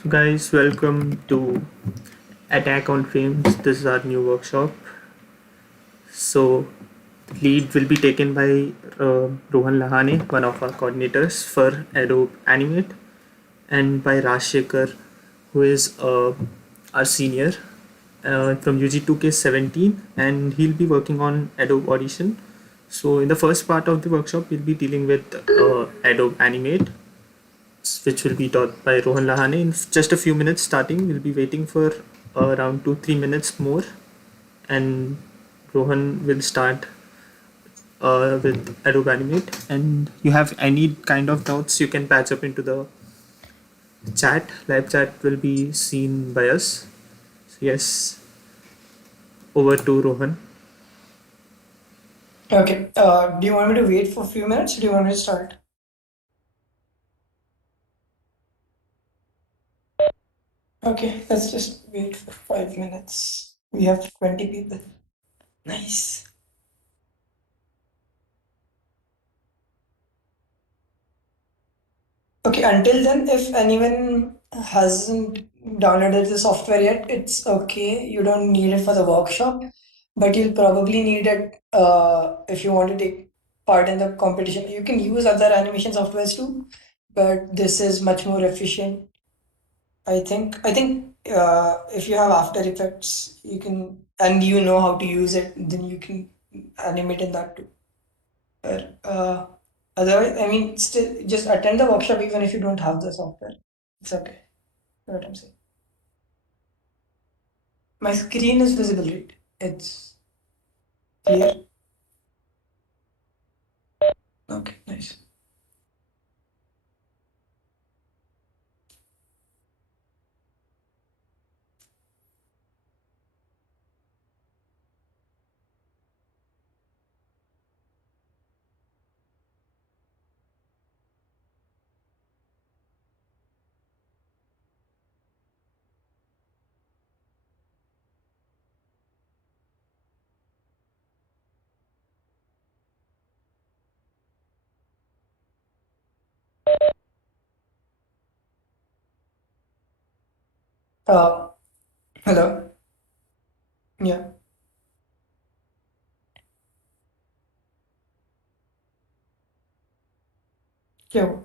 So, guys, welcome to Attack on Frames. This is our new workshop. So, the lead will be taken by Rohan Lahane, one of our coordinators for Adobe Animate, and by Rajshekhar, who is our senior from UG2K17, and he'll be working on Adobe Audition. So, in the first part of the workshop, we'll be dealing with Adobe Animate, which will be taught by Rohan Lahane in just a few minutes starting. We'll be waiting for around 2-3 minutes more, and Rohan will start with Adobe Animate. And you have any kind of doubts, you can patch up into the chat. Live chat will be seen by us. So, yes, over to Rohan. Okay. Do you want me to wait for a few minutes? Or do you want me to start? Okay, let's just wait for 5 minutes. We have 20 people. Nice. Okay, until then, if anyone hasn't downloaded the software yet, it's okay. You don't need it for the workshop, but you'll probably need it if you want to take part in the competition. You can use other animation softwares too, but this is much more efficient. I think if you have After Effects, you can and you know how to use it, then you can animate in that too. But otherwise, I mean, still just attend the workshop even if you don't have the software. It's okay. You know what I'm saying? My screen is visible, right? It's clear. Okay, nice. Uh, Hello. Yeah. Yeah.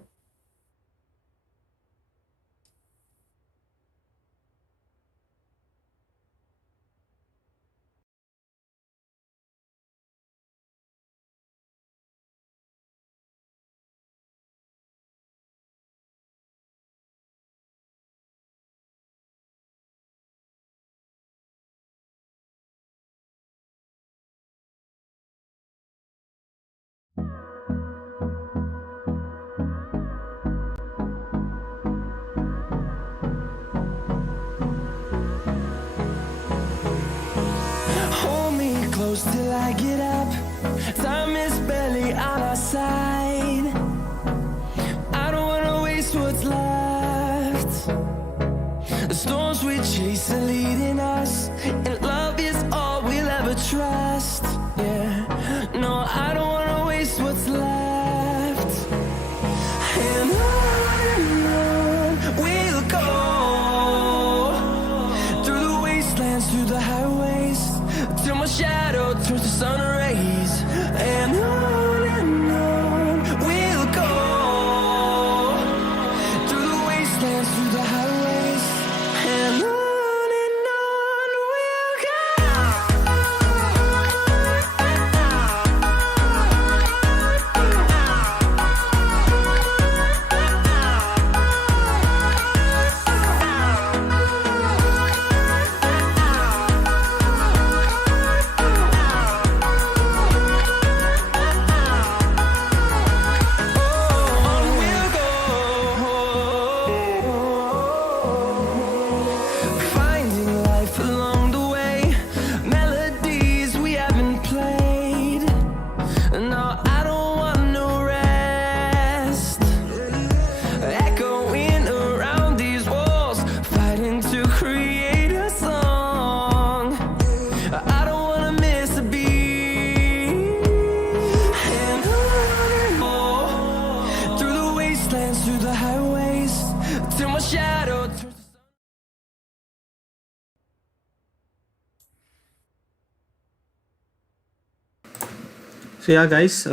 So yeah, guys,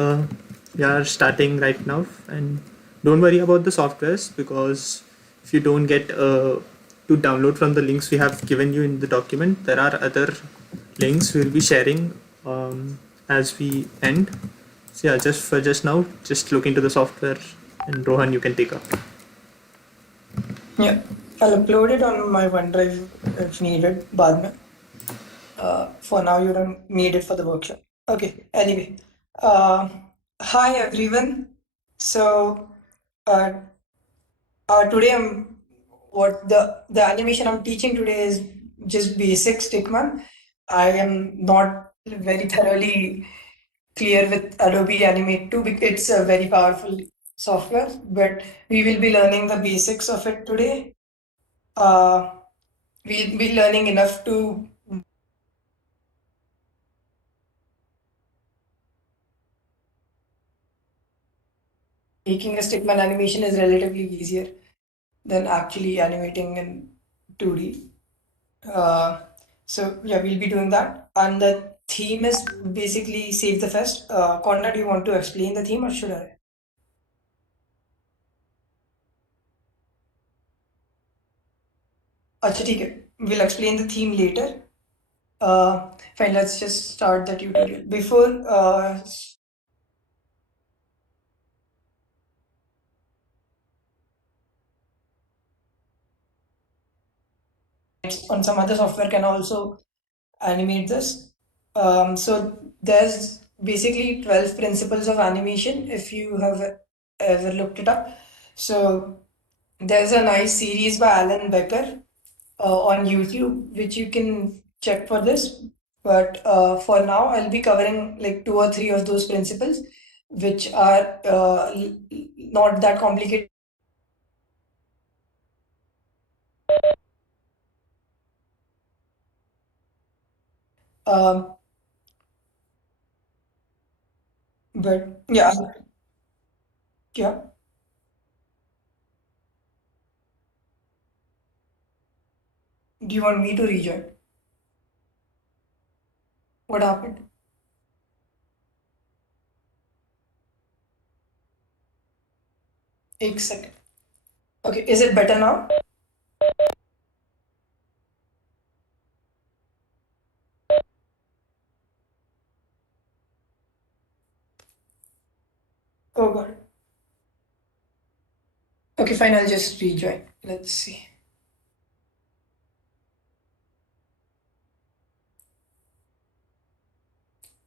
we are starting right now, and don't worry about the softwares because if you don't get to download from the links we have given you in the document, there are other links we'll be sharing as we end. So yeah, just for just now, just look into the software, and Rohan, you can take up. Yeah, I'll upload it on my OneDrive if needed. बाद में. For now, you don't need it for the workshop. Okay. Anyway, uh, hi everyone. So, uh, today I'm what the animation I'm teaching today is just basic stickman. I am not very thoroughly clear with Adobe Animate 2 because it's a very powerful software, but we will be learning the basics of it today. Uh, we'll be learning enough to making a stickman animation is relatively easier than actually animating in 2D. Uh, so yeah, we'll be doing that. And the theme is basically Save the Fest. Conrad, do you want to explain the theme or should I? अच्छा ठीक है. We'll explain the theme later. Fine, let's just start the tutorial. Before on some other software can also animate this. So there's basically 12 principles of animation if you have ever looked it up. So there's a nice series by Alan Becker on YouTube which you can check for this. But for now, I'll be covering like two or three of those principles, which are not that complicated. Um, but yeah, yeah. Do you want me to rejoin? What happened? एक second. Okay, is it better now? Oh god. Okay, fine. I'll just rejoin. Let's see.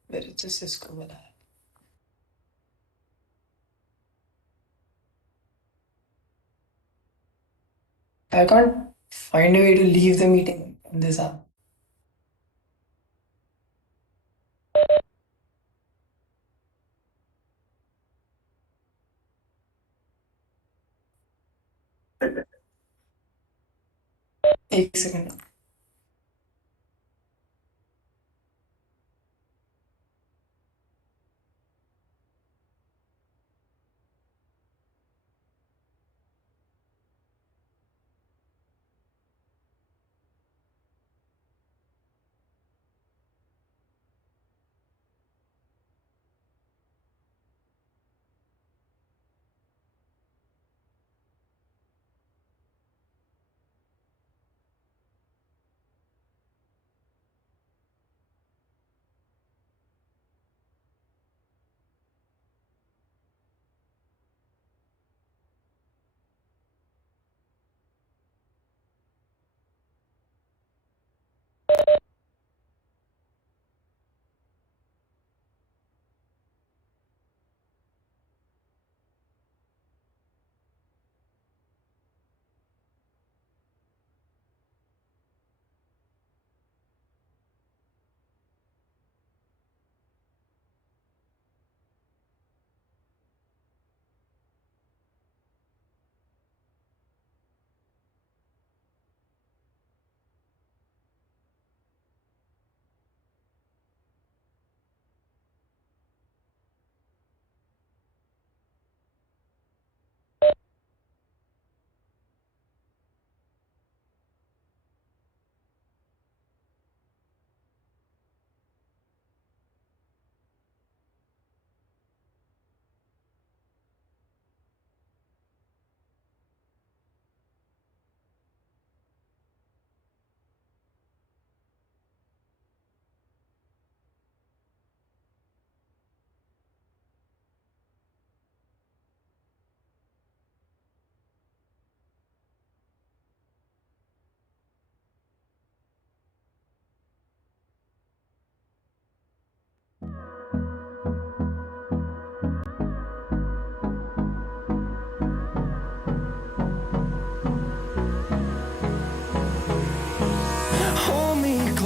Where is the Cisco one? I can't find a way to leave the meeting in this app. एक second.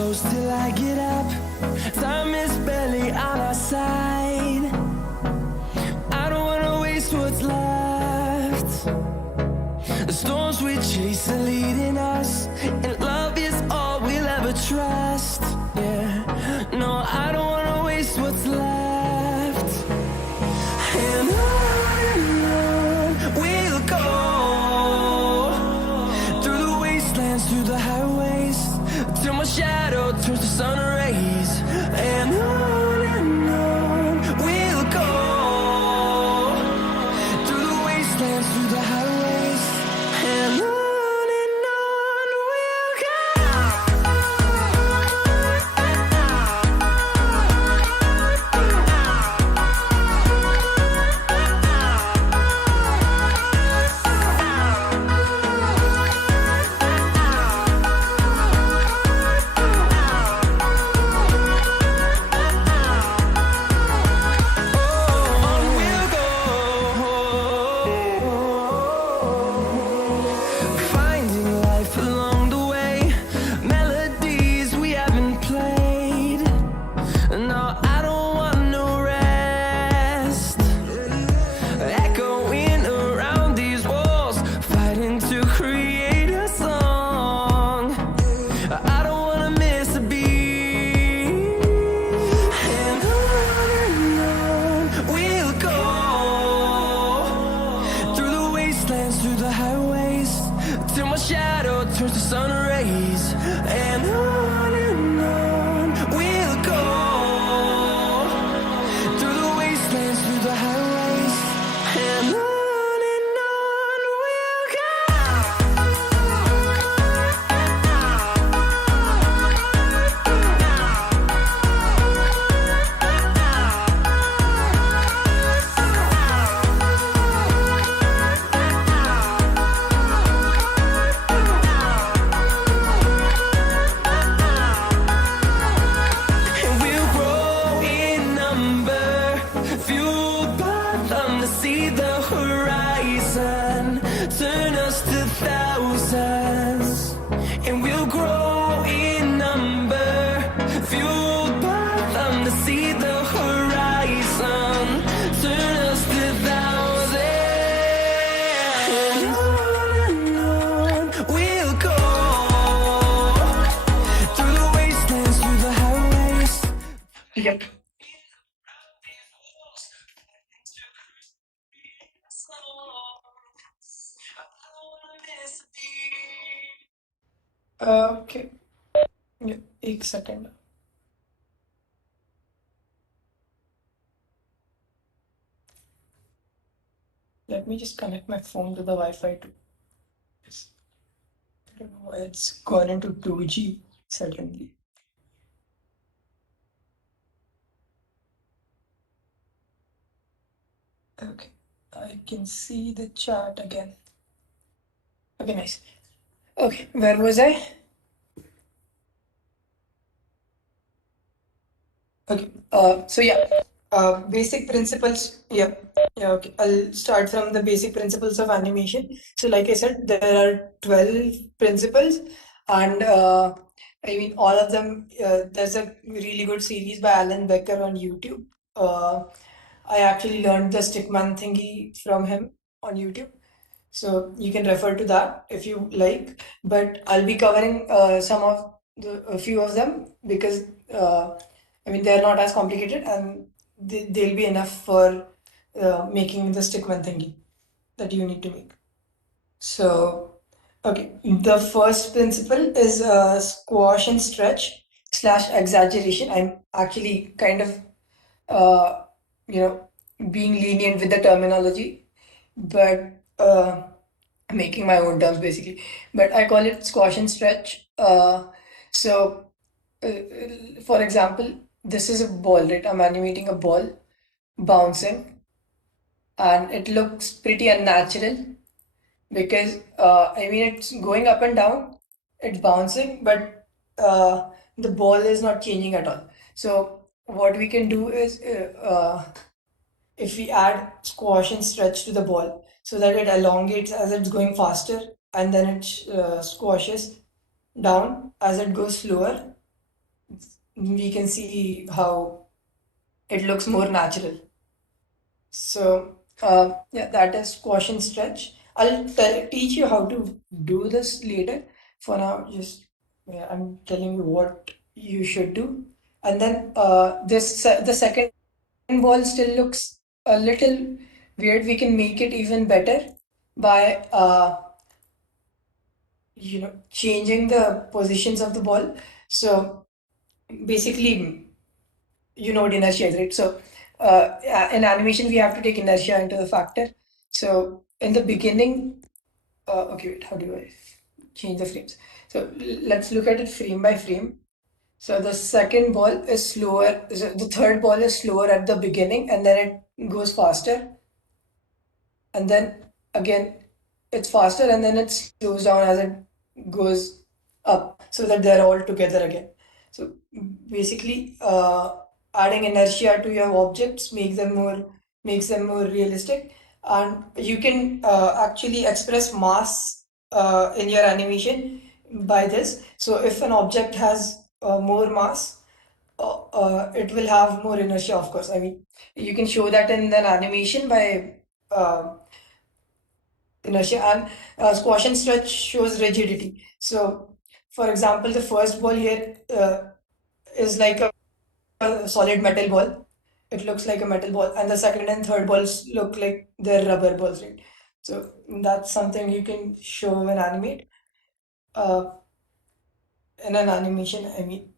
close till I get up. Time is barely on our side. I don't wanna waste what's left. The storms we chase are leading us, and love is all we'll ever trust. Yeah, no, I don't wanna waste what's left. And on we'll go, through the wastelands, through the highways, till my shadow turns to sun rays. And on we'll go, through the wastelands, through the highways, and on we'll go. Finding life along the way, melodies we haven't played. No, I don't want no rest. Echoing around these walls, fighting to create a song. I don't wanna miss a beat. And on we'll go, through the wastelands, through the highways, till my shadow turns to sun rays. And on we'll go, through the wastelands, through the highways, and on we'll go. And we'll grow in number, fueled by them to see the horizon, turn us to thousands. And we'll grow in number, fueled by them to see the horizon, turn us to thousands. And on we'll go, through the wastelands, through the highways. Yep. Okay. Yeah, एक second. Let me just connect my phone to the Wi-Fi too. Yes. I don't know why it's gone into 2G suddenly. Okay, I can see the chat again. Okay, nice. Okay, where was I? Okay, so yeah, basic principles. Yeah, yeah, okay. I'll start from the basic principles of animation. So, like I said, there are 12 principles, and I mean, all of them. There's a really good series by Alan Becker on YouTube. I actually learned the stickman thingy from him on YouTube. So you can refer to that if you like, but I'll be covering a few of them because I mean they're not as complicated and they'll be enough for making the stickman thingy that you need to make. So, okay, the first principle is squash and stretch slash exaggeration. I'm actually kind of uh, you know being lenient with the terminology, but making my own terms basically. But I call it squash and stretch. So, for example, this is a ball, right? I'm animating a ball bouncing, and it looks pretty unnatural because I mean it's going up and down, it's bouncing, but the ball is not changing at all. So what we can do is if we add squash and stretch to the ball so that it elongates as it's going faster and then it squashes down as it goes slower. we can see how it looks more natural. So yeah, that is squash and stretch. I'll teach you how to do this later. For now, just yeah, I'm telling you what you should do. And then the second wall still looks a little weird. We can make it even better by changing the positions of the ball. So basically, you know what inertia is, right? So in animation, we have to take inertia into the factor. So in the beginning, okay, wait, how do I change the frames? So let's look at it frame by frame. So the second ball is slower, so the third ball is slower at the beginning and then it goes faster. And then again, it's faster and then it slows down as it goes up so that they're all together again. So basically, adding inertia to your objects makes them more realistic, and you can actually express mass in your animation by this. So if an object has more mass, it will have more inertia, of course. I mean, you can show that in an animation by inertia, and squash and stretch shows rigidity. So, for example, the first ball here is like a solid metal ball. It looks like a metal ball, and the second and third balls look like they're rubber balls, right? So that's something you can show and animate uh, in an animation. I mean,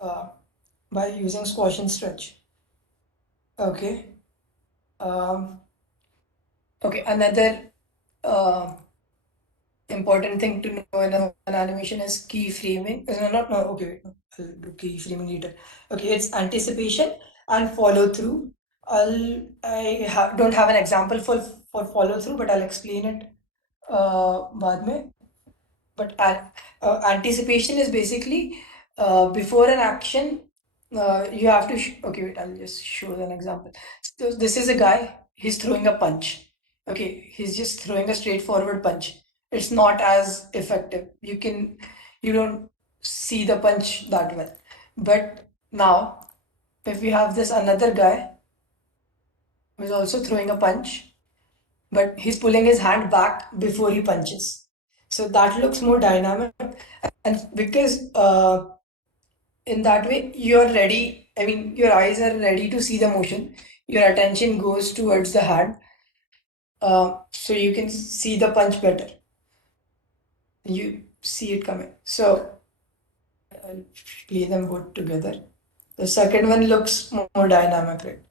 uh, by using squash and stretch. Okay. Um, okay. Another uh, important thing to know in an animation is keyframing. No, not no. Okay, wait, no. I'll do keyframing later. Okay, it's anticipation and follow through. Don't have an example for follow through, but I'll explain it बाद में. But anticipation is basically before an action, you have to. Okay, wait, I'll just show an example. So this is a guy, he's throwing a punch. Okay, he's just throwing a straightforward punch. It's not as effective. You don't see the punch that well. But now, if we have this another guy who's also throwing a punch, but he's pulling his hand back before he punches. So that looks more dynamic, and because in that way you're ready. I mean, your eyes are ready to see the motion. Your attention goes towards the hand, so you can see the punch better. You see it coming. So I'll play them both together. The second one looks more dynamic, right?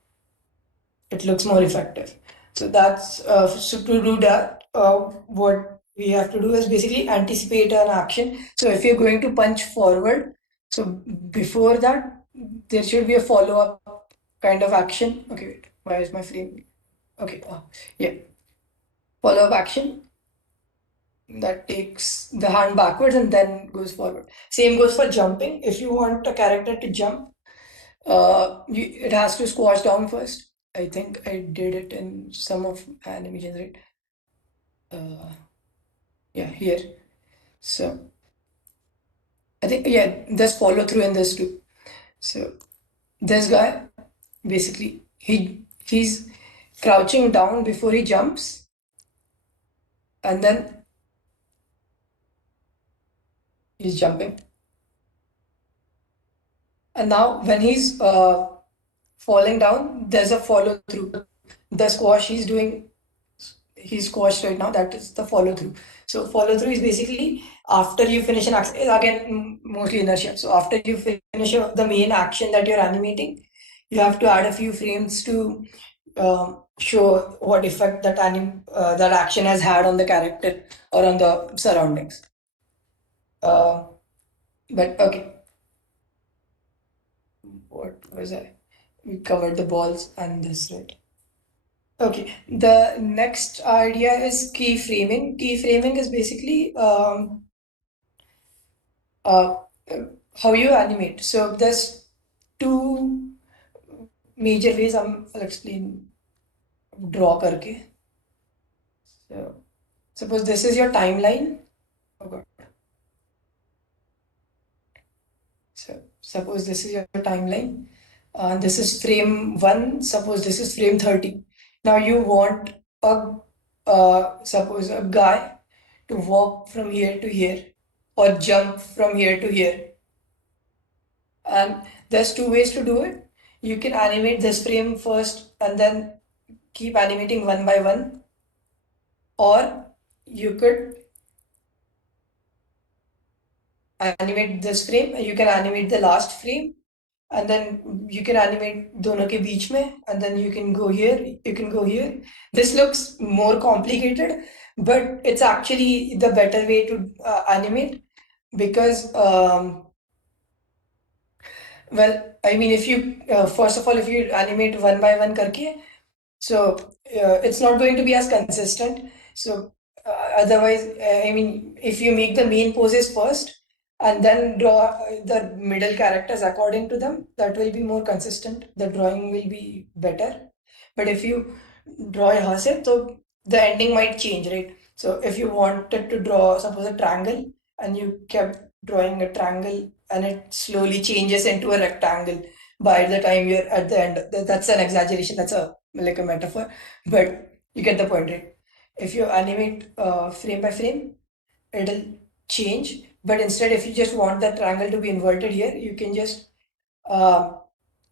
It looks more effective. So that's so to do that, what we have to do is basically anticipate an action. So if you're going to punch forward, so before that, there should be a follow-up kind of action. Okay, wait, why is my frame? Okay, yeah, follow-up action that takes the hand backwards and then goes forward. Same goes for jumping. If you want a character to jump, it has to squash down first. I think I did it in some of animations, right? Uh, yeah, here. So I think yeah, there's follow through in this too. So this guy basically he's crouching down before he jumps, and then he's jumping. And now when he's falling down, there's a follow through. The squash he's squashed right now. That is the follow through. So follow through is basically after you finish an action, again mostly inertia. So after you finish the main action that you're animating, you have to add a few frames to show what effect that action has had on the character or on the surroundings. Uh, but okay, what was I? We covered the balls and this, right? Okay, the next idea is keyframing. Keyframing is basically uh, how you animate. So there's two major ways. I'll explain draw करके. So suppose this is your timeline. Oh God. So Suppose this is your timeline. This is frame 1. Suppose this is frame 30. Now you want a suppose a guy to walk from here to here or jump from here to here. And there's two ways to do it. You can animate this frame first and then keep animating one by one, or you could animate this frame, you can animate the last frame, and then you can animate दोनों के बीच में, and then you can go here, you can go here. This looks more complicated, but it's actually the better way to animate because well, I mean, if you first of all, if you animate one by one करके, so it's not going to be as consistent. So otherwise, I mean, if you make the main poses first and then draw the middle characters according to them, that will be more consistent. The drawing will be better. But if you draw यहाँ से, so the ending might change, right? So if you wanted to draw, suppose a triangle, and you kept drawing a triangle, and it slowly changes into a rectangle by the time you're at the end. That's an exaggeration. That's a like a metaphor, but you get the point, right? If you animate frame by frame, it'll change. But instead, if you just want that triangle to be inverted here, you can just uh,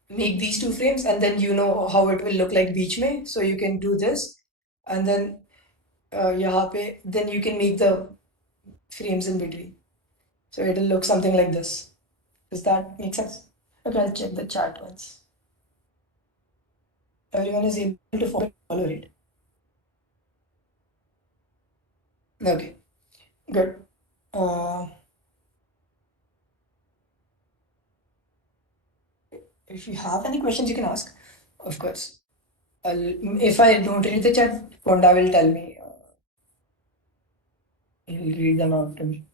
make these two frames, and then you know how it will look like beach mein. So you can do this, and then यहाँ पे then you can make the frames in between. So it'll look something like this. Does that make sense? Okay, I'll check the chat once. Everyone is able to follow it. Okay, good. If you have any questions, you can ask, of course. If I don't read the chat, Fonda will tell me. He'll read them out to me.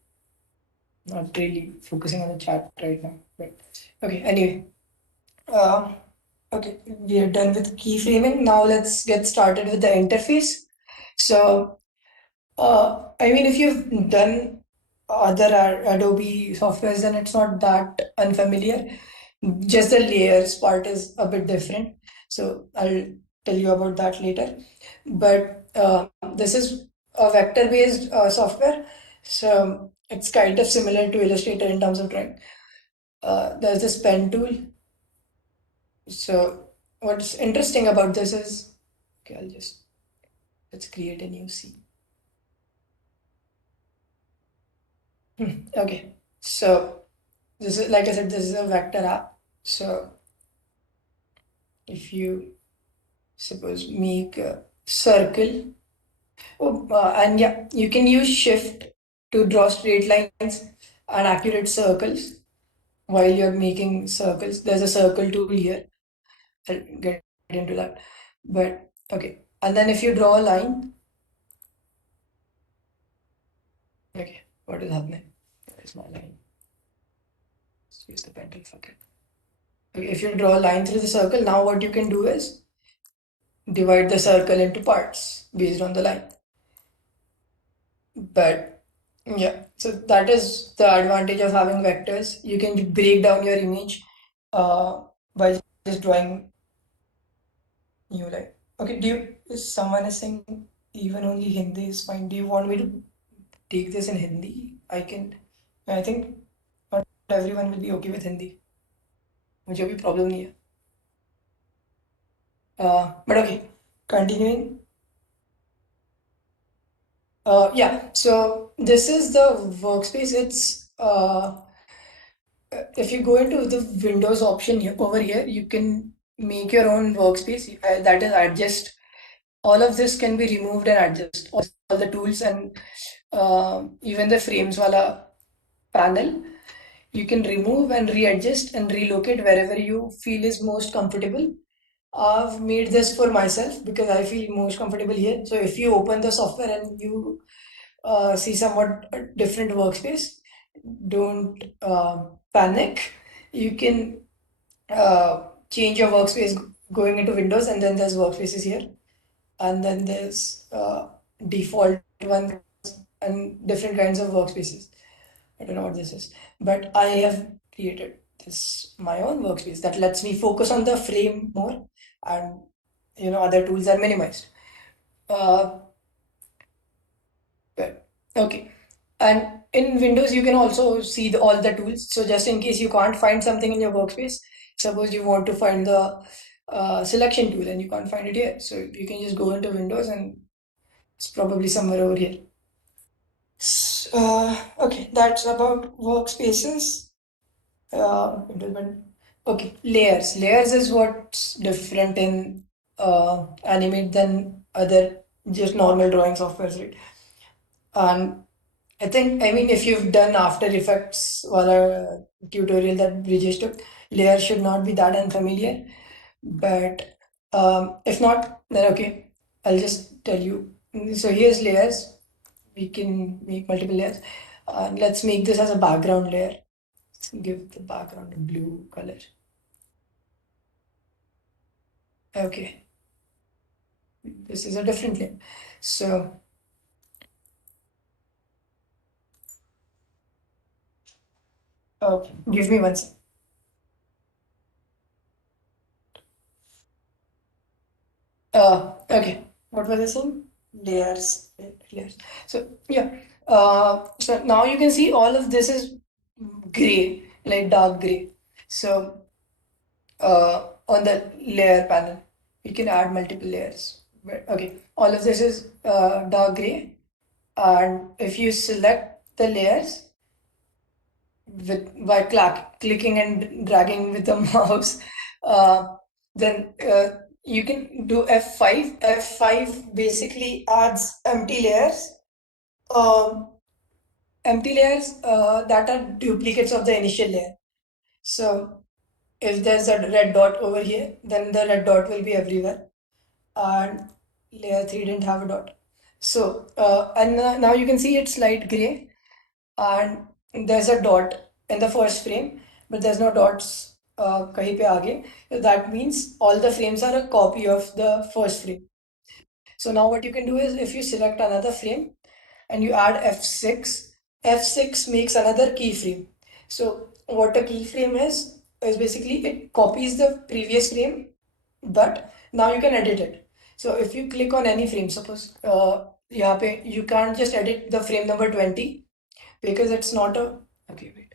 Not really focusing on the chat right now, but okay. Anyway, okay, we are done with keyframing. Now let's get started with the interface. So, I mean, if you've done other Adobe softwares, then it's not that unfamiliar. Just the layers part is a bit different. So I'll tell you about that later. But this is a vector-based software. So it's kind of similar to Illustrator in terms of drawing. There's this pen tool. So what's interesting about this is, okay, let's create a new scene. Okay, so this is, like I said, this is a vector app. So if you suppose make a circle, and yeah, you can use shift to draw straight lines and accurate circles while you're making circles. There's a circle tool here. I'll get into that. But okay, and then if you draw a line, okay, what is happening? There's my line. Let's use the pencil, fuck it. Okay, if you draw a line through the circle, now what you can do is divide the circle into parts based on the line. But yeah, so that is the advantage of having vectors. You can break down your image by just drawing new line. Okay, if someone is saying even only Hindi is fine, do you want me to take this in Hindi? I think not everyone will be okay with Hindi. मुझे भी problem नहीं है. But okay, continuing. Yeah, so this is the workspace. It's if you go into the Windows option here, over here, you can make your own workspace. That is adjust. All of this can be removed and adjust. All the tools and even the frames wala panel, you can remove and readjust and relocate wherever you feel is most comfortable. I've made this for myself because I feel most comfortable here. So if you open the software and you see somewhat different workspace, don't panic. You can change your workspace going into Windows, and then there's workspaces here, and then there's default one and different kinds of workspaces. I don't know what this is, but I have created this my own workspace that lets me focus on the frame more, and other tools are minimized. Uh, but okay, and in Windows you can also see all the tools. So just in case you can't find something in your workspace, suppose you want to find the selection tool and you can't find it here, so you can just go into Windows and it's probably somewhere over here. Okay, that's about workspaces. Okay, layers. Layers is what's different in Animate than other just normal drawing softwares, right? And I mean, if you've done After Effects or a tutorial that Bridges took, layers should not be that unfamiliar. But if not, then okay, I'll just tell you. So here's layers. We can make multiple layers. Let's make this as a background layer. Let's give the background a blue color. Okay, this is a different layer. So give me one second. Okay, what was I saying? Layers, layers. So yeah, so now you can see all of this is gray, like dark gray. So on the layer panel, you can add multiple layers. But okay, all of this is dark gray, and if you select the layers by clicking and dragging with the mouse, uh, then you can do F5. F5 basically adds empty layers. Um, Empty layers that are duplicates of the initial layer. So if there's a red dot over here, then the red dot will be everywhere. And layer 3 didn't have a dot. So, now you can see it's light gray, and there's a dot in the first frame, but there's no dots kahin pe aage. That means all the frames are a copy of the first frame. So now what you can do is if you select another frame and you add F6, F6 makes another keyframe. So what a keyframe is basically it copies the previous frame, but now you can edit it. So if you click on any frame, suppose यहाँ पे you can't just edit the frame number 20 because it's not a, okay, wait,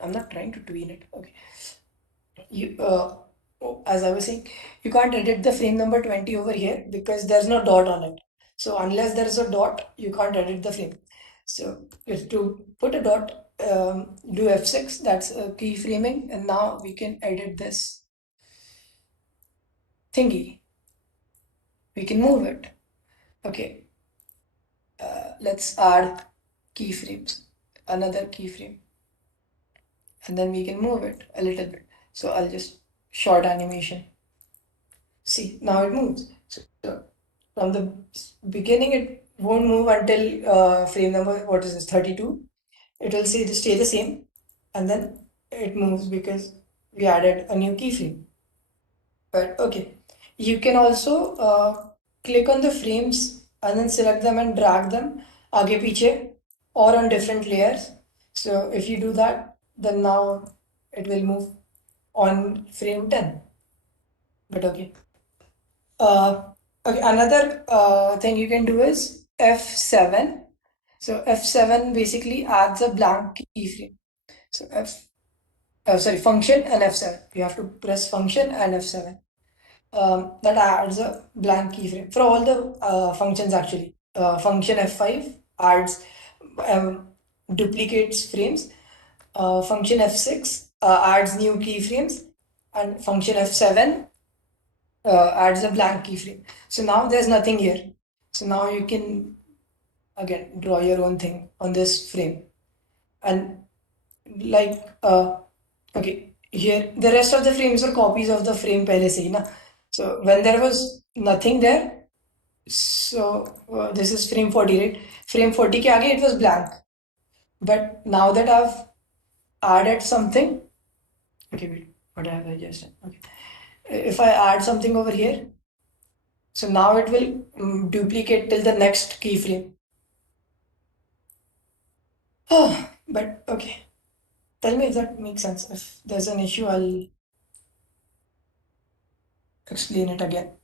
I'm not trying to tween it. Okay, you as I was saying, you can't edit the frame number 20 over here because there's no dot on it. So unless there's a dot, you can't edit the frame. So if to put a dot, do F6, that's keyframing, and now we can edit this thingy. We can move it. Okay, let's add keyframes, another keyframe, and then we can move it a little bit. So I'll just short animation. See, now it moves. So from the beginning, it won't move until frame number, what is this, 32. It will stay the same, and then it moves because we added a new keyframe. But okay, you can also click on the frames and then select them and drag them आगे पीछे or on different layers. So if you do that, then now it will move on frame 10. But okay. Okay, another thing you can do is F7. So F7 basically adds a blank keyframe. So sorry, function and F7. You have to press function and F7. That adds a blank keyframe for all the functions actually. Function F5 adds duplicates frames. Function F6 adds new keyframes, and function F7 adds a blank keyframe. So now there's nothing here. So now you can again draw your own thing on this frame. And like okay, here the rest of the frames are copies of the frame pehle se hi na. So when there was nothing there, so this is frame 40, right? Frame 40 ke aage it was blank. But now that I've added something, okay, wait, what have I just done? Okay. If I add something over here, so now it will duplicate till the next keyframe. But okay, Tell me if that makes sense. If there's an issue, I'll explain it again.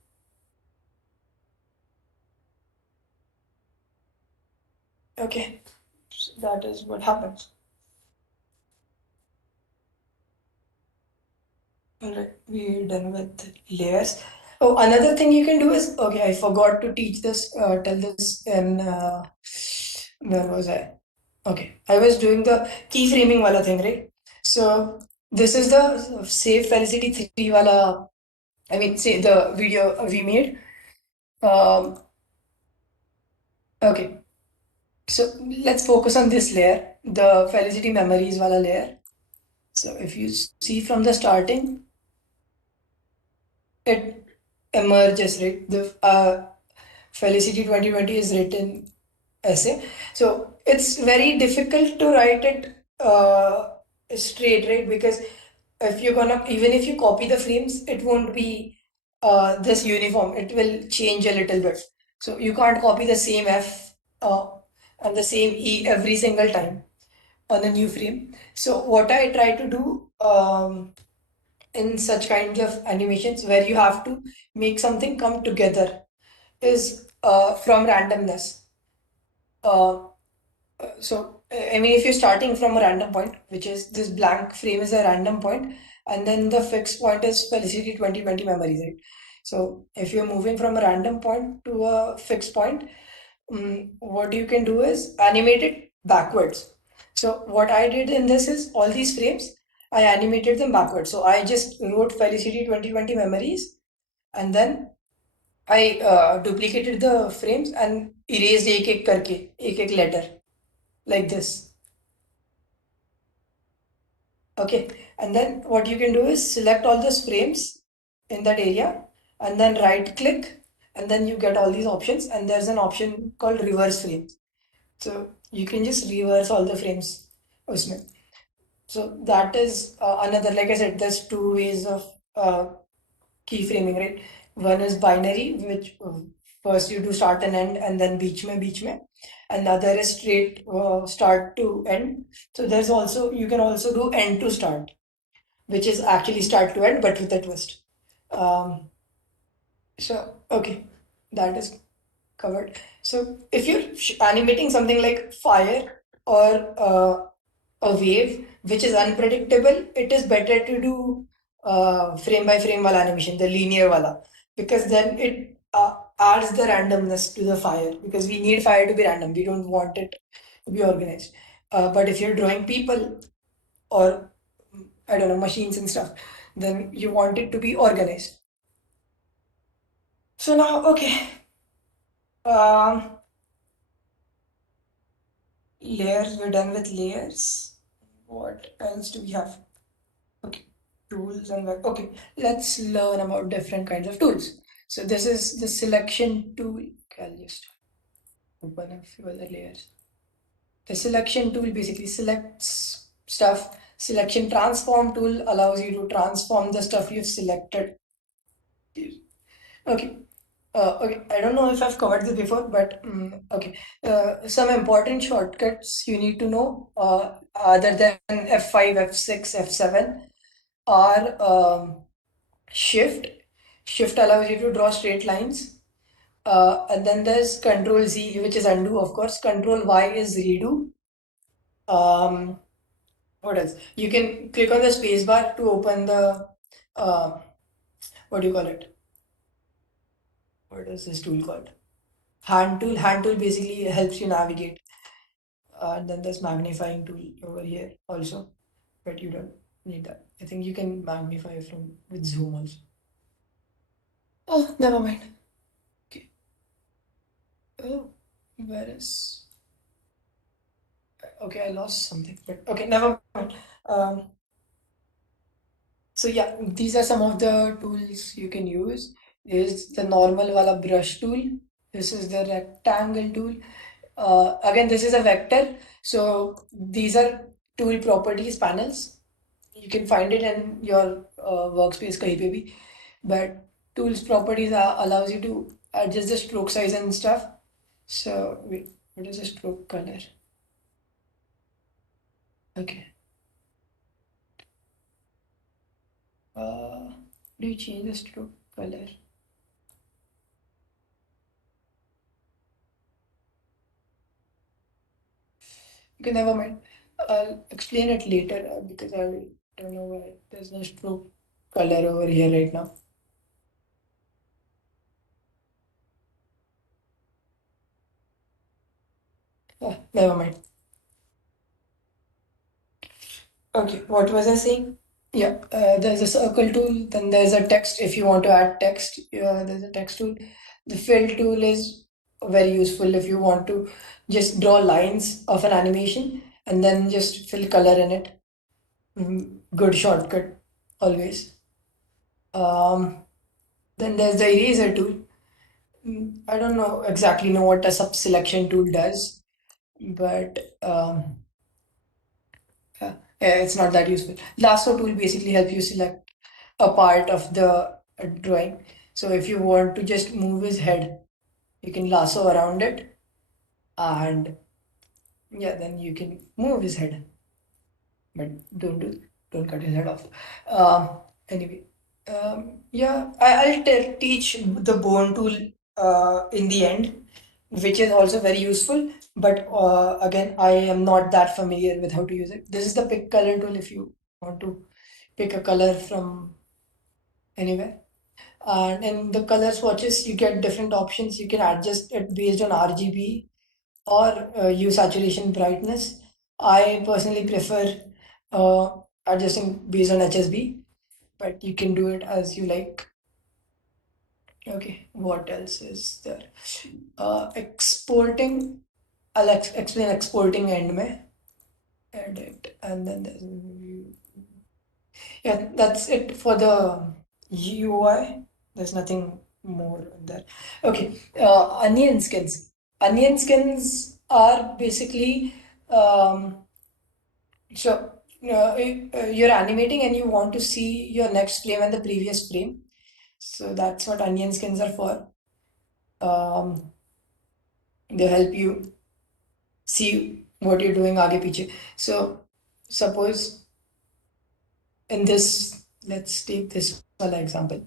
Okay, so that is what happens. Alright, we're done with layers. Oh, another thing you can do is, okay, I forgot to teach this, tell this in, where was I? Okay, I was doing the keyframing wala thing, right? So this is the Save Felicity 3 wala, I mean, say the video we made. Um, okay, so let's focus on this layer, the Felicity Memories wala layer. So if you see from the starting, it emerges, right? The Felicity 2020 is written essay. So it's very difficult to write it straight, right? Because if you're gonna, even if you copy the frames, it won't be this uniform. It will change a little bit. So you can't copy the same F and the same E every single time on a new frame. So what I try to do in such kinds of animations where you have to make something come together is from randomness. Uh, I mean, if you're starting from a random point, which is this blank frame is a random point, and then the fixed point is Felicity 2020 memories, right? So if you're moving from a random point to a fixed point, what you can do is animate it backwards. So what I did in this is all these frames, I animated them backwards. So I just wrote Felicity 2020 memories, and then I duplicated the frames and erased एक करके एक letter like this. Okay, and then what you can do is select all those frames in that area and then right click, and then you get all these options, and there's an option called reverse frame. So you can just reverse all the frames उसमें. So that is another, like I said, there's two ways of keyframing, right? One is binary, which first you do start and end, and then beach mein, and the other is straight start to end. So there's also, you can also do end to start, which is actually start to end but with a twist. Um, so okay, that is covered. So if you're animating something like fire or a wave which is unpredictable, it is better to do frame by frame wala animation, the linear wala, because then it adds the randomness to the fire, because we need fire to be random. We don't want it to be organized. But if you're drawing people or I don't know, machines and stuff, then you want it to be organized. So now, okay, um, layers, we're done with layers. What else do we have? Okay, tools and okay, let's learn about different kinds of tools. So this is the selection tool. Okay, I'll just open a few other layers. The selection tool basically selects stuff. Selection transform tool allows you to transform the stuff you've selected. Okay. Okay, I don't know if I've covered this before, but okay. Some important shortcuts you need to know, other than F5, F6, F7, are Shift. Shift allows you to draw straight lines. And then there's Control Z, which is undo, of course. Control Y is redo. Um, what else? You can click on the spacebar to open the, uh, what do you call it? What is this tool called? Hand tool. Hand tool basically helps you navigate. And then there's magnifying tool over here also, but you don't need that. I think you can magnify from with zoom also. Oh, never mind. Okay. Oh, where is? Okay, I lost something, but okay, never mind. Um, so yeah, these are some of the tools you can use. Is the normal wala brush tool. This is the rectangle tool. Again, this is a vector. So these are tool properties panels. You can find it in your workspace kahin pe bhi. But tools properties allows you to adjust the stroke size and stuff. So wait, what is the stroke color? Okay. Do you change the stroke color? Okay, never mind. I'll explain it later because I don't know why there's no stroke color over here right now. Never mind. Okay, what was I saying? Yeah, there's a circle tool, then there's a text if you want to add text. There's a text tool. The fill tool is very useful if you want to just draw lines of an animation and then just fill color in it. Good shortcut, always. Um, then there's the eraser tool. I don't know exactly know what a sub selection tool does, but yeah, it's not that useful. Lasso tool basically helps you select a part of the drawing. So if you want to just move his head, you can lasso around it, and yeah, then you can move his head. But don't cut his head off. Anyway, yeah, I'll teach the bone tool in the end, which is also very useful. But again, I am not that familiar with how to use it. This is the pick color tool if you want to pick a color from anywhere. And in the color swatches, you get different options. You can adjust it based on RGB or use saturation brightness. I personally prefer adjusting based on HSB, but you can do it as you like. Okay, what else is there? Exporting. I'll explain exporting end में. Edit, and then there's yeah, that's it for the UI. There's nothing more there. Okay, onion skins. Onion skins are basically so you're animating and you want to see your next frame and the previous frame. So that's what onion skins are for. They help you see what you're doing आगे पीछे. So suppose in this, let's take this one example.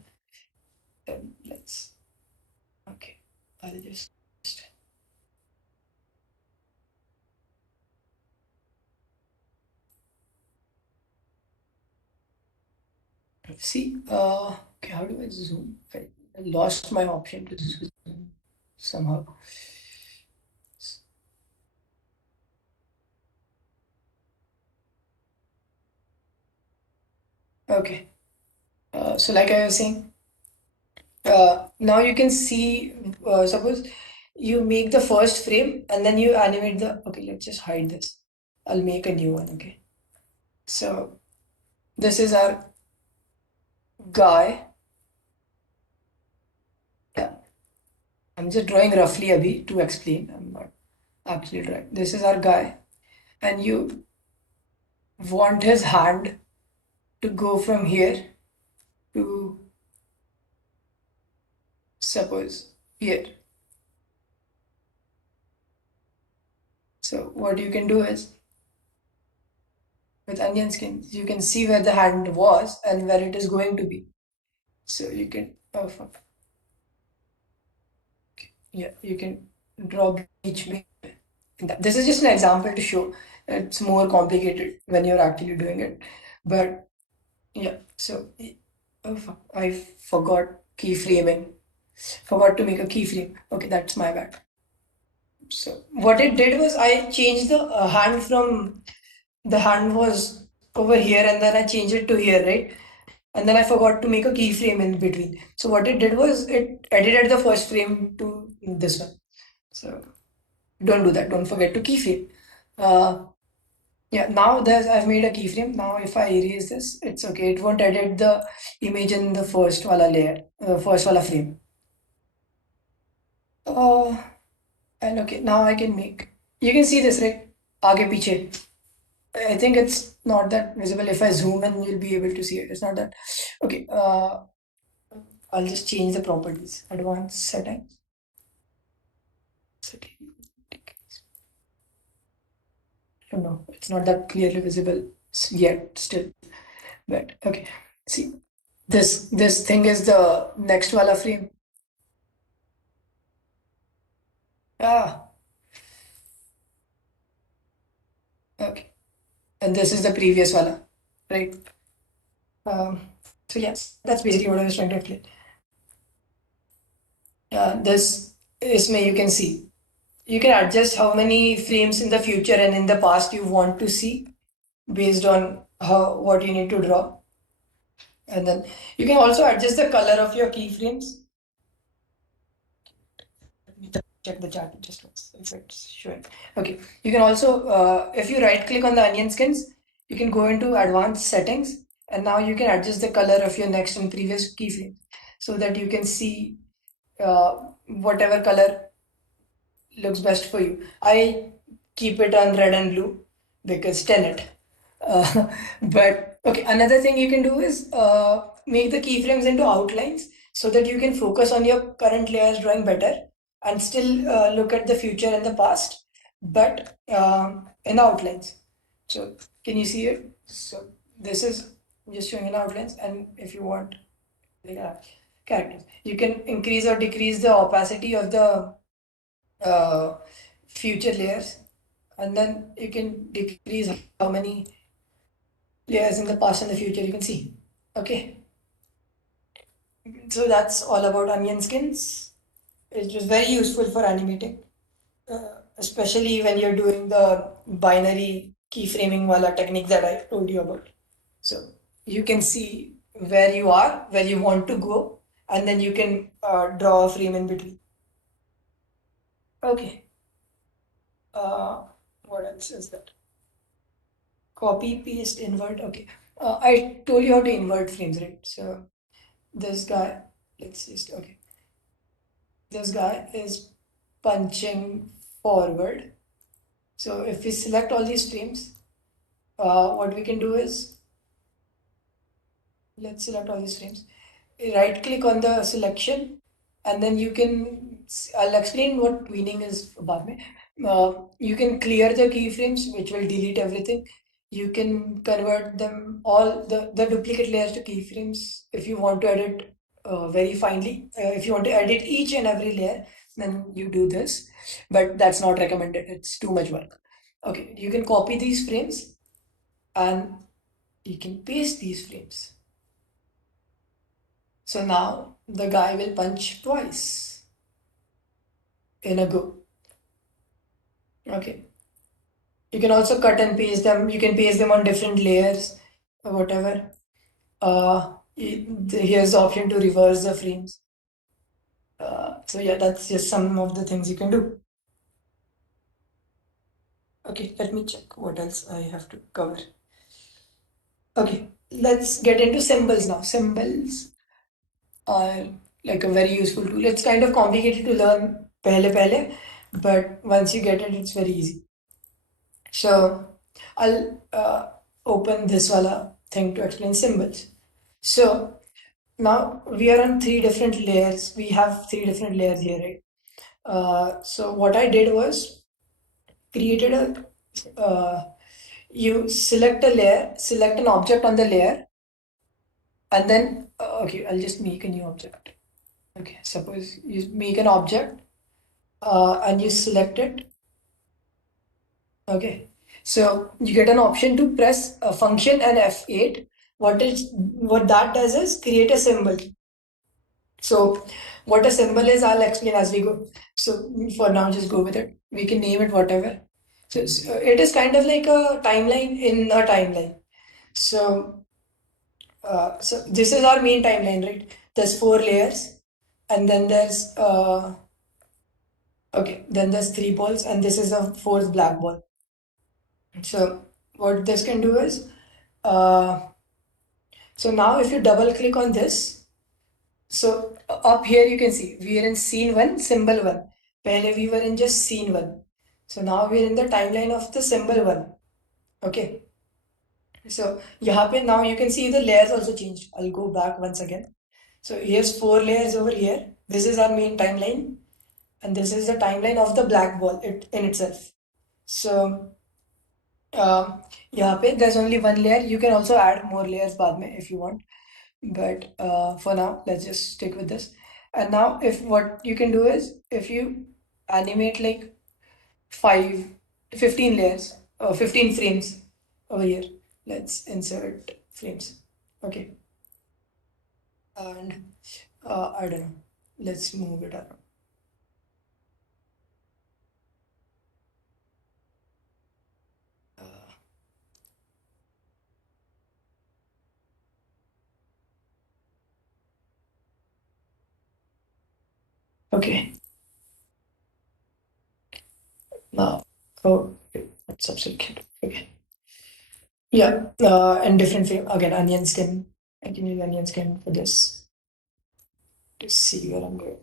Let's okay. I'll just see. Okay, how do I zoom? I lost my option to zoom somehow. Okay. So like I was saying, now you can see. Suppose you make the first frame and then you animate the. Okay, let's just hide this. I'll make a new one. Okay. So this is our guy. Yeah. I'm just drawing roughly abhi to explain. I'm not actually drawing. This is our guy, and you want his hand to go from here to suppose here. So what you can do is with onion skins, you can see where the hand was and where it is going to be. So you can oh fuck. Yeah, you can draw each way. This is just an example to show it's more complicated when you're actually doing it. But yeah, so oh fuck, I forgot keyframing. Forgot to make a keyframe. Okay, that's my bad. So what it did was I changed the hand from the hand was over here and then I changed it to here, right? And then I forgot to make a keyframe in between. So what it did was it edited the first frame to this one. So don't do that. Don't forget to keyframe. Uh, yeah, now there's I've made a keyframe. Now if I erase this, it's okay. It won't edit the image in the first wala layer, first wala frame. Uh, and okay, now I can make. You can see this, right? आगे पीछे. I think it's not that visible. If I zoom in, you'll be able to see it. It's not that. Okay. I'll just change the properties. Advanced settings. Setting. No, it's not that clearly visible yet. Still, but okay. See. This thing is the next wala frame. Ah, okay. And this is the previous wala, right? Um, so yes, that's basically what I was trying to explain. This is me. You can see. You can adjust how many frames in the future and in the past you want to see based on how what you need to draw. And then you can also adjust the color of your keyframes. Let me check the chart just once if it's showing. Okay. You can also, if you right click on the onion skins, you can go into advanced settings and now you can adjust the color of your next and previous keyframe so that you can see whatever color looks best for you. I keep it on red and blue because tenet. But okay, another thing you can do is make the keyframes into outlines so that you can focus on your current layers drawing better and still look at the future and the past, but in outlines. So can you see it? So this is just showing in outlines, and if you want like characters, you can increase or decrease the opacity of the uh, future layers, and then you can decrease how many layers in the past and the future you can see. Okay, so that's all about onion skins. It was very useful for animating, especially when you're doing the binary keyframing wala technique that I told you about. So you can see where you are, where you want to go, and then you can draw a frame in between. Okay, uh, what else is that? Copy, paste, invert. Okay. I told you how to invert frames, right? So this guy, let's just, okay. This guy is punching forward. So if we select all these frames, what we can do is, let's select all these frames. Right click on the selection and then you can, I'll explain what tweening is about me. You can clear the keyframes, which will delete everything. You can convert them all the duplicate layers to keyframes if you want to edit very finely. If you want to edit each and every layer, then you do this, but that's not recommended. It's too much work. Okay, you can copy these frames and you can paste these frames. So now the guy will punch twice in a go. Okay. You can also cut and paste them. You can paste them on different layers or whatever. Here's the option to reverse the frames. So yeah, that's just some of the things you can do. Okay, let me check what else I have to cover. Okay, let's get into symbols now. Symbols are like a very useful tool. It's kind of complicated to learn pehle, but once you get it, it's very easy. So I'll open this wala thing to explain symbols. So now we are on three different layers. We have three different layers here, right? So what I did was created you select a layer, select an object on the layer, and then, okay, I'll just make a new object. Okay, suppose you make an object and you select it. Okay, so you get an option to press a function and F8. What that does is create a symbol. So what a symbol is, I'll explain as we go. So for now, just go with it. We can name it whatever. So it is kind of like a timeline in a timeline. So so this is our main timeline, right? There's four layers, and then there's okay, then there's three balls, and this is the fourth black ball. So what this can do is, uh, so now if you double click on this, so up here you can see we are in scene one, symbol one. Pehle we were in just scene one. So now we're in the timeline of the symbol one. Okay. So यहाँ पे now you can see the layers also changed. I'll go back once again. So here's four layers over here. This is our main timeline, and this is the timeline of the black ball in itself. So यहाँ पे there's only one layer. You can also add more layers बाद में if you want. but for now, let's just stick with this. And now, if what you can do is if you animate like 5, 15 layers, 15 frames over here. Let's insert frames. Okay, and I don't know. Let's move it around. Uh, okay, now, oh, okay, that's absolutely okay. Yeah, and different frame again. Onion skin. I can use onion skin for this to see where I'm going.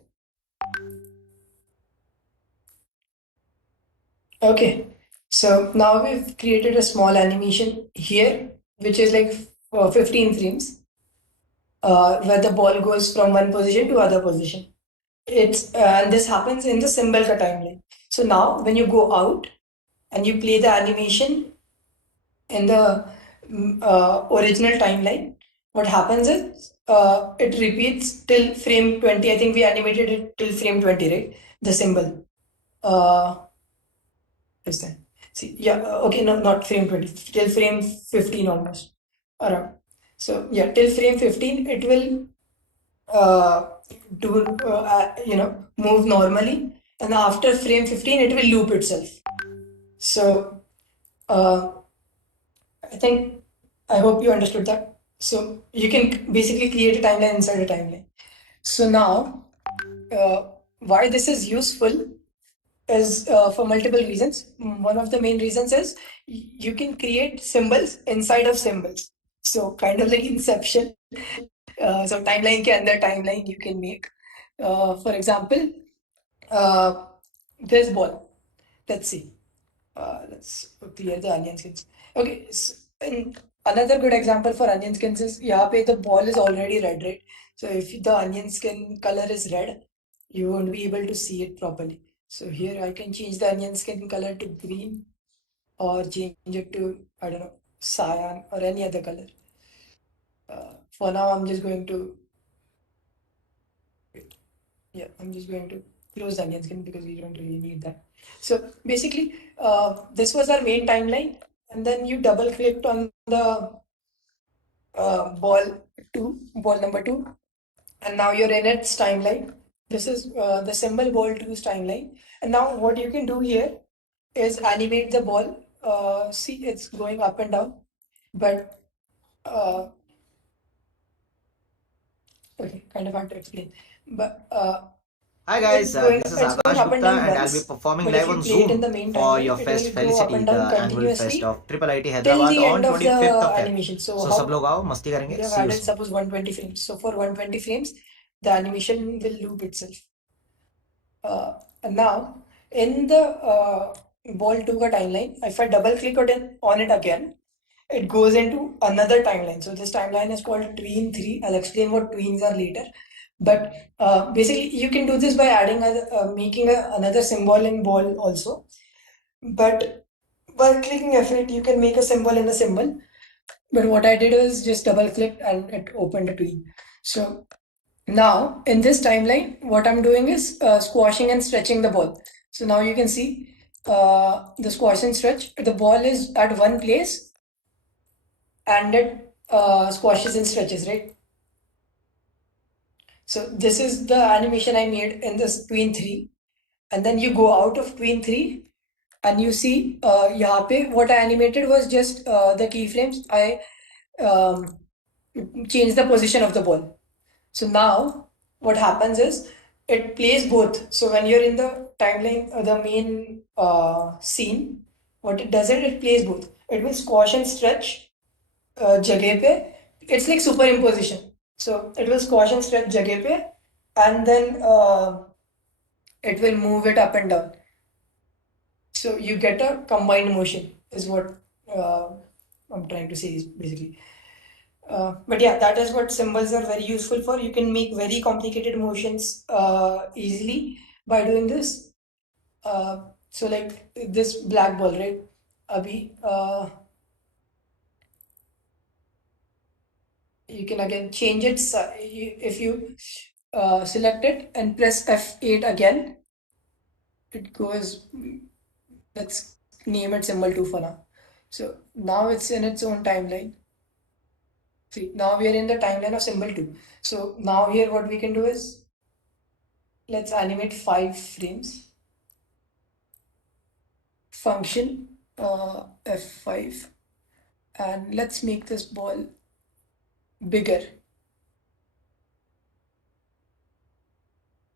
Okay, so now we've created a small animation here, which is like 15 frames, where the ball goes from one position to other position. It's and this happens in the symbol ka timeline. So now when you go out and you play the animation in the original timeline, what happens is it repeats till frame 20. I think we animated it till frame 20, right? The symbol. Uh, is that? See, yeah, okay, no, not frame 20, till frame 15 almost around. So yeah, till frame 15, it will uh, do move normally, and after frame 15 it will loop itself. So uh, I think I hope you understood that. So you can basically create a timeline inside a timeline. So now uh, why this is useful is for multiple reasons. One of the main reasons is you can create symbols inside of symbols, so kind of like inception. So timeline के अंदर timeline you can make. For example, uh, this ball. Let's see. Let's clear the onion skins. Okay, and another good example for onion skins is यहाँ पे the ball is already red, right? So if the onion skin color is red, you won't be able to see it properly. So here I can change the onion skin color to green or change it to, I don't know, cyan or any other color. For now, I'm just going to Yeah, I'm just going to close the onion skin because we don't really need that. So basically, this was our main timeline, and then you double clicked on the ball number two, and now you're in its timeline. This is the symbol ball two's timeline. And now what you can do here is animate the ball. See, it's going up and down, but uh, okay, kind of hard to explain. But Hi guys, this is it's going Akash up and Gupta down and I'll be once, performing but if live you on play it in Zoom the main for timeline, your it will fest go up Felicity, and the down annual fest continuously of IIIT till Hyderabad the end on of the 25th of Feb. animation. So So how सब लोग आओ मस्ती we करेंगे. have See you added soon. suppose 120 frames. So for 120 frames, the animation will loop itself. And now in the ball 2 ka timeline, if I double click on it again, it goes into another timeline. So this timeline is called tween 3. I'll explain what tweens are later. But basically, you can do this by adding making another symbol in ball also. But by clicking F8, you can make a symbol in a symbol. But what I did was just double click and it opened a tween. So now in this timeline, what I'm doing is squashing and stretching the ball. So now you can see the squash and stretch. The ball is at one place and it squashes and stretches, right? So this is the animation I made in this tween 3. And then you go out of tween 3 and you see यहाँ पे what I animated was just the keyframes. I um, changed the position of the ball. So now what happens is it plays both. So when you're in the timeline, the main scene, what it does it plays both. It will squash and stretch जगह पे. It's like superimposition. So it will squash and stretch जगह पे, and then it will move it up and down. So you get a combined motion is what uh, I'm trying to say is basically. But yeah, that is what symbols are very useful for. You can make very complicated motions easily by doing this. So like this black ball, right? Abhi, You can again change it. If you select it and press F8 again, it goes. Let's name it symbol 2 for now. So now it's in its own timeline. See, now we are in the timeline of symbol 2. So now here what we can do is let's animate 5 frames. Function F5, and let's make this ball bigger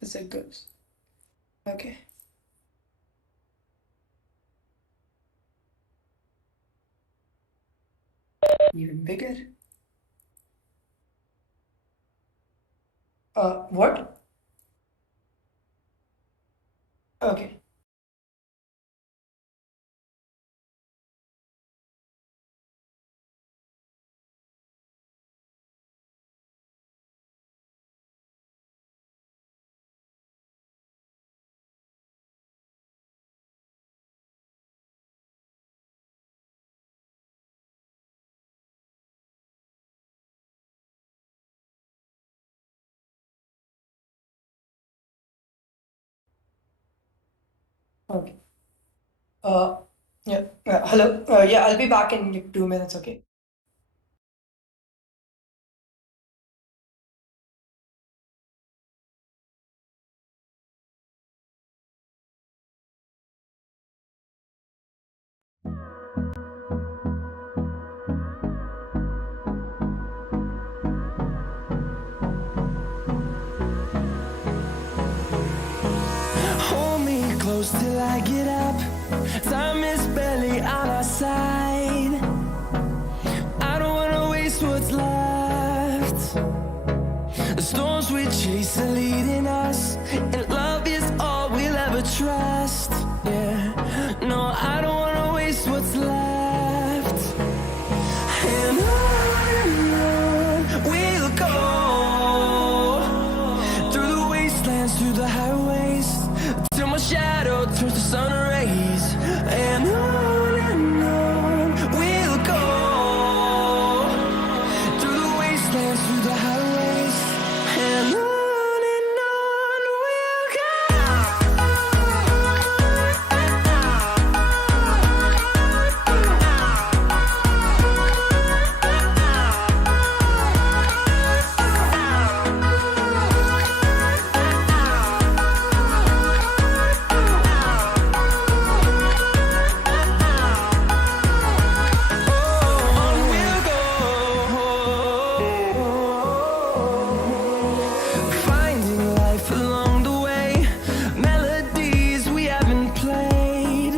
as it goes. Okay. Even bigger. What? Okay. Okay. Uh, yeah. Hello. Yeah, I'll be back in like 2 minutes. Okay. Hold me close till I get up. Time is barely on our side. I don't wanna waste what's left. The storms we chase are leading us, and love is all we'll ever trust. Yeah, no, I don't wanna waste what's left. And on we'll go, through the wastelands, through the highways, till my shadow turns to sun rays. And on we'll go, through the wastelands, through the highways, and on we'll finding life along the way, melodies we haven't played.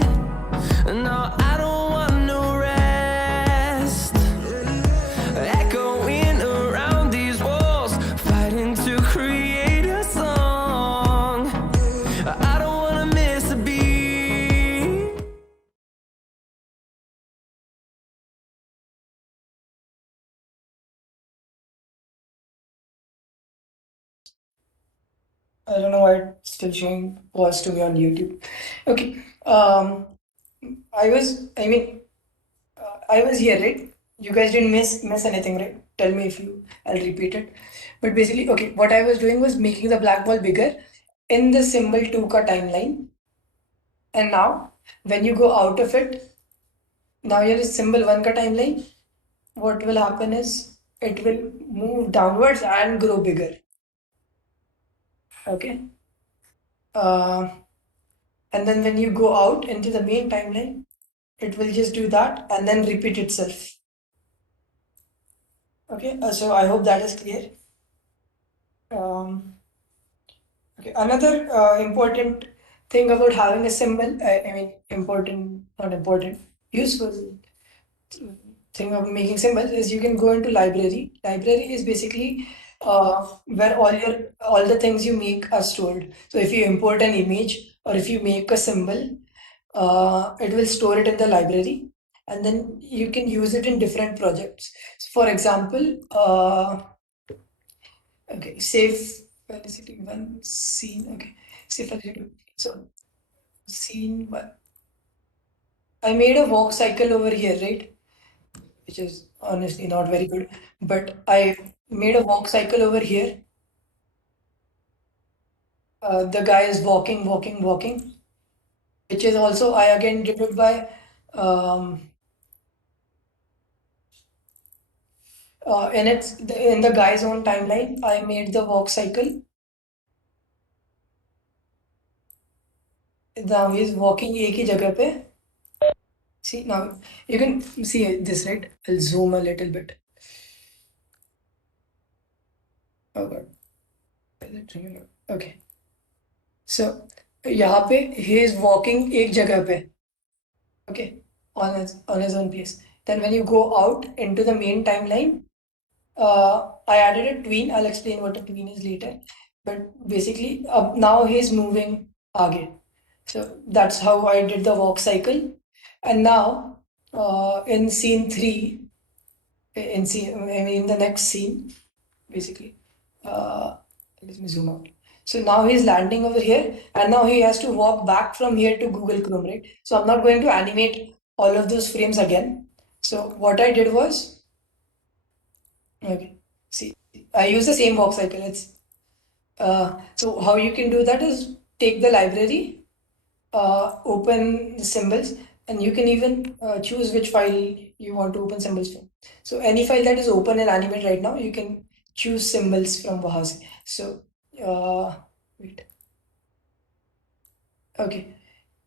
No, I don't want no rest. Echoing around these walls, fighting to create a song. I don't wanna miss a beat. I don't know why it's still showing pause to me on YouTube. Okay. I mean, I was here, right? You guys didn't miss anything, right? Tell me if you, I'll repeat it. But basically, okay, what I was doing was making the black ball bigger in the symbol 2 ka timeline. And now, when you go out of it, now you're in symbol 1 ka timeline. What will happen is it will move downwards and grow bigger. Okay. Uh, and then when you go out into the main timeline, it will just do that and then repeat itself. Okay, so I hope that is clear. Okay, another important thing about having a symbol, I mean, important, not important, useful thing of making symbols is you can go into library. Library is basically where all the things you make are stored. So if you import an image or if you make a symbol, it will store it in the library, and then you can use it in different projects. So for example, okay, save Felicity one scene. Okay, save Felicity. So scene one. I made a walk cycle over here, right? which is honestly not very good. But I made a walk cycle over here. The guy is walking, walking, walking, which is also I again did it by um, in the guy's own timeline. I made the walk cycle. Now he's walking एक ही जगह पे. See, now you can see this, right? I'll zoom a little bit. Oh God. Is it regular? Okay. So यहाँ पे he is walking एक जगह पे. Okay. On his own pace. Then when you go out into the main timeline, I added a tween. I'll explain what a tween is later. But basically, now he's moving आगे. So that's how I did the walk cycle. And now, in scene 3, in the next scene, basically, let me zoom out. So now he's landing over here, and now he has to walk back from here to Google Chrome, right? So I'm not going to animate all of those frames again. So what I did was, okay, see, I use the same walk cycle. So how you can do that is take the library, open the symbols, and you can even choose which file you want to open symbols from. So any file that is open in Animate right now, you can choose symbols from वहाँ से. So wait, okay,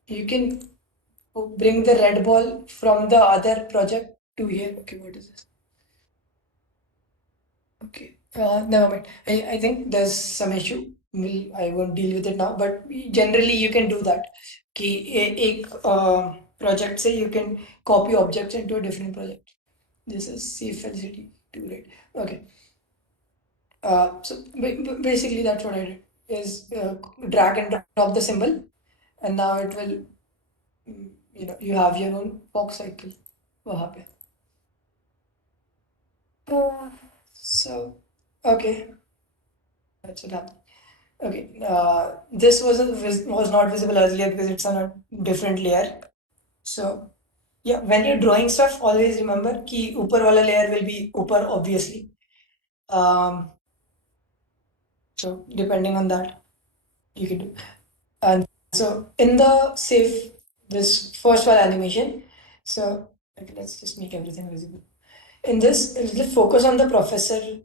you can bring the red ball from the other project to here. Okay, what is this? Okay, never mind. I think there's some issue. I won't deal with it now, but generally you can do that. कि एक project से you can copy objects into a different project. This is see Felicity too, right? Okay. So basically that's what I did is drag and drop the symbol, and now it will, you have your own walk cycle वहाँ पे. So okay, that's what happened. Okay, this was not visible earlier because it's on a different layer. So yeah, when you're drawing stuff, always remember कि ऊपर वाला layer will be ऊपर obviously. So depending on that, you can do. And so in the save this first file animation, so okay, let's just make everything visible. In this, let's focus on the professor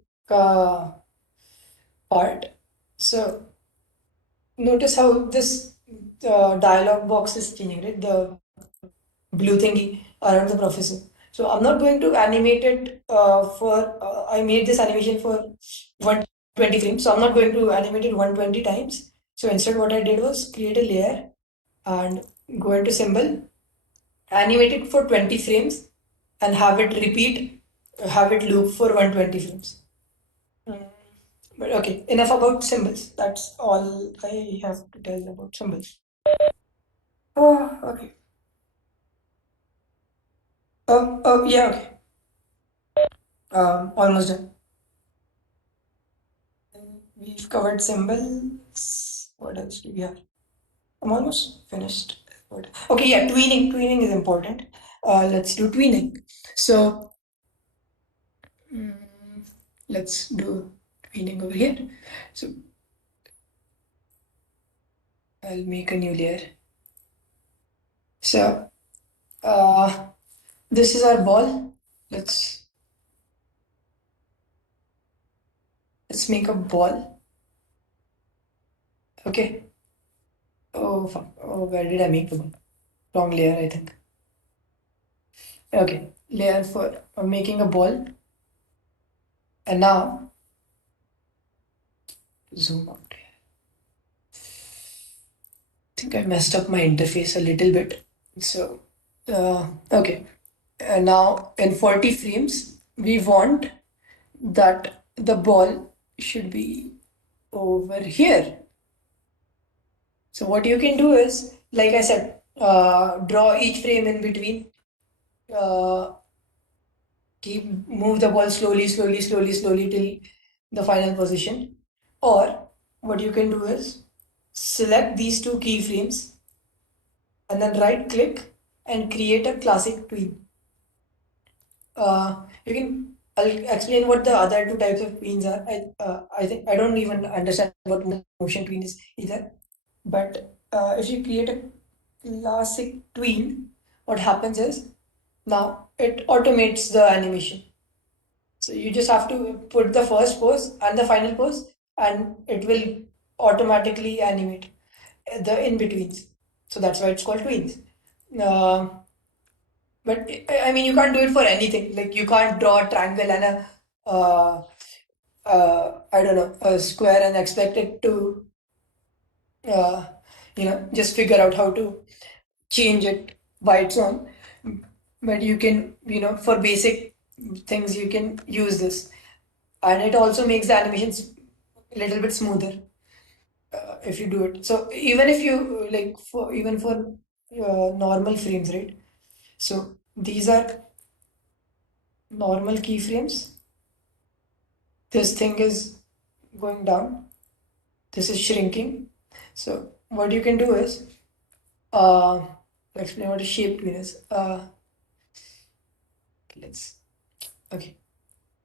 part. So notice how this dialog box is changing, right? The blue thingy around the professor. So I'm not going to animate it I made this animation for 120 frames. So I'm not going to animate it 120 times. So instead what I did was create a layer and go into symbol, animate it for 20 frames and have it loop for 120 frames. But okay, enough about symbols. That's all I have to tell about symbols. Oh, okay. Yeah, okay. Almost done. We've covered symbols. What else do we have? I'm almost finished. Okay, yeah, tweening. Tweening is important. Let's do tweening. So let's do tweening over here. So I'll make a new layer. So this is our ball. Let's make a ball. Okay. Oh, fuck. Oh, where did I make the ball? Wrong layer, I think. Okay, layer for making a ball. And now zoom out. I think I messed up my interface a little bit. So, okay. And now in 40 frames, we want that the ball should be over here. So what you can do is, like I said, draw each frame in between. Move the ball slowly till the final position. Or what you can do is select these two keyframes and then right click and create a classic tween. You can. I'll explain what the other two types of tweens are. I think I don't even understand what motion tween is either. But if you create a classic tween, what happens is now it automates the animation. So you just have to put the first pose and the final pose, and it will automatically animate the in betweens. So that's why it's called tweens. Uh, but I mean, you can't do it for anything. Like you can't draw a triangle and a I don't know, a square and expect it to uh, just figure out how to change it by its own. But you can, for basic things, you can use this, and it also makes the animations a little bit smoother if you do it. So even if you like for even for normal frames, right? So these are normal keyframes. This thing is going down. This is shrinking. So what you can do is uh, explain what a shape tween is. Let's okay.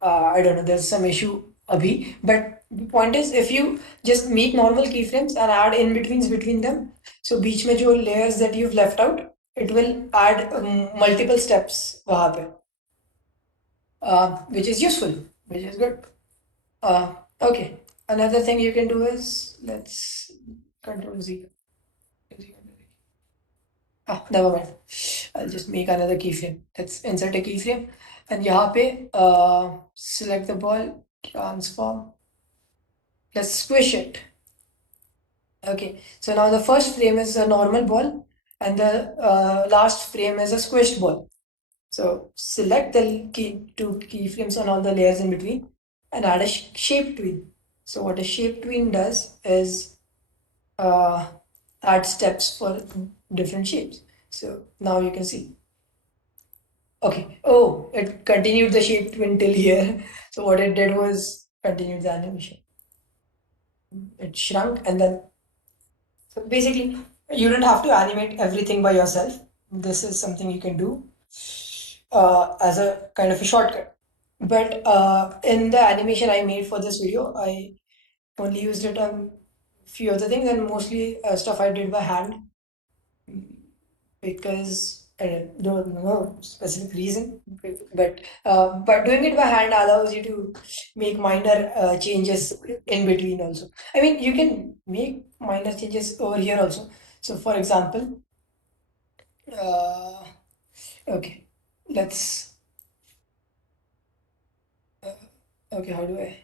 I don't know. There's some issue abhi, but the point is, if you just make normal keyframes and add in betweens between them, so बीच में जो layers that you've left out, it will add multiple steps वहाँ पे, which is useful, which is good. Uh, okay. Another thing you can do is let's Control Z. Never mind. I'll just make another keyframe. Let's insert a keyframe, and यहाँ पे select the ball, transform. Let's squish it. Okay, so now the first frame is a normal ball, and the last frame is a squished ball. So select the two keyframes on all the layers in between and add a shape tween. So what a shape tween does is uh, add steps for different shapes. So now you can see. Okay. Oh, it continued the shape tween till here. So what it did was continue the animation. It shrunk, and then so basically you don't have to animate everything by yourself. This is something you can do as a kind of a shortcut. But in the animation I made for this video, I only used it on few other things, and mostly stuff I did by hand because I don't know specific reason. But doing it by hand allows you to make minor changes in between also. I mean, you can make minor changes over here also. So for example, uh, okay, let's okay, how do I?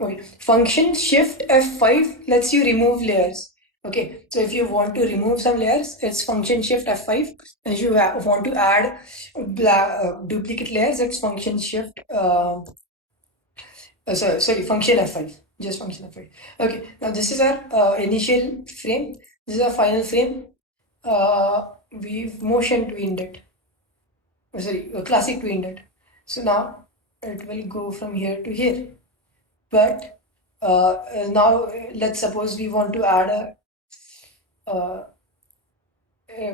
Okay, function shift F5 lets you remove layers. Okay, so if you want to remove some layers, it's function shift F5. And if you want to add duplicate layers, it's function shift. Sorry, function F5. Just function F5. Okay, now this is our initial frame. This is our final frame. We've motion tweened it. Sorry, classic tweened it. So now it will go from here to here. But now let's suppose we want to add uh,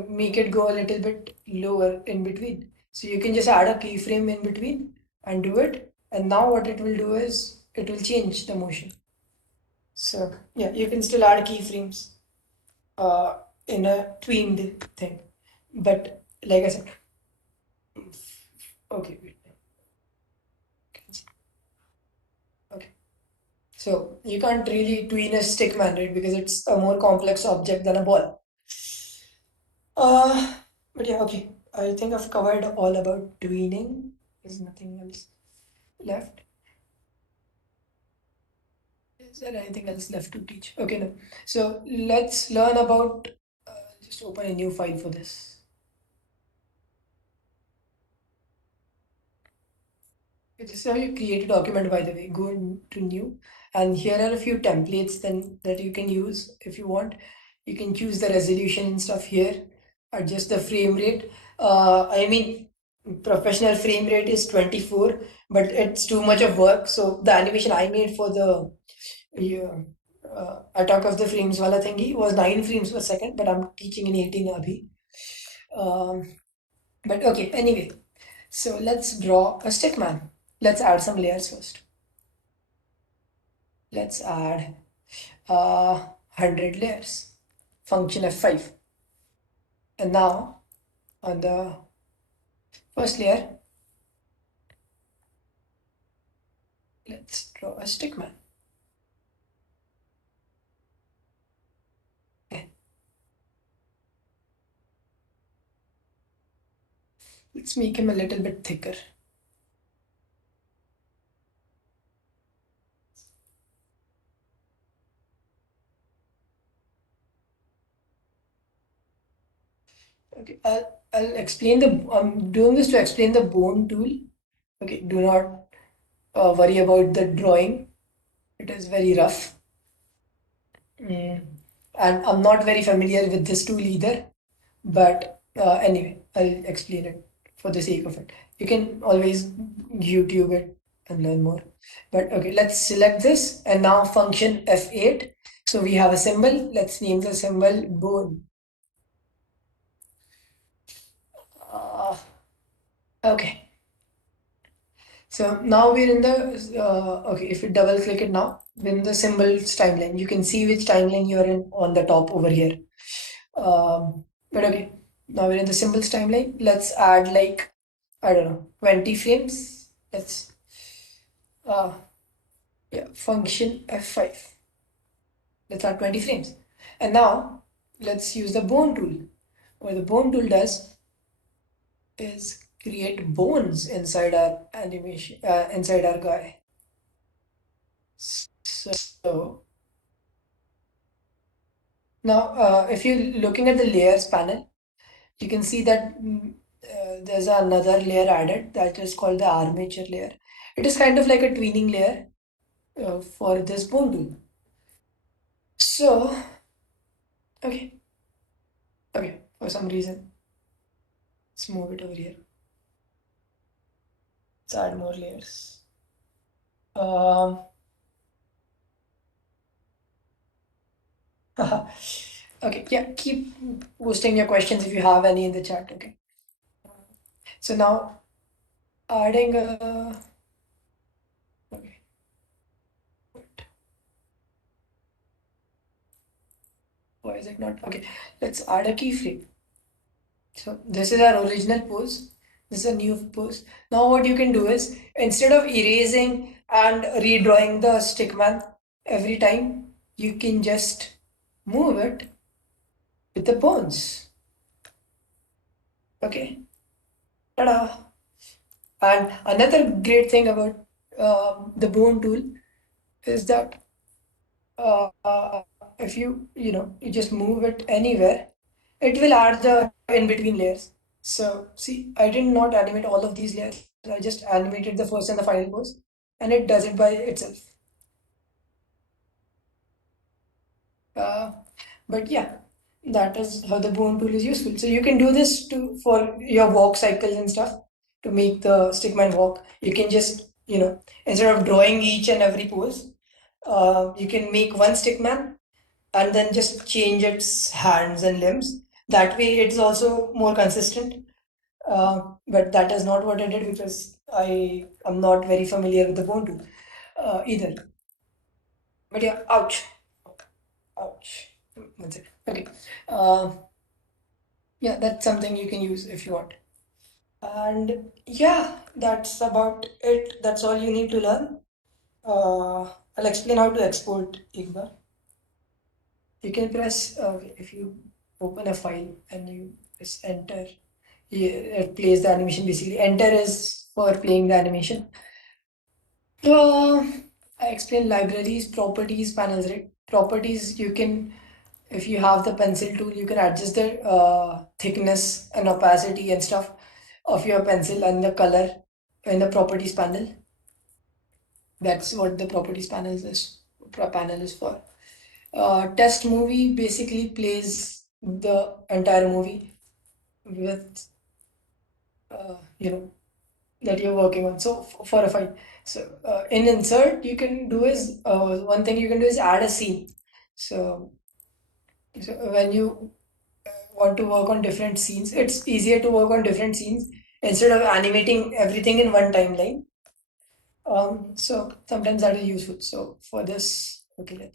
make it go a little bit lower in between. So you can just add a keyframe in between and do it. And now what it will do is it will change the motion. So yeah, you can still add keyframes in a tweened thing. But like I said, okay, wait. Okay. So you can't really tween a stick man, right? Because it's a more complex object than a ball. But yeah, okay. I think I've covered all about tweening. There's nothing else left. Is there anything else left to teach? Okay, no. So let's learn about. Just open a new file for this. This is how you create a document, by the way. Go to new, and here are a few templates then that you can use if you want. You can choose the resolution and stuff here. Adjust the frame rate. I mean, professional frame rate is 24, but it's too much of work. So the animation I made for the attack of the frames wala thingy was 9 frames per second, but I'm teaching in 18 abhi. Um, But okay, anyway. So let's draw a stick man. Let's add some layers first. Let's add 100 layers. Function F5. And now on the first layer, let's draw a stick man. Okay. Let's make him a little bit thicker. Okay, I'll explain I'm doing this to explain the bone tool. Okay, do not worry about the drawing. It is very rough. And I'm not very familiar with this tool either. But anyway, I'll explain it for the sake of it. You can always YouTube it and learn more. But okay, let's select this and now function F8. So we have a symbol. Let's name the symbol bone. Okay. So now we're in the, okay, if you double click it now, we're in the symbols timeline. You can see which timeline you're in on the top over here. But okay, now we're in the symbols timeline. Let's add like, I don't know, 20 frames. Let's, yeah, function F5. Let's add 20 frames. And now let's use the bone tool. What the bone tool does is create bones inside our animation, inside our guy. So now, if you're looking at the layers panel, you can see that there's another layer added that is called the armature layer. It is kind of like a tweening layer for this bone tool. So, okay, for some reason, let's move it over here. Let's add more layers. Okay, yeah, keep posting your questions if you have any in the chat, okay? So now, adding a, okay. Why is it not? Okay, let's add a keyframe. So this is our original pose. This is a new pose. Now what you can do is, instead of erasing and redrawing the stickman every time, you can just move it with the bones. Okay. Ta-da! And another great thing about the bone tool is that uh, if you just move it anywhere, it will add the in between layers. So see, I did not animate all of these layers. I just animated the first and the final pose, and it does it by itself. Uh, but yeah, that is how the bone tool is useful. So you can do this for your walk cycles and stuff to make the stickman walk. You can just, instead of drawing each and every pose, you can make one stickman and then just change its hands and limbs. That way, it's also more consistent. But that is not what I did because I am not very familiar with the bone tool either. But yeah, ouch, ouch. That's it. Okay. Uh, yeah, that's something you can use if you want. And yeah, that's about it. That's all you need to learn. I'll explain how to export Igba. You can press, if you open a file and you press enter, it plays the animation basically. Enter is for playing the animation. I explained libraries, properties, panels, right? Properties, you can, if you have the pencil tool, you can adjust the thickness and opacity and stuff of your pencil and the color in the properties panel. That's what the properties panel is for. Test movie basically plays the entire movie with, that you're working on. So for a file. So in insert, you can do is one thing you can do is add a scene. So when want to work on different scenes, it's easier to work on different scenes instead of animating everything in one timeline. So sometimes that is useful. So for this, okay,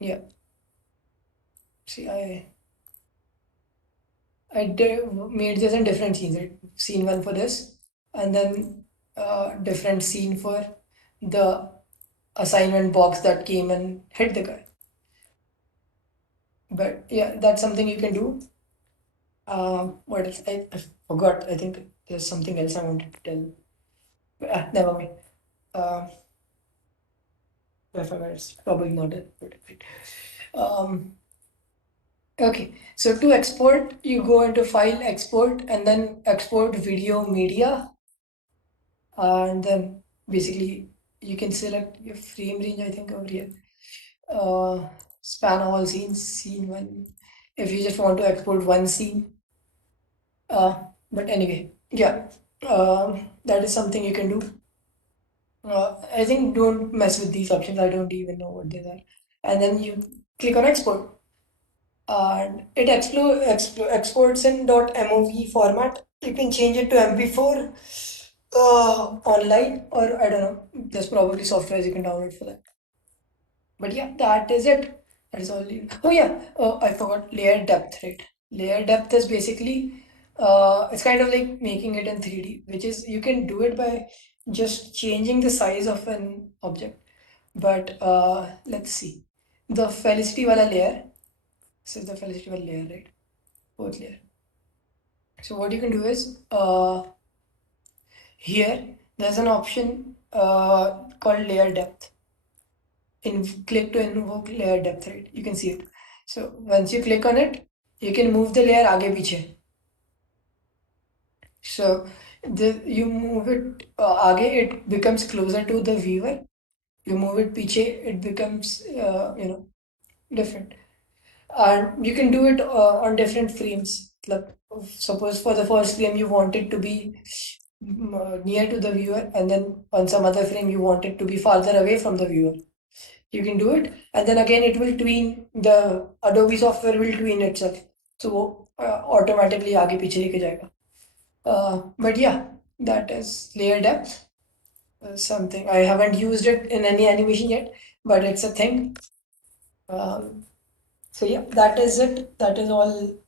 yeah. See, made this in different scenes. Right? Scene one for this, and then different scene for the assignment box that came and hit the guy. But yeah, that's something you can do. What else? I forgot. I think there's something else I wanted to tell. Never mind. Uh, I forgot. It's probably not it. Um, okay. So to export, you go into File, Export, and then Export Video Media, and then basically you can select your frame range. I think over here. Span all scenes. Scene one. If you just want to export one scene. But anyway, yeah. That is something you can do. I think don't mess with these options. I don't even know what they are. And then you click on export, and it exports in .mov format. You can change it to MP4 online, or I don't know. There's probably software you can download for that. But yeah, that is it. That is all. Oh yeah, I forgot layer depth, right? Layer depth is basically it's kind of like making it in 3D, which is you can do it by just changing the size of an object. But let's see. The Felicity wala layer. This is the Felicity wala layer, right? Both layer. So what you can do is here there's an option called layer depth. Click to invoke layer depth, right? You can see it. So once you click on it, you can move the layer आगे पीछे. So you move it आगे, it becomes closer to the viewer. You move it पीछे, it becomes different. And you can do it on different frames. Like, suppose for the first frame you want it to be near to the viewer, and then on some other frame you want it to be farther away from the viewer. You can do it, and then again it will tween, the Adobe software will tween itself, so automatically आगे पीछे लेके जाएगा. But yeah, that is layer depth. Something I haven't used it in any animation yet, but it's a thing. So yeah, that is it. That is all.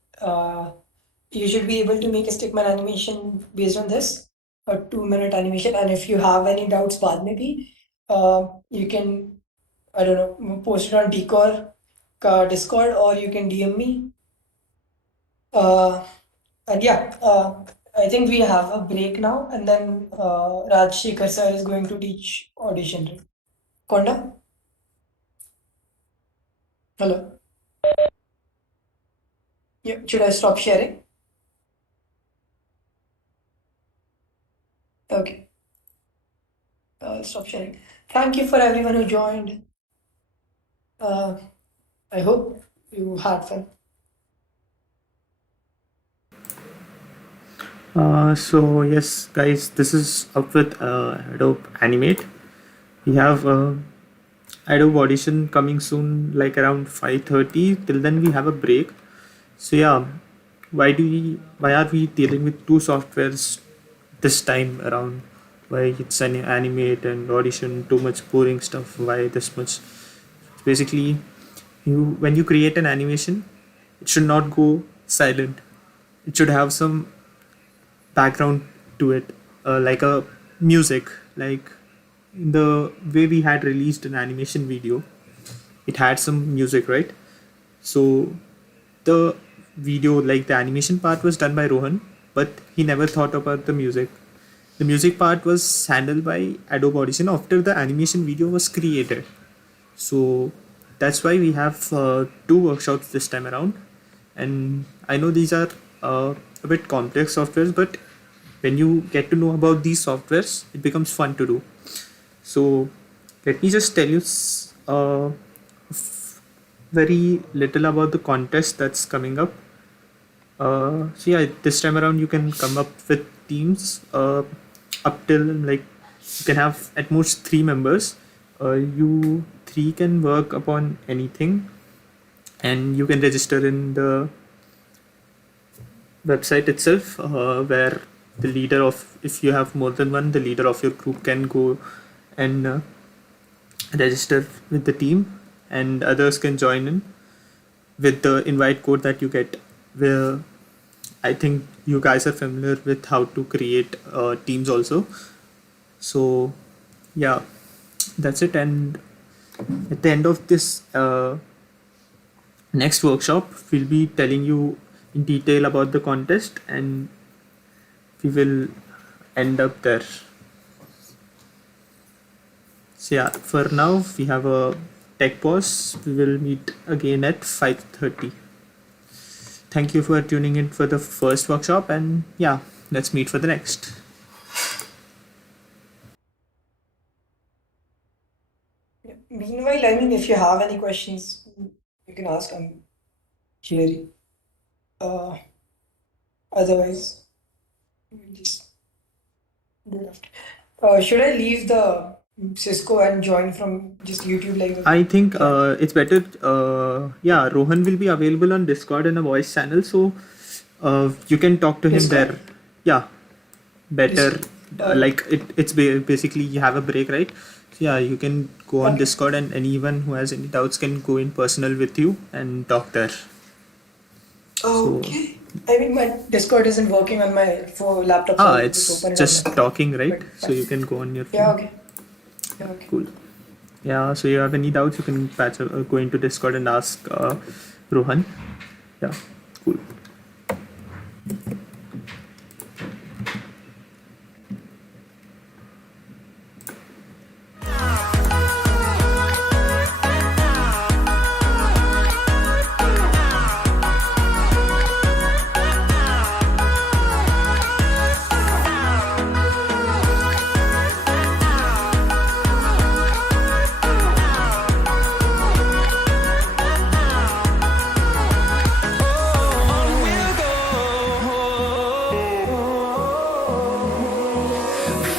You should be able to make a stickman animation based on this, a 2-minute animation. And if you have any doubts, बाद में भी, you can, I don't know, post it on Decore Discord, or you can DM me. And yeah, I think we have a break now, and then Raj Shekhar sir is going to teach audition. Right? Konda? Hello. Yeah, should I stop sharing? Okay. Stop sharing. Thank you for everyone who joined. I hope you had fun. So yes, guys, this is up with Adobe Animate. We have Adobe Audition coming soon, like around 5:30. Till then, we have a break. So yeah, why are we dealing with two softwares this time around? Why it's an Animate and Audition? Too much boring stuff. Why this much? Basically, when you create an animation, it should not go silent. It should have some background to it, like a music, like the way we had released an animation video, it had some music, right? So the video, like the animation part, was done by Rohan, but he never thought about the music. The music part was handled by Adobe Audition after the animation video was created. So that's why we have two workshops this time around. And I know these are a bit complex softwares, but when you get to know about these softwares, it becomes fun to do. So let me just tell you very little about the contest that's coming up. So yeah, this time around you can come up with teams up till, like, you can have at most 3 members. You 3 can work upon anything. and you can register in the website itself, where the leader of, if you have more than one, the leader of your group can go and register with the team, and others can join in with the invite code that you get, where I think you guys are familiar with how to create teams also. So yeah, that's it. And at the end of this next workshop, we'll be telling you in detail about the contest, and we will end up there. So yeah, for now we have a tech pause. We will meet again at 5:30. Thank you for tuning in for the first workshop, and yeah, let's meet for the next. Meanwhile, I mean, if you have any questions, you can ask. I'm here. Otherwise, we just do it after. Should I leave the Cisco and join from just YouTube Live? I think it's better. Yeah, Rohan will be available on Discord in a voice channel, so you can talk to him Discord? there. Yeah, better. Discord. Like it's basically you have a break, right? So yeah, you can go on Okay. Discord, and anyone who has any doubts can go in personal with you and talk there. Okay. I mean, my Discord isn't working on my laptop. So I'll It's open it just on my talking, right? but So you can go on your phone. Yeah, okay. Yeah, okay. Cool. Yeah, so you have any doubts, you can go into Discord and ask Rohan. Yeah, cool.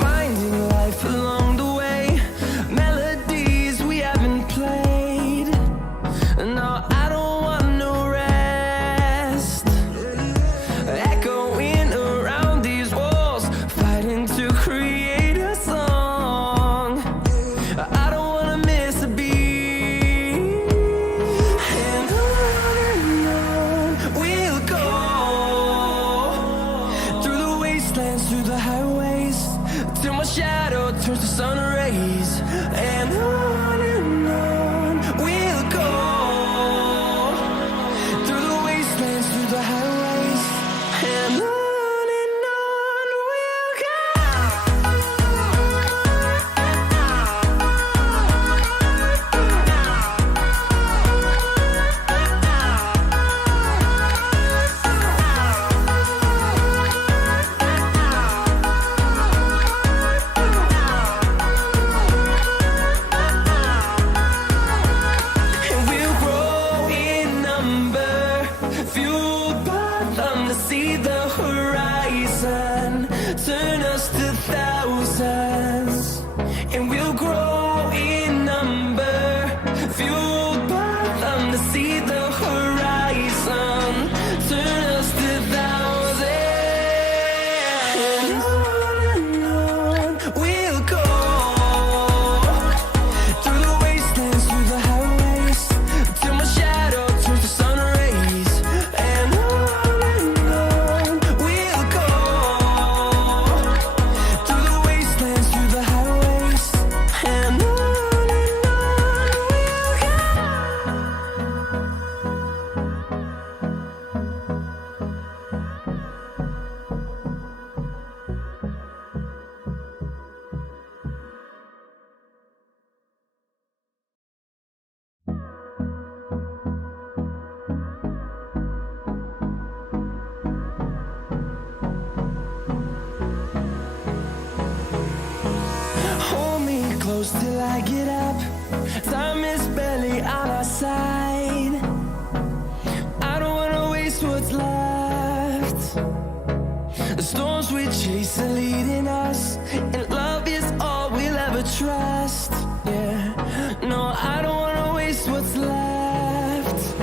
Finding life along the way, melodies we haven't played. No, I don't want no rest. Echoing around these walls, fighting to create a song. I don't wanna miss a beat. And on we'll go, through the wastelands, through the highways, till my shadow turns to sun rays. And on we'll go, through the wastelands, through the highways. And on we'll go. And we'll grow in number, fueled by them to see the horizon, turn us to thousands. And we'll grow in number, fueled by them to see the horizon, turn us to thousands. And on we'll go, through the wastelands, through the highways, till my shadow turns to sun rays. And on we'll go, through the wastelands, through the highways. And on we'll go. Hold me close till I get up. Time is barely on our side. I don't wanna waste what's left. The storms we chase are leading us, and love is all we'll ever trust. Yeah, no, I don't wanna waste what's left.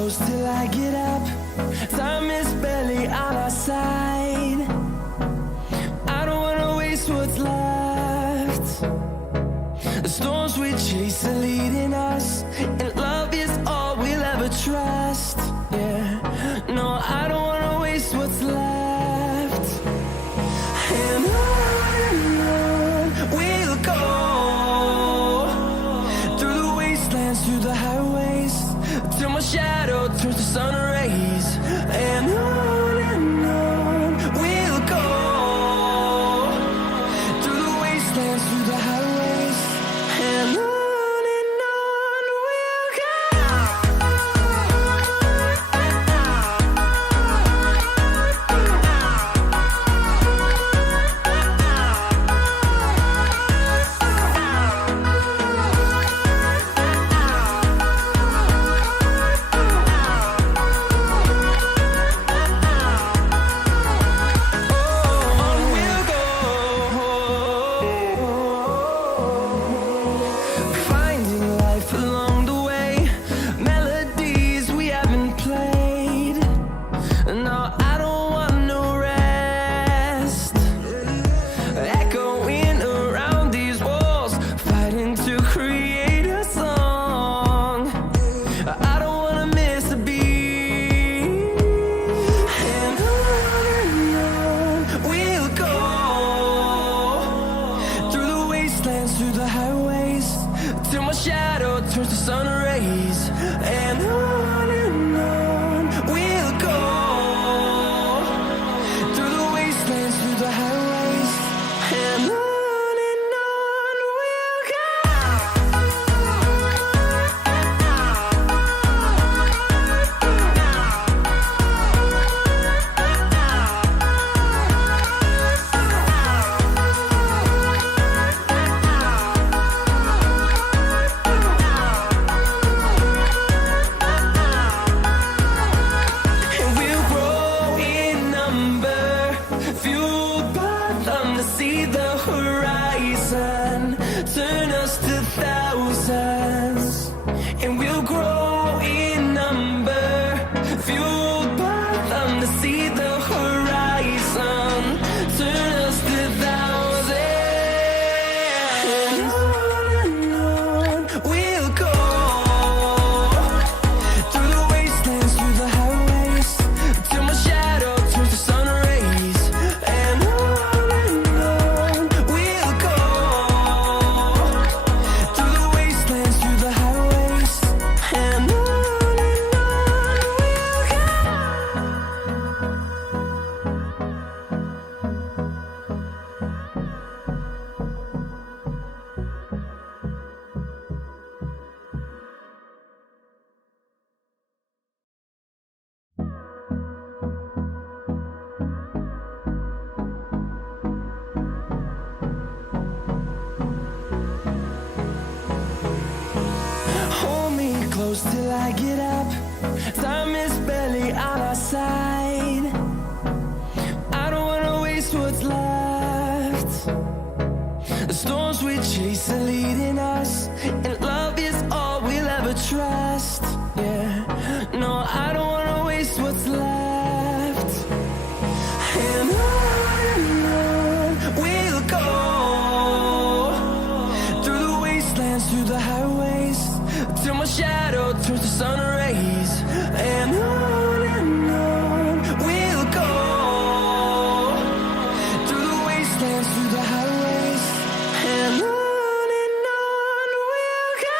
close till I get up. Time is barely on our side. I don't wanna waste what's left. The storms we chase are leading us, and love is all we'll ever trust. Yeah, no, I don't wanna waste what's left. And on we'll go, through the wastelands, through the highways, till my shadow turns to sun rays. And on we'll go, through the wastelands, through the highways, and on we'll go. Finding life along the way, melodies we haven't played. No, I don't want no rest. Echoing around these walls, fighting to create a song. I don't wanna miss a beat. And on we'll go, through the wastelands, through the highways, till my shadow turns to sun rays. And on we'll go, through the wastelands, through the highways, and on we'll go. And we'll grow in number, fueled by them to see the horizon, turn us to thousands. And we'll grow in number, fueled by them to see the horizon, turn us to thousands. And on we'll go, through the wastelands, through the highways, till my shadow turns to sun rays. And on we'll go, through the wastelands, through the highways, and on we'll go. Hold me close till I get up. Time is barely on our side. I don't wanna waste what's left. The storms we chase are leading us, and love is all we'll ever trust. Yeah, no, I don't wanna waste what's left. And on we'll go, through the wastelands, through the highways, till my shadow turns to sun rays. And on we'll go, through the wastelands, through the highways, and on we'll go.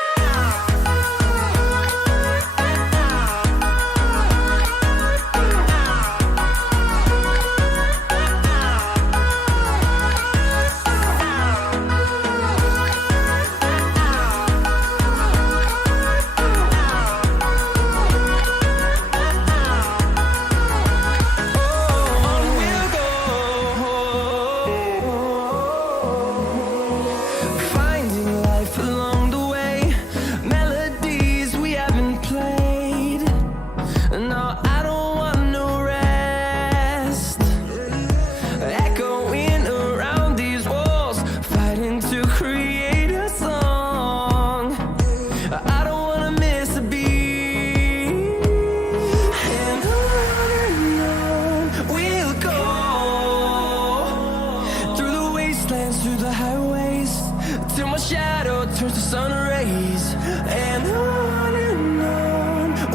sun rays, and on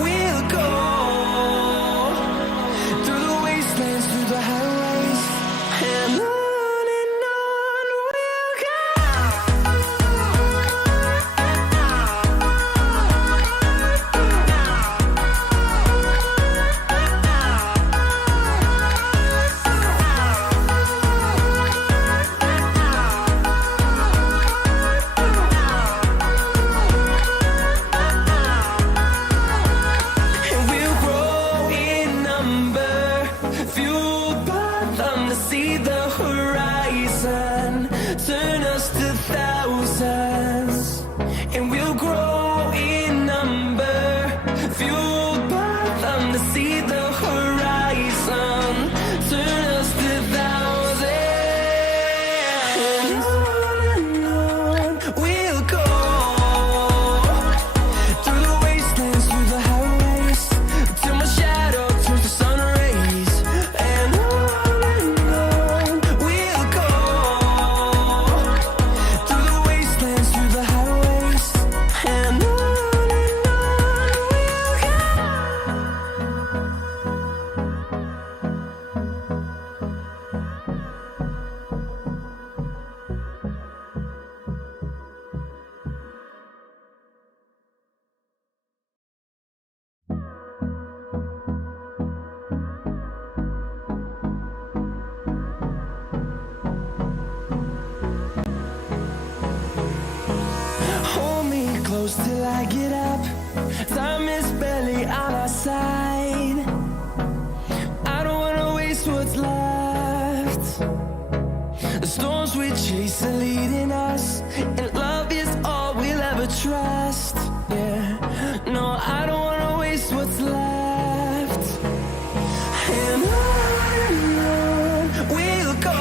we'll go through the wastelands, through the highways, and on we'll go. And we'll grow in number, fueled by them to see the horizon, turn us to thousands. And we'll grow in number, fueled by them to see the horizon, turn us to thousands. And on we'll go through the wastelands, through the highways, till my shadow turns to sun rays, and on we'll go through the wastelands, through the highways, and on we'll go. Hold me close till I get up. Time is barely on our side. I don't wanna waste what's left. The storms we chase are leading us, and love is all we'll ever trust. Yeah, no, I don't wanna waste what's left. And on we'll go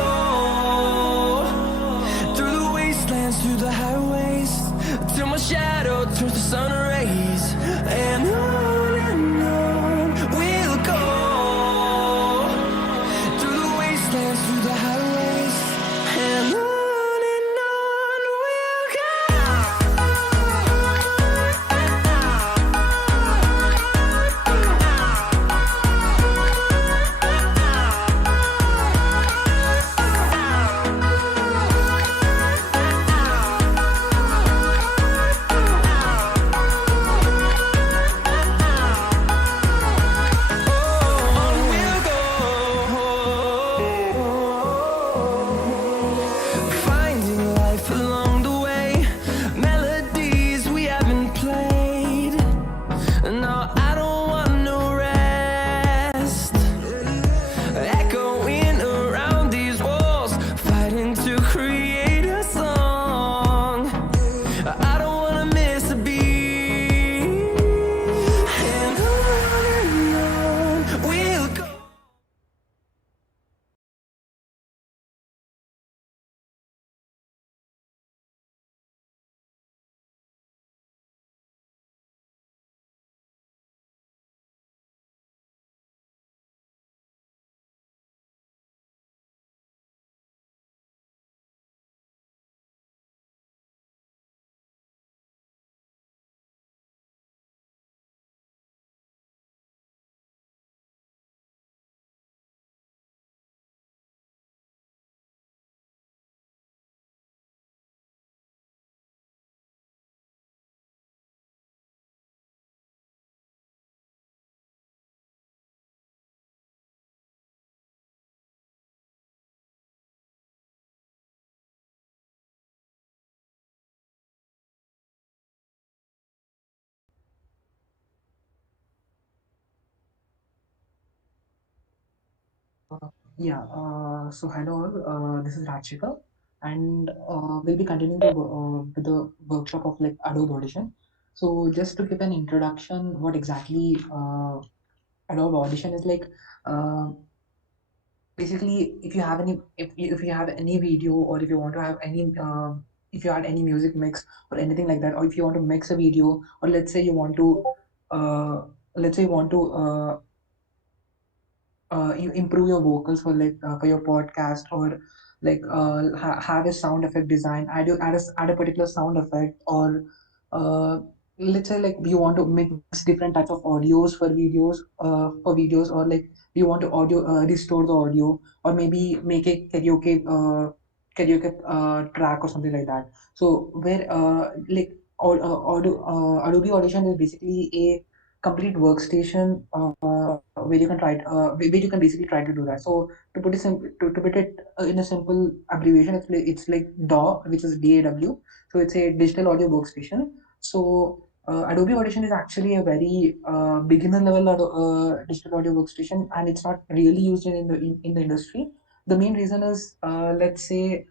through the wastelands, through the highways, till my shadow turns to sun rays, and on we'll go through the wastelands, through the highways, and on we'll go. So hello all, this is Rachika, and we'll be continuing with the workshop of like Adobe Audition. So just to give an introduction, what exactly Adobe Audition is like. Basically, if you have any video, or if you want to have any if you had any music mix or anything like that, or if you want to mix a video, or let's say you want to let's say you want to you improve your vocals for like for your podcast, or like have a sound effect design, add a particular sound effect, or uh, let's say like you want to mix different types of audios for videos, or like you want to audio restore the audio, or maybe make a karaoke track or something like that. So where Adobe Audition is basically a complete workstation where you can where you can basically try to do that. So to put it in a simple abbreviation, it's like DAW, which is DAW. So it's a digital audio workstation. So Adobe Audition is actually a very beginner level digital audio workstation, and it's not really used in the industry. The main reason is, let's say,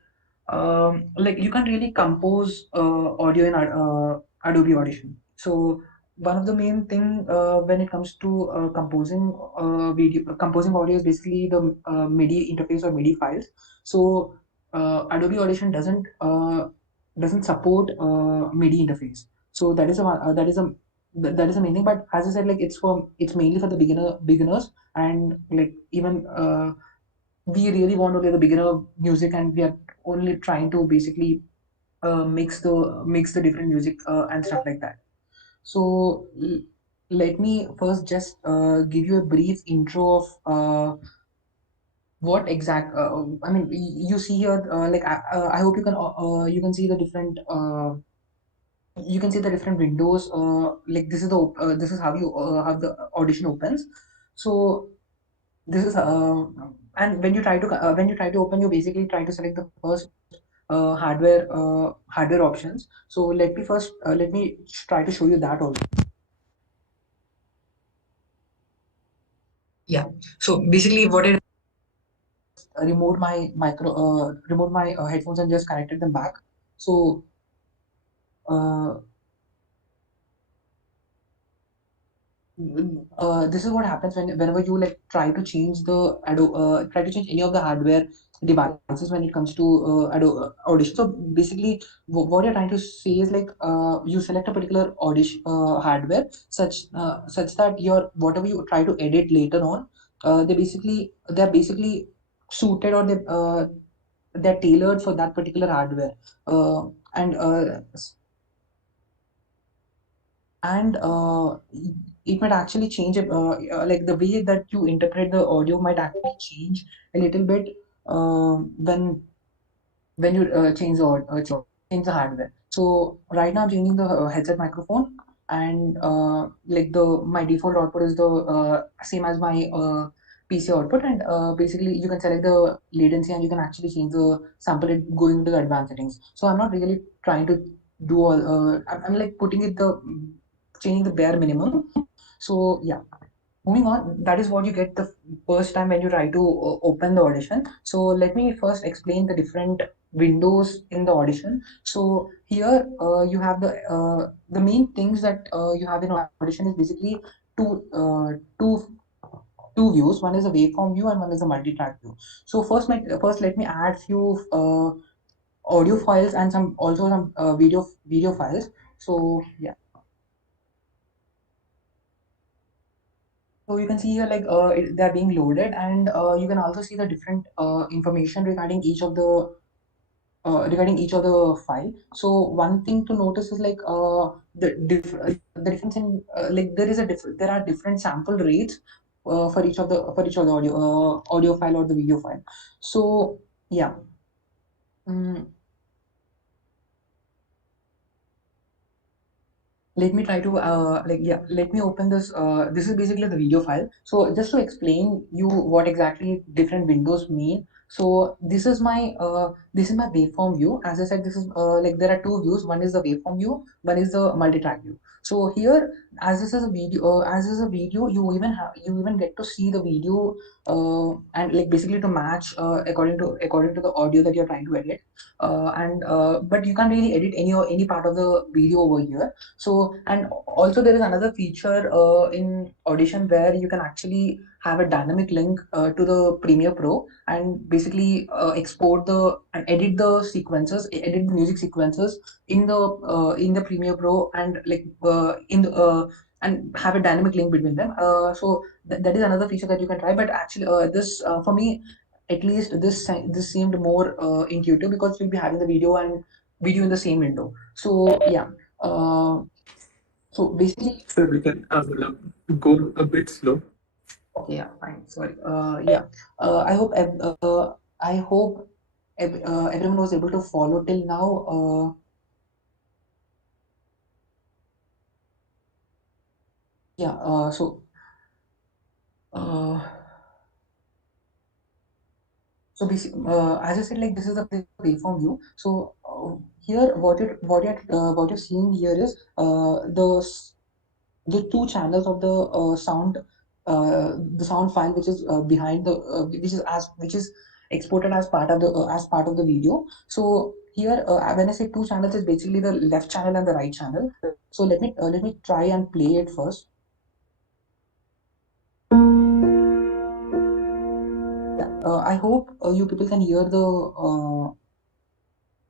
like you can't really compose audio in Adobe Audition. So one of the main thing when it comes to composing audio is basically the MIDI interface or MIDI files. So Adobe Audition doesn't support MIDI interface. So that is a main thing. But as I said, like it's mainly for the beginners, and like even we really want to play the beginner music, and we are only trying to basically mix the different music and stuff like that. So let me first just give you a brief intro of what exact I mean you see here, I hope you can see the different windows. Like this is how you how the audition opens. So this is and when you try to open, you basically try to select the first hardware options. So let me try to show you that also. Yeah. So basically, what it removed my headphones and just connected them back. So uh, this is what happens whenever you like try to change any of the hardware devices when it comes to Adobe Audition. So basically, what you're trying to say is like you select a particular audition hardware such that your whatever you try to edit later on, they're basically suited, or they're tailored for that particular hardware. And and it might actually change like the way that you interpret the audio might actually change a little bit when you change the hardware. So right now I'm changing the headset microphone, and like the my default output is the same as my PC output, and basically you can select the latency, and you can actually change the sample it going into the advanced settings. So I'm not really trying to do all I'm like putting it the changing the bare minimum. So yeah, moving on, that is what you get the first time when you try to open the audition. So let me first explain the different windows in the audition. So here the main things that you have in audition is basically two uh, two two views. One is a waveform view and one is a multi-track view. So first let me add few audio files and some video files. So yeah. So you can see here like they're being loaded, and you can also see the different information regarding each of the file. So one thing to notice is like the difference in like there are different sample rates for each of the audio file or the video file. So yeah. Mm, let me try to let me open this is basically the video file. So just to explain you what exactly different windows mean. So this is my waveform view. As I said, this is like there are two views. One is the waveform view, one is the multi-track view. So here, as this is a video, you even get to see the video and like basically to match according to the audio that you're trying to edit. And but you can't really edit any part of the video over here. So, and also there is another feature in Audition where you can actually have a dynamic link to the Premiere Pro, and basically export and edit the music sequences in the Premiere Pro, and like and have a dynamic link between them. So that is another feature that you can try. But actually, this for me, at least this seemed more intuitive because we'll be having the video and video in the same window. So yeah, so basically, So we can go a bit slow. okay, yeah, fine. Sorry. Yeah. I hope I hope everyone was able to follow till now. Yeah. Uh, so basically, as I said, like this is the platform view. So here, what you're seeing here is the two channels of the sound file which is behind the which is exported as part of the video. So here, when I say two channels, it's basically the left channel and the right channel. So let me try and play it first. Yeah, I hope you people can hear the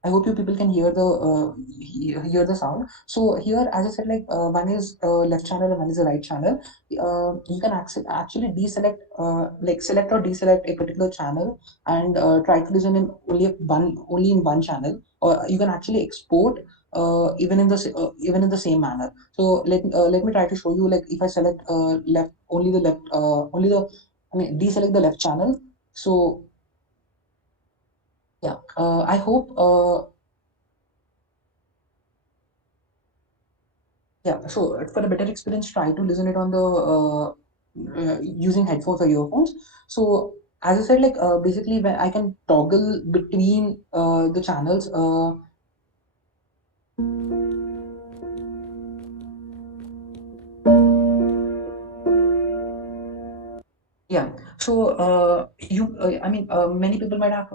I hope you people can hear the sound. So here, as I said, like one is left channel and one is the right channel. You can actually deselect, like select or deselect a particular channel and try to listen in only in one channel, or you can actually export even in the same manner. So let me try to show you. Like if I select left only the I mean deselect the left channel. So yeah, I hope. Yeah, so for a better experience, try to listen it on the using headphones or earphones. So as I said, like basically when I can toggle between the channels. Yeah, so many people might have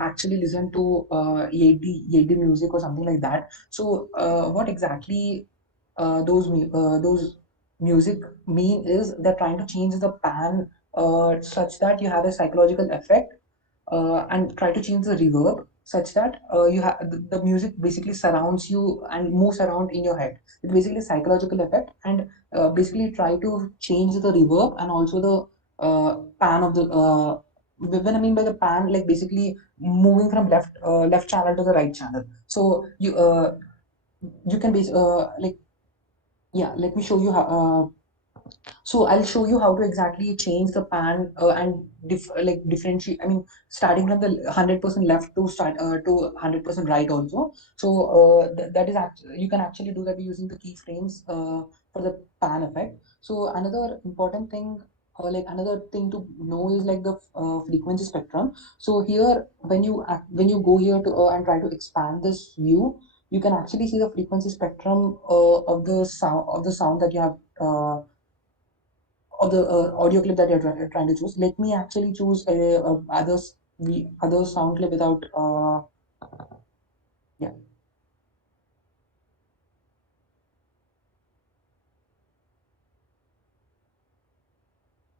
actually listened to EAD music or something like that. So what exactly those music mean is they're trying to change the pan such that you have a psychological effect, and try to change the reverb such that you have the music basically surrounds you and moves around in your head. It's basically a psychological effect, and basically try to change the reverb and also the pan of the when I mean by the pan, like basically moving from left channel to the right channel. So you can like yeah, let me show you how. So I'll show you how to exactly change the pan and differentiate. I mean, starting from the 100% left to start to 100% right also. So that is you can actually do that using the keyframes for the pan effect. So another important thing, another thing to know is like the frequency spectrum. So here, when you go here to and try to expand this view, you can actually see the frequency spectrum of the sound that you have. Of the audio clip that you're trying to choose. Let me actually choose the other sound clip without yeah.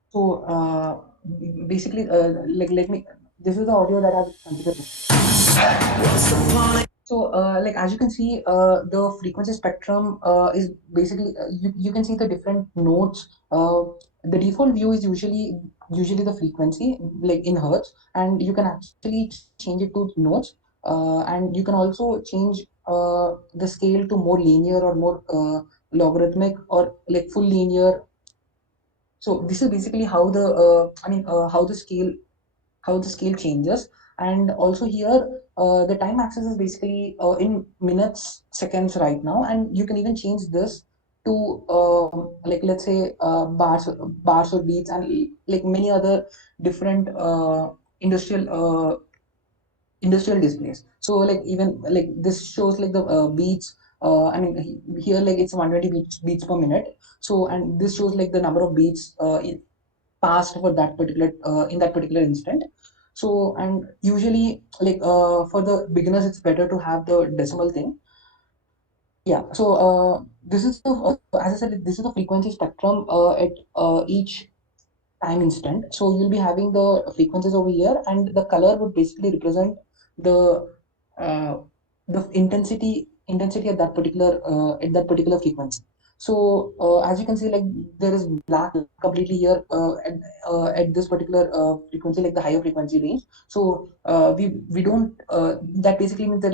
So basically, like let me. This is the audio that I've considered. So like as you can see, the frequency spectrum is basically you can see the different notes. The default view is usually the frequency like in hertz, and you can actually change it to notes, and you can also change the scale to more linear or more logarithmic or like full linear. So this is basically how the how the scale changes. And also here, the time axis is basically in minutes, seconds right now, and you can even change this to like let's say bars or beats, and like many other different industrial displays. So like even like this shows like the beats. Here like it's 120 beats per minute. So and this shows like the number of beats passed for that particular in that particular instant. So and usually like for the beginners, it's better to have the decimal thing. Yeah. So this is the as I said, this is the frequency spectrum at each time instant. So you'll be having the frequencies over here, and the color would basically represent the uh, the intensity at that particular frequency. So as you can see, like there is black completely here at this particular frequency, like the higher frequency range. So we don't that basically means uh,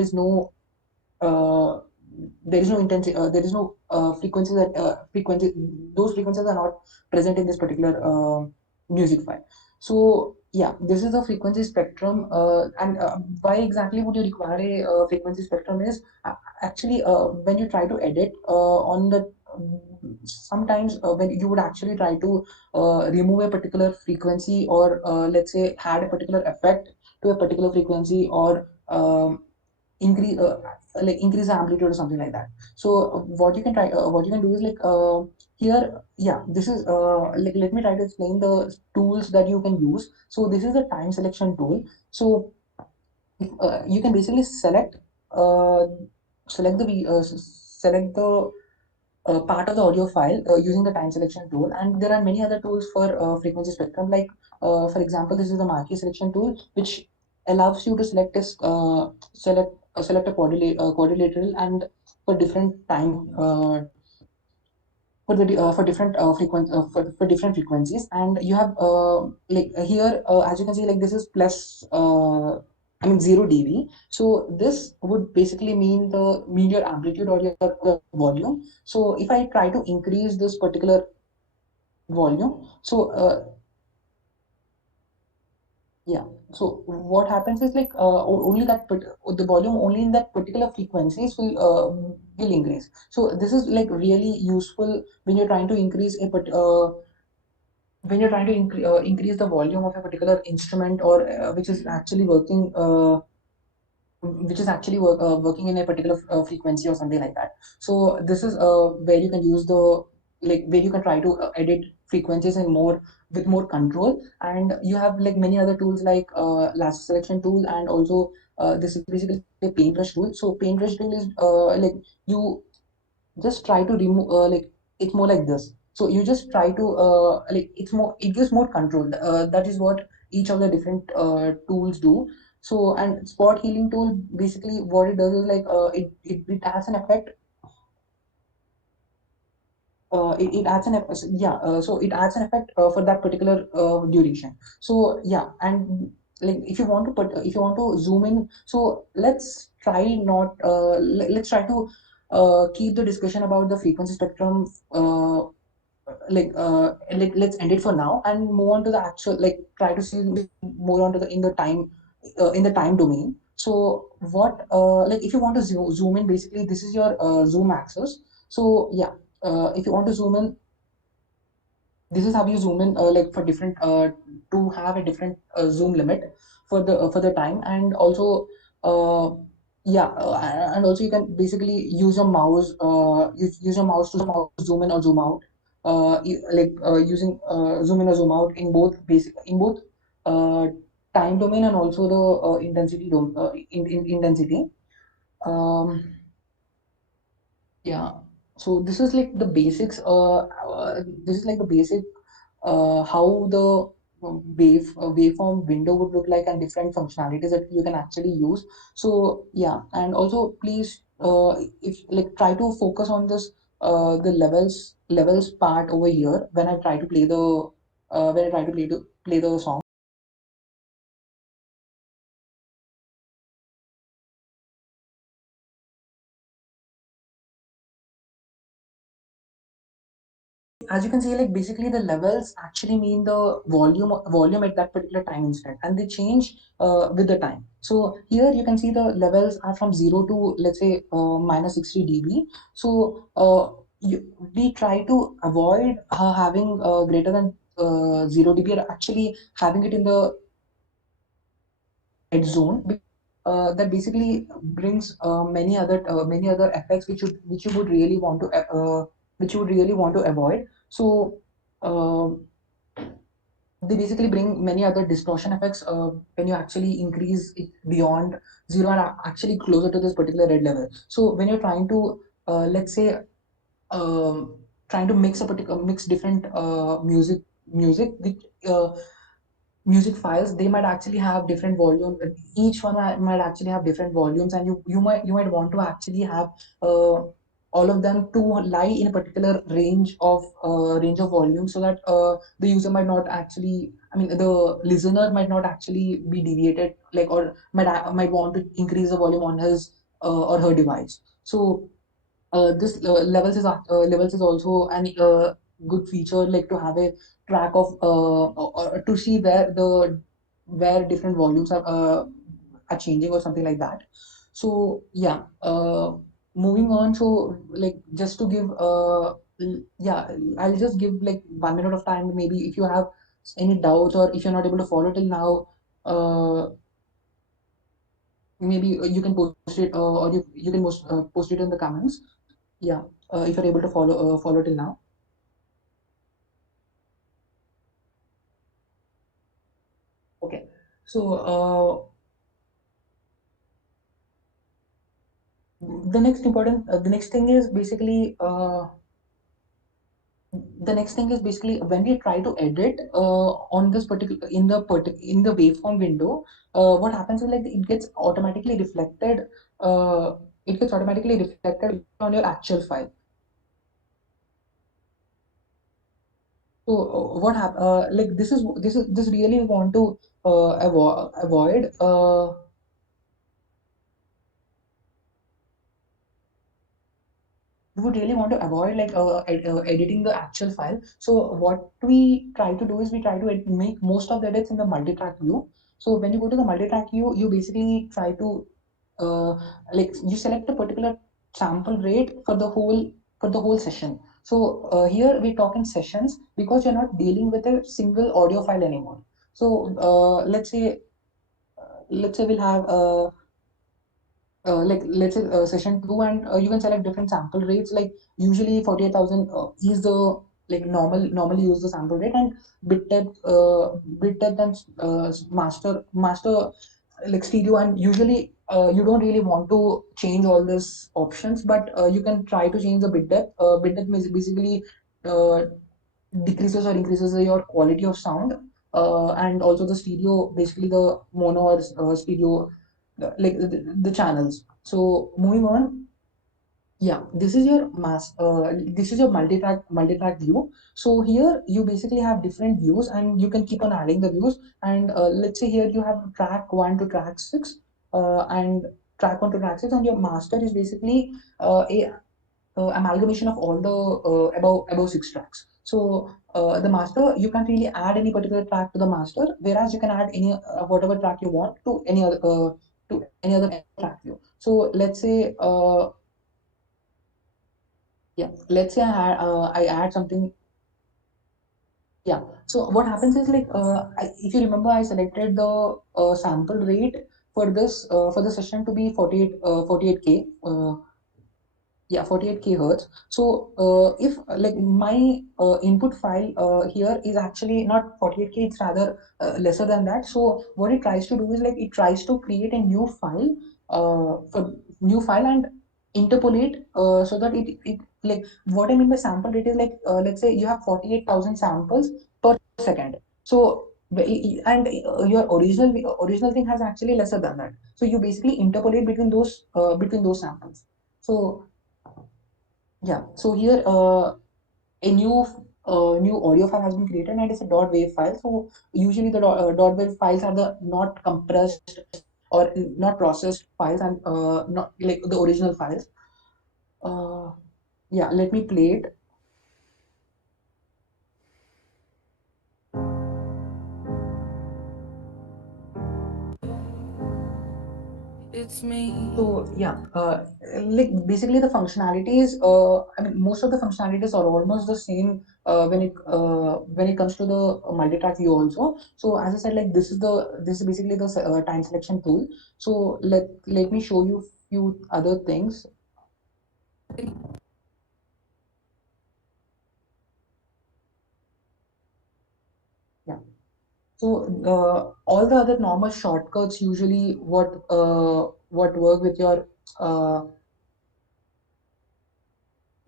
there is no intensity, there is no frequency that frequency those frequencies are not present in this particular music file. So yeah, this is the frequency spectrum, and why exactly would you require a frequency spectrum is actually when you try to edit on the sometimes when you would actually try to remove a particular frequency, or let's say add a particular effect to a particular frequency, or increase increase the amplitude or something like that. So what you can do is like here, yeah, this is like let me try to explain the tools that you can use. So this is the time selection tool. So you can basically uh, select the part of the audio file using the time selection tool, and there are many other tools for frequency spectrum, like for example, this is the marquee selection tool, which allows you to select a quadrilateral and for different time for different for different frequencies. And you have here as you can see, like this is plus I mean 0 dB. So this would basically mean your amplitude or your volume. So if I try to increase this particular volume, so yeah, so what happens is like only the volume only in that particular frequencies will increase. So this is like really useful when you're trying to increase when you're trying to increase the volume of a particular instrument, or which is actually working in a particular frequency or something like that. So this is where you can use the like where you can try to edit frequencies and more with more control. And you have like many other tools like lasso selection tool, and also this is basically a paintbrush tool. So paintbrush tool is like you just try to remove it's more like this. So you just try to it gives more control. That is what each of the different tools do. So and spot healing tool, basically what it does is like it has an effect. It adds an yeah so it adds an effect for that particular duration. So yeah, and like if you want to zoom in, so let's try not let's try to keep the discussion about the frequency spectrum let's end it for now and move on to the actual, like try to see more onto the in the time domain. So what if you want to zoom in, basically this is your zoom axis. So yeah, if you want to zoom in, this is how you zoom in for different to have a different zoom limit for the time. And also uh, yeah and also you can basically use your mouse use your mouse to zoom in or zoom out using zoom in or zoom out in both uh, time domain and also the intensity. um, yeah, so this is like the basics. This is like the basic how the waveform window would look like, and different functionalities that you can actually use. So yeah, and also please if like try to focus on this the levels part over here when I try to play the play the song. As you can see, like basically the levels actually mean the volume at that particular time instant, and they change with the time. So here you can see the levels are from 0 to, let's say, minus 60 dB. So we try to avoid having greater than 0 dB, or actually having it in the red zone. That basically brings many other effects which you would really want to avoid. So they basically bring many other distortion effects when you actually increase it beyond zero and actually closer to this particular red level. So when you're trying to let's say trying to mix different uh, music files, they might actually have different volume. Each one might actually have different volumes, and you might want to actually have all of them to lie in a particular range of volume, so that the user might not actually, I mean, the listener might not actually be deviated, like, or might want to increase the volume on his or her device. So this levels is also an good feature, like to have a track of or to see where different volumes are changing or something like that. So yeah, moving on. So like, just to give yeah, I'll just give like 1 minute of time. Maybe if you have any doubts, or if you're not able to follow till now, maybe you can post it, or you can post it in the comments. Yeah, if you're able to follow till now. Okay, so the next thing is basically when we try to edit on this particular in the waveform window, what happens is, like, uh, it gets automatically reflected on your actual file. So like, this really we want to avoid. We would really want to avoid, like, editing the actual file. So what we try to do is, we try to make most of the edits in the multi-track view. So when you go to the multi-track view, you basically try to like, you select a particular sample rate for the whole session. So here we talk in sessions, because you're not dealing with a single audio file anymore. So let's say we'll have like, let's say session 2, and you can select different sample rates. Like, usually 48,000 is the, like, normally use the sample rate, and bit depth and master like stereo. And usually you don't really want to change all these options, but you can try to change the bit depth. Bit depth is basically uh, decreases or increases your quality of sound, and also the stereo, basically the mono or stereo, like the channels. So moving on, yeah, this is your multi-track view. So here you basically have different views, and you can keep on adding the views. And let's say here you have track 1 to track 6, and track 1 to track 6, and your master is basically a amalgamation of all the above 6 tracks. So the master, you can't really add any particular track to the master, whereas you can add any whatever track you want to any other track view. So let's say yeah, let's say I add something. Yeah. So what happens is, like, if you remember, I selected the sample rate for the session to be 48K. Yeah, 48K hertz. So if, like, my input file here is actually not 48K, it's rather lesser than that. So what it tries to do is, like, it tries to create a new file and interpolate, so that it like, what I mean by sample rate is, like, let's say you have 48,000 samples per second. So and your original thing has actually lesser than that. So you basically interpolate between those samples. So yeah, so here a new audio file has been created, and it's a .wav file. So usually the .wav files are the not compressed or not processed files, and not like the original files. Uh, yeah, let me play it. It's me. So yeah, like, basically the functionalities, I mean, most of the functionalities are almost the same when it comes to the multi-track view also. So as I said, like, this is basically the time selection tool. So let me show you few other things. Yeah. So all the other normal shortcuts, usually what work with your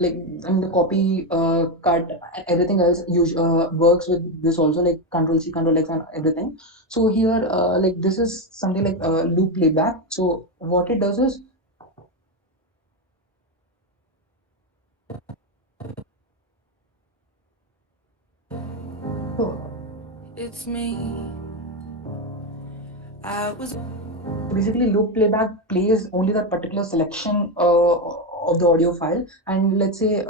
like, I mean, the copy, cut, everything else works with this also, like Control C, Control X, and everything. So here, like, this is something like loop playback. So what it does is, It's me. I was Basically, loop playback plays only that particular selection of the audio file, and let's say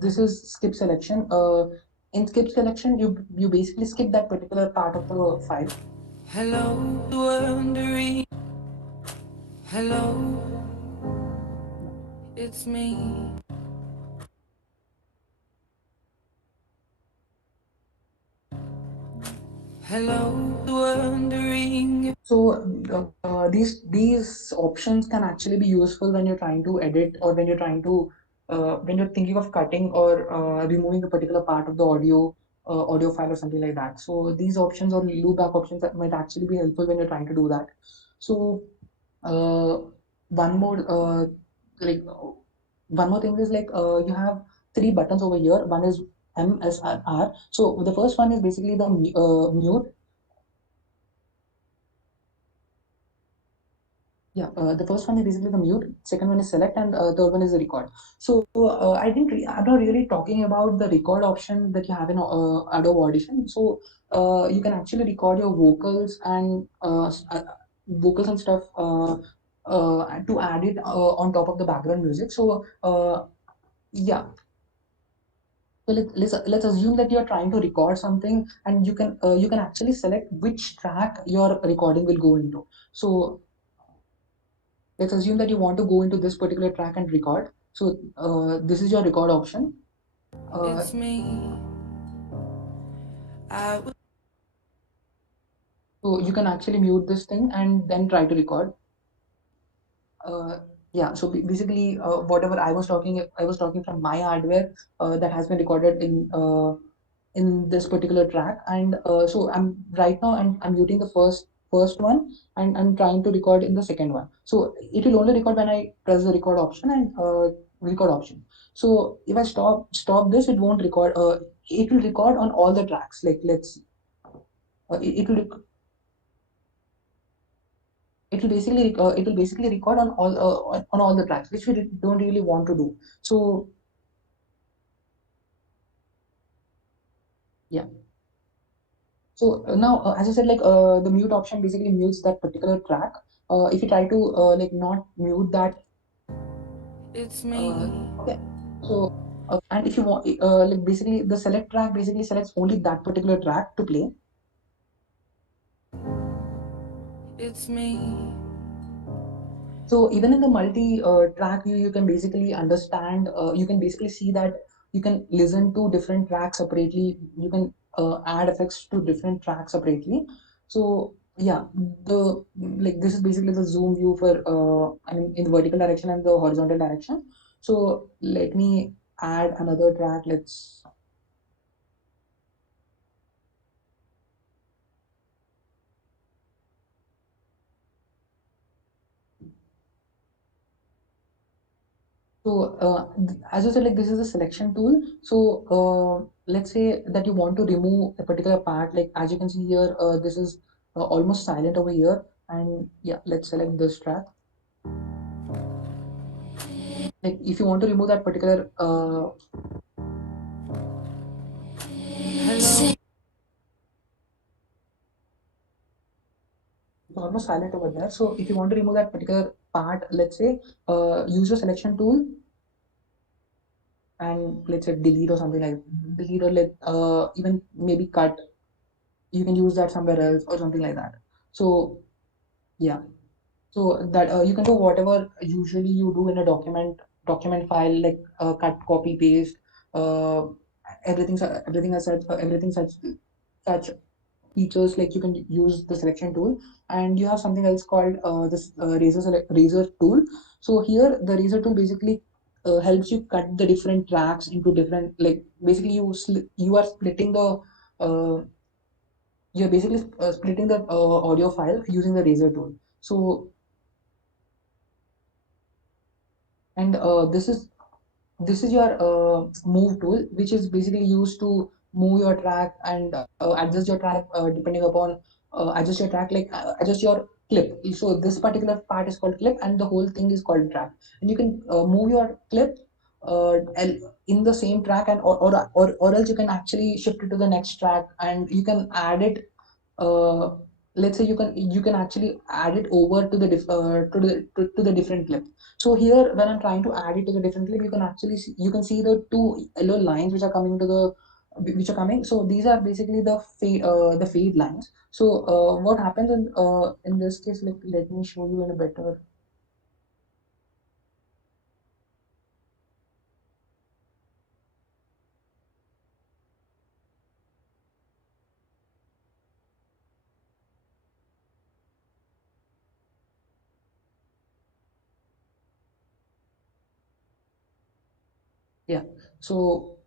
this is skip selection. In skip selection, you basically skip that particular part of the file. hello, wondering. Hello, it's me. Hello, wondering. So these options can actually be useful when you're trying to edit, or when you're trying to when you're thinking of cutting or removing a particular part of the audio file or something like that. So these options or loopback options that might actually be helpful when you're trying to do that. So uh, one more like one more thing is like you have three buttons over here. One is M, S, R. So the first one is basically the mute. Yeah, the first one is basically the mute, second one is select, and third one is the record. So I'm not really talking about the record option that you have in Adobe Audition. So you can actually record your vocals and stuff to add it on top of the background music. So yeah. So let's assume that you're trying to record something, and you can actually select which track your recording will go into. So let's assume that you want to go into this particular track and record. So this is your record option. It's me. I was So you can actually mute this thing and then try to record. Yeah, so basically whatever I was talking from my hardware that has been recorded in this particular track, and so I'm right now I'm muting the first one, and I'm trying to record in the second one. So it will only record when I press the record option and record option. So if I stop this, it won't record. It will record on all the tracks. Like let's it will it will basically record on all the tracks, which we don't really want to do. So yeah. So now, as I said, like the mute option basically mutes that particular track. If you try to like not mute that, it's me. okay. So and if you want, like basically the select track basically selects only that particular track to play. It's me. So even in the multi track view, you can basically understand, you can basically see that you can listen to different tracks separately. You can add effects to different tracks separately. So yeah, the like this is basically the zoom view for I mean in the vertical direction and the horizontal direction. So let me add another track. Let's So as I said, like this is a selection tool. So let's say that you want to remove a particular part. Like as you can see here, this is almost silent over here. And yeah, let's select this track. Like if you want to remove that particular Hello, it's almost silent over there. So if you want to remove that particular part, let's say use your selection tool and let's say delete or something like delete, or let even maybe cut. You can use that somewhere else or something like that. So yeah. So that you can do whatever usually you do in a document file, like cut, copy, paste, uh, everything has such features. Like you can use the selection tool, and you have something else called this razor tool. So here the razor tool basically helps you cut the different tracks into different, like basically you are splitting the uh, you're basically splitting the audio file using the razor tool. So and this is your move tool, which is basically used to move your track and adjust your track depending upon adjust your track, like adjust your clip. So this particular part is called clip, and the whole thing is called track. And you can move your clip in the same track, and or else you can actually shift it to the next track, and you can add it let's say you can actually add it over to the to the different clip. So here when I'm trying to add it to the different clip, you can actually you can see the two yellow lines which are coming to the which are coming. So these are basically the fade lines. So what happens in this case, like let me show you in a better. Yeah, so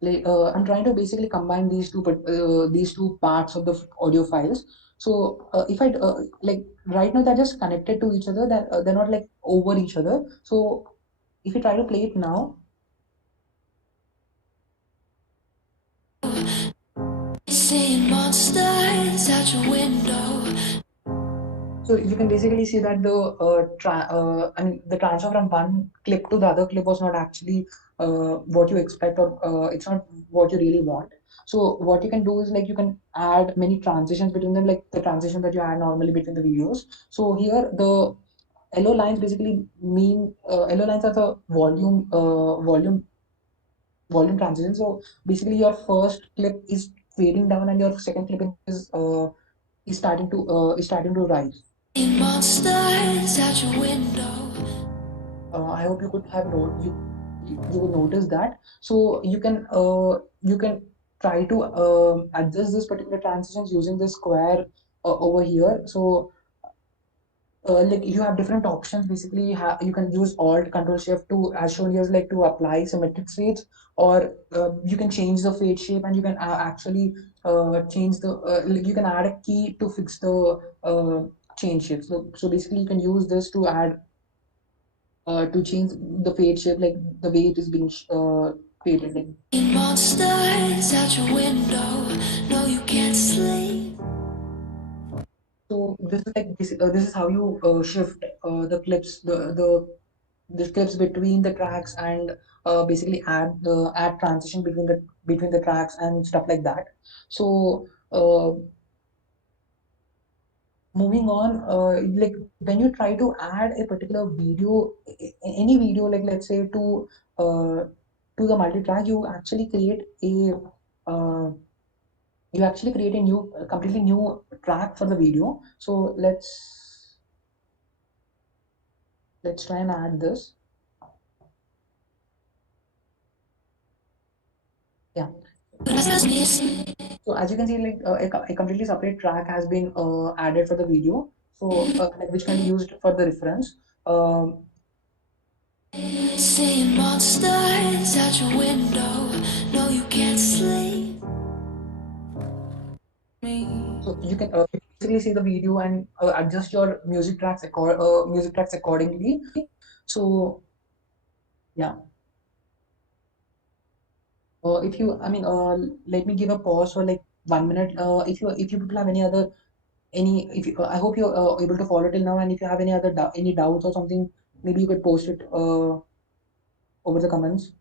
like I'm trying to basically combine these two parts of the audio files. So if I like right now they're just connected to each other, that they're not like over each other. So if you try to play it now, Seeing monsters out your window. so you can basically see that I mean the transfer from one clip to the other clip was not actually what you expect, or it's not what you really want. So what you can do is like you can add many transitions between them, like the transition that you add normally between the videos. So here the yellow lines basically mean yellow lines are the volume transition. So basically your first clip is fading down and your second clip is starting to rise. Seeing monsters out your window. I hope you could have you would notice that. So you can try to adjust this particular transitions using the square over here. So like you have different options. Basically, you can use Alt Control Shift to, as shown here, like to apply symmetric fades, or you can change the fade shape, and you can actually change the like you can add a key to fix the change shape. So basically, you can use this to change the fade shape, like the way it is being faded. Like. Seeing monsters out your window. No, you can't sleep. So this is like this is how you shift the clips, the clips between the tracks, and basically add transition between the tracks and stuff like that. So moving on, like when you try to add a particular video, any video, like let's say to the multi-track, uh, you actually create a new completely new track for the video. So let's try and add this. Yeah. So as you can see, like a completely separate track has been added for the video. So like, which can be used for the reference. Um, Seeing monsters out your window. No, you can't sleep. so you can basically see the video and adjust your music tracks accordingly. So yeah. If you, I mean, let me give a pause for like 1 minute. If you people have any other if you, I hope you're able to follow till now, and if you have any other any doubts or something, maybe you could post it over the comments.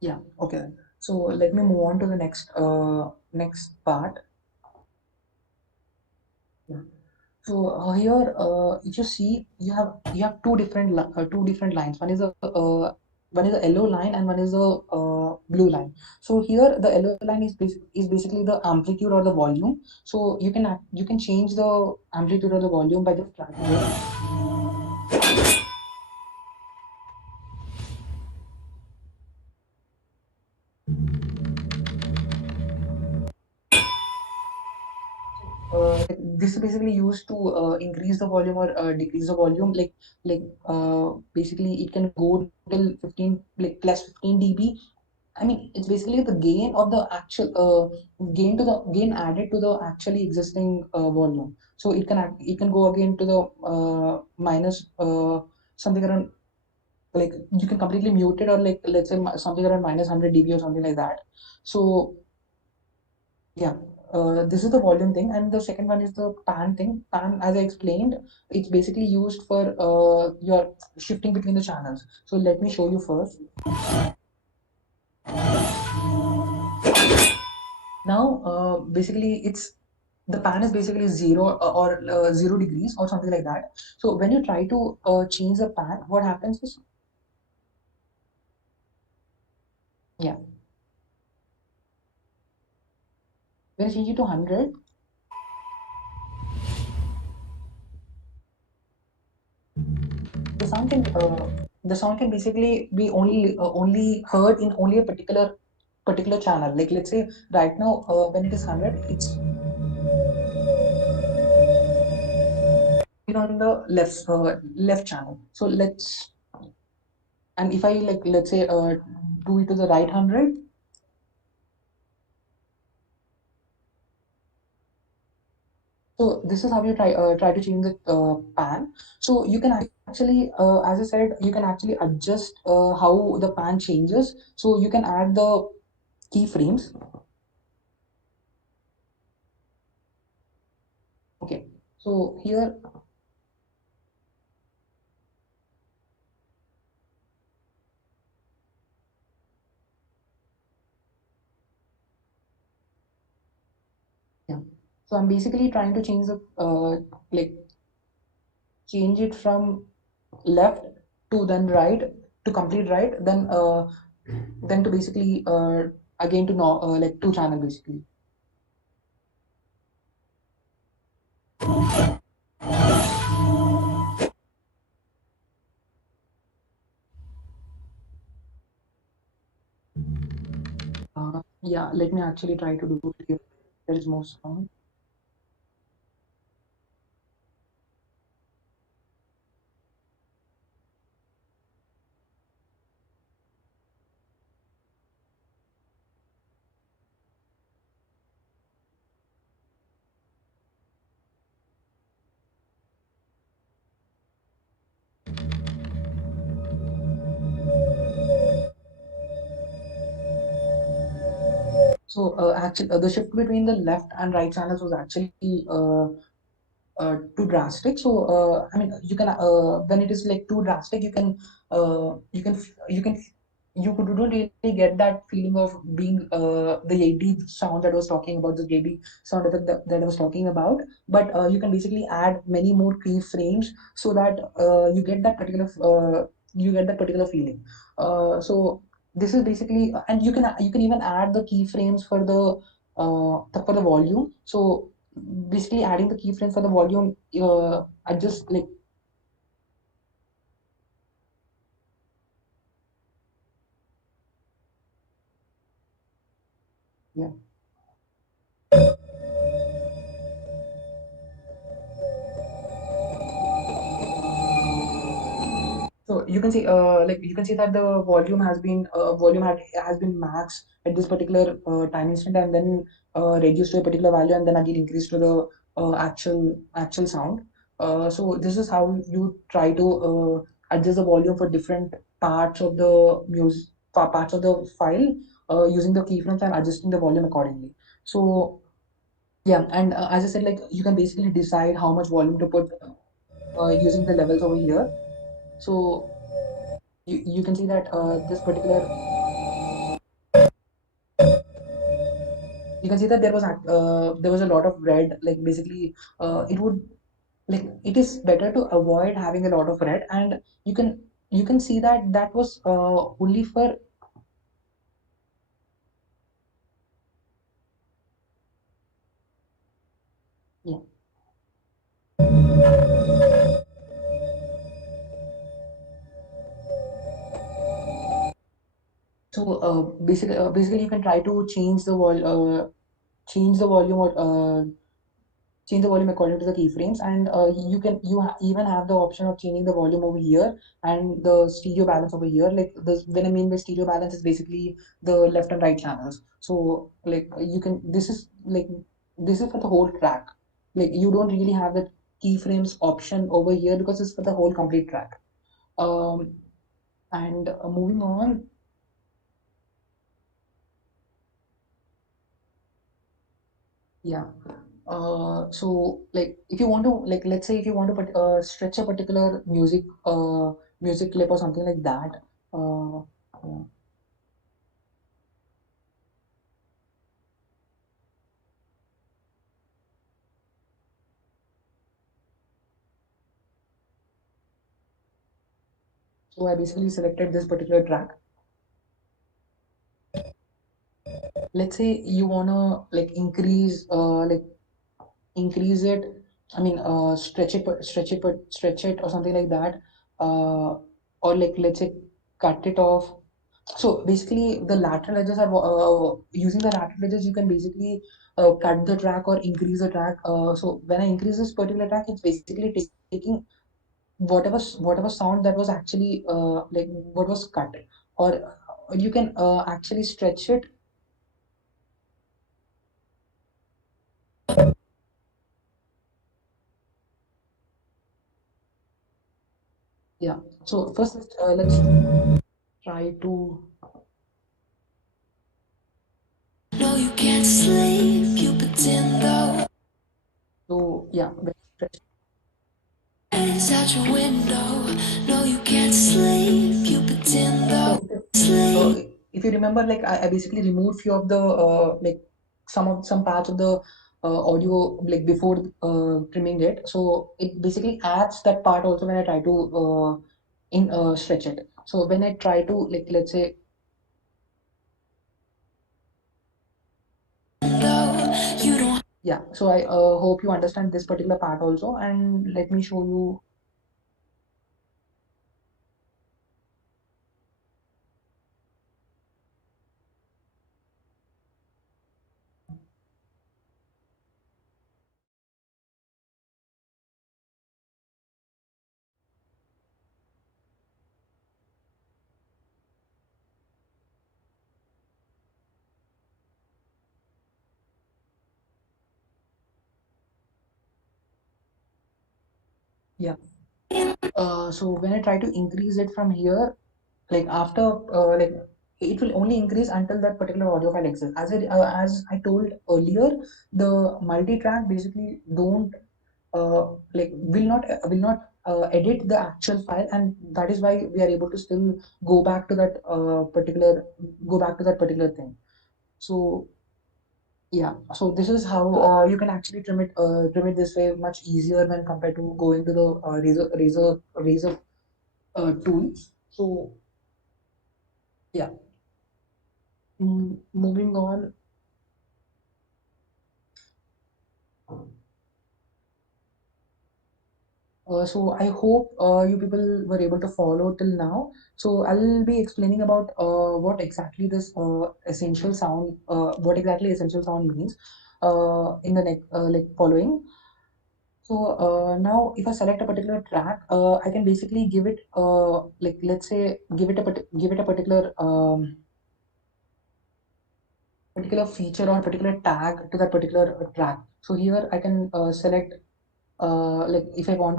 Yeah, okay. So let me move on to the next part. Yeah. So here, if you see, you have two different lines. One is a yellow line and one is a blue line. So here, the yellow line is basically the amplitude or the volume. So you can change the amplitude or the volume by just dragging it. This is basically used to increase the volume or decrease the volume. Basically, it can go till 15 like plus 15 dB, I mean, it's basically the gain of the actual gain added to the actually existing volume. So it can go again to the minus something around, like you can completely mute it, or like let's say something around minus 100 dB or something like that. So yeah, this is the volume thing, and the second one is the pan thing. Pan, as I explained, it's basically used for your shifting between the channels. So let me show you first. Now, basically, it's the pan is basically zero or 0 degrees or something like that. So when you try to change the pan, what happens is, yeah, when you change it to 100, the sound can basically be only heard in only a particular channel. Like let's say right now, when it is 100, it's on the left channel. So let's, and if I like let's say do it to the right 100. So this is how you try to change the pan. So you can actually, as I said, you can actually adjust how the pan changes. So you can add the keyframes. Okay. So here, yeah. So I'm basically trying to change the like change it from left to then right to complete right, then to basically again to no like two channel basically. Yeah, let me actually try to do it here. There is more sound. So actually, the shift between the left and right channels was actually too drastic. So I mean, you can when it is like too drastic, you could don't really get that feeling of being the AD sound that I was talking about, the JB sound effect that I was talking about. But you can basically add many more keyframes so that you get that particular feeling. So this is basically, and you can even add the keyframes for the volume. So basically adding the keyframes for the volume adjust like, yeah. So you can see like you can see that the has been max at this particular time instant, and then reduced to a particular value, and then again increased to the actual sound. So this is how you try to adjust the volume for different parts of the music, parts of the file, using the keyframes and adjusting the volume accordingly. So yeah, and as I said, like you can basically decide how much volume to put using the levels over here. So you can see that this particular, you can see that there was a lot of red, like basically it would, like it is better to avoid having a lot of red, and you can see that that was only for, yeah. So basically you can try to change the volume, or change the volume according to the keyframes, and even have the option of changing the volume over here and the stereo balance over here. Like when I mean by stereo balance is basically the left and right channels. So like you can this is for the whole track. Like you don't really have the keyframes option over here because it's for the whole complete track. And moving on, yeah. So like if you want to, like, let's say if you want to stretch a particular music clip or something like that. Yeah. So I basically selected this particular track. Let's say you wanna like increase it. I mean, stretch it or something like that. Or like let's say cut it off. So basically, the lateral edges are using the lateral edges. You can basically cut the track or increase the track. So when I increase this particular track, it's basically taking whatever sound that was actually like what was cut, or you can actually stretch it. Yeah. So first, let's try to. No, you can't sleep, you pretend though. So yeah. It's out your window. No, you can't sleep, you pretend though. So Sleep. if you remember, like I basically removed few of the like some parts of the audio like before trimming it. So it basically adds that part also when I try to in stretch it. So when I try to like let's say You don't. yeah. So I hope you understand this particular part also, and let me show you. Yeah. So when I try to increase it from here, like after like it will only increase until that particular audio file exists. As I told earlier, the multi-track basically don't will not edit the actual file, and that is why we are able to still go back to that particular thing. So yeah, so this is how you can actually trim it this way much easier when compared to going to the razor tool. So yeah. Moving on. So I hope you people were able to follow till now. So I'll be explaining about what exactly essential sound means in the next like following. So now if I select a particular track, I can basically give it like let's say give it a particular feature or particular tag to that particular track. So here I can select like if I want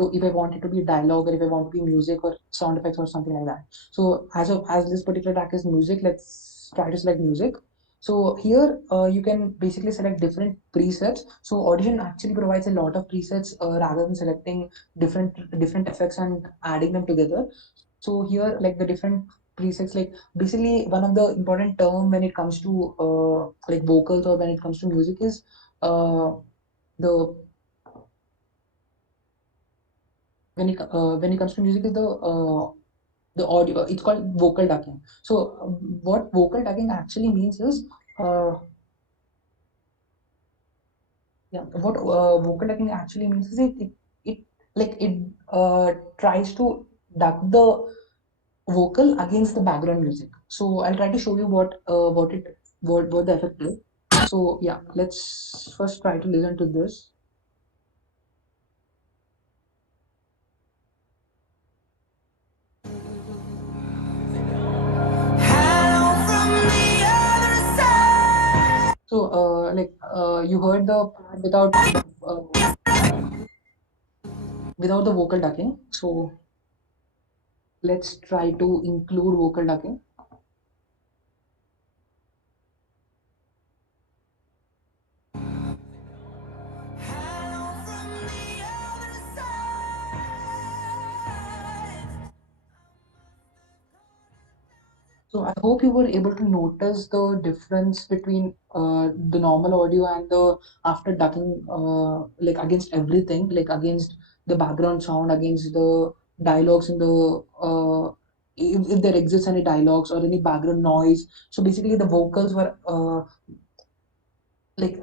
it to be dialogue, or if I want to be music or sound effects or something like that. So as this particular track is music, let's try to select music. So here you can basically select different presets. So Audition actually provides a lot of presets rather than selecting different effects and adding them together. So here like the different presets, like basically one of the important term when it comes to like vocals or when it comes to music is the when it comes to music is the audio. It's called vocal ducking. So what vocal ducking actually means is yeah, what vocal ducking actually means is it like it tries to duck the vocal against the background music. So I'll try to show you what the effect is. So yeah, let's first try to listen to this. you heard the part without the vocal ducking. So let's try to include vocal ducking. So I hope you were able to notice the difference between the normal audio and the after ducking, like against everything, like against the background sound, against the dialogues in the if there exists any dialogues or any background noise. So basically, the vocals were like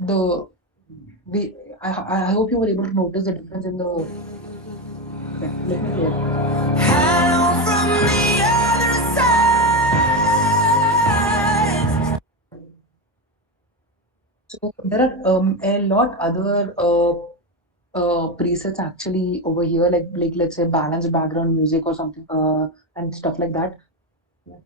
the we. I hope you were able to notice the difference in the. Okay, let me play it. Hello from the other side. So there are a lot other presets actually over here, like let's say balanced background music or something, and stuff like that. Yeah.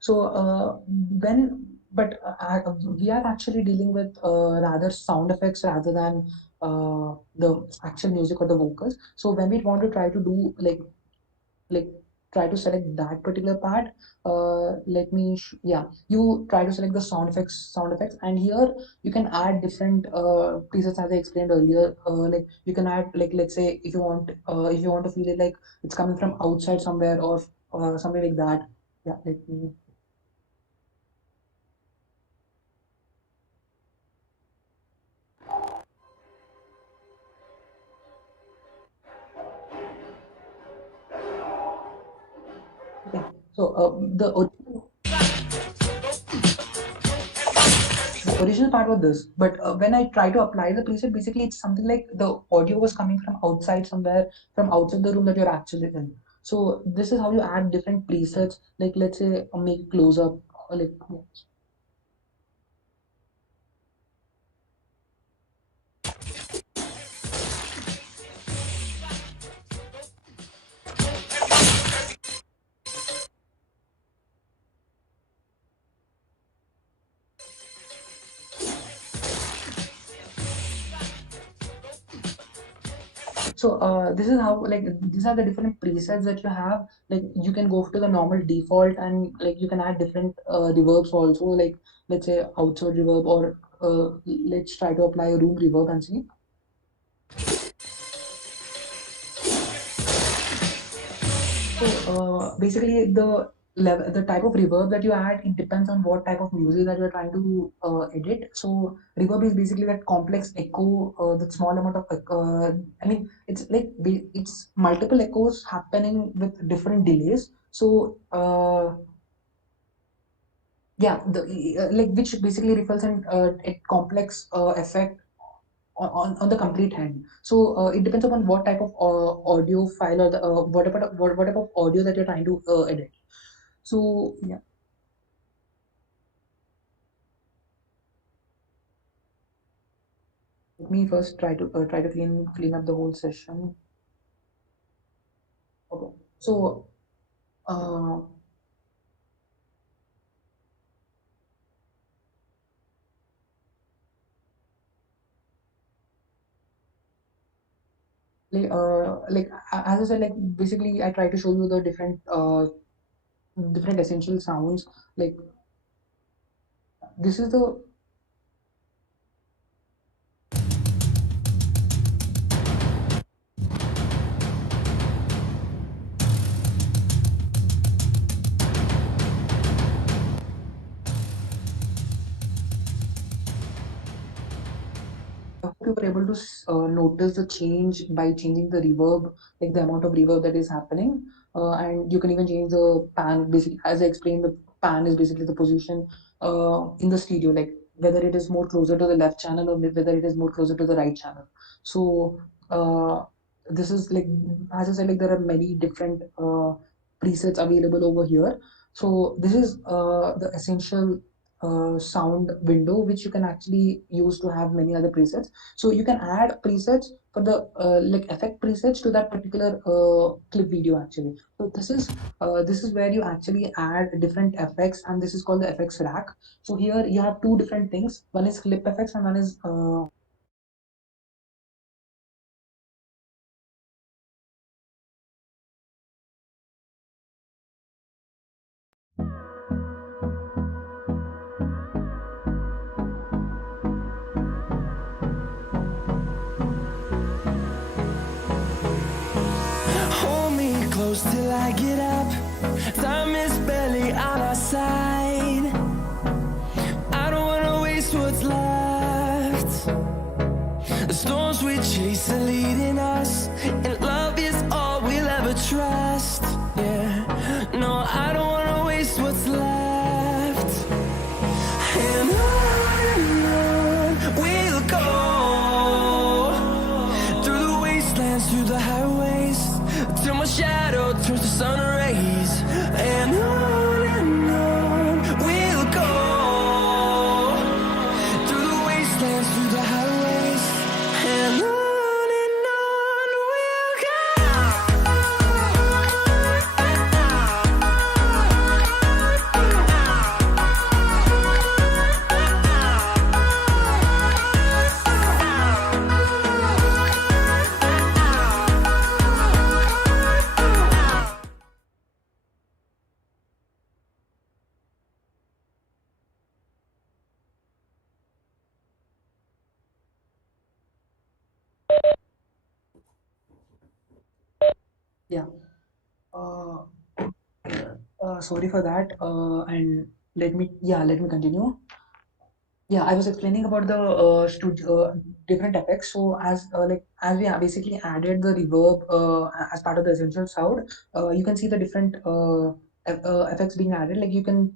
So we are actually dealing with rather sound effects rather than the actual music or the vocals. So when we want to try to do like try to select that particular part, yeah, you try to select the sound effects, and here you can add different presets as I explained earlier. Like you can add, like let's say if you want to feel it like it's coming from outside somewhere or something like that. Yeah, let me. Okay, so the original part was this, but when I try to apply the preset, basically it's something like the audio was coming from outside somewhere, from outside the room that you're actually in. So this is how you add different presets, like let's say make close up, like so this is how, like these are the different presets that you have. Like you can go to the normal default, and like you can add different reverbs also, like let's say outside reverb, or let's try to apply a room reverb and see. So basically, the type of reverb that you add, it depends on what type of music that you're trying to edit. So reverb is basically that complex echo, the small amount of I mean, it's like it's multiple echoes happening with different delays. So yeah, like which basically results in a complex effect on the complete hand. So it depends upon what type of audio file or the what type of audio that you're trying to edit. So yeah, let me first try to clean up the whole session. Okay. So uh, as I said, like basically I try to show you the different essential sounds. Like this is the I hope you were able to notice the change by changing the reverb, like the amount of reverb that is happening. And you can even change the pan. Basically, as I explained, the pan is basically the position in the stereo, like whether it is more closer to the left channel or whether it is more closer to the right channel. So this is like, as I said, like there are many different presets available over here. So this is the essential sound window, which you can actually use to have many other presets. So you can add presets for the like effect presets to that particular clip video actually. So this is where you actually add different effects, and this is called the effects rack. So here you have two different things. One is clip effects and one is Hold me close till I get up. Time is barely on our side. I don't wanna waste what's left. The storms we chase are leading us, and love is all we'll ever trust. Yeah, no, I don't wanna waste what's left. And on we'll go, through the wastelands, through the highways, till my shadow turns to sun rays. And on we'll go, through the wastelands, through the highways, and on we'll go. yeah. Uh, Sorry for that. And let me continue. Yeah, I was explaining about the different effects. So as we basically added the reverb as part of the essential sound, you can see the different effects being added. Like you can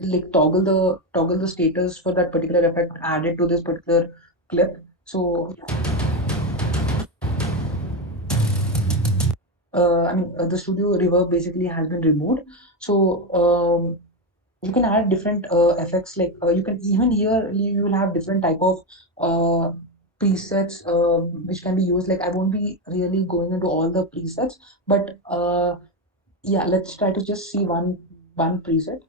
like toggle the status for that particular effect added to this particular clip. So the studio reverb basically has been removed. So you can add different effects, like you can even here you will have different type of presets which can be used. Like I won't be really going into all the presets, but yeah, let's try to just see one preset.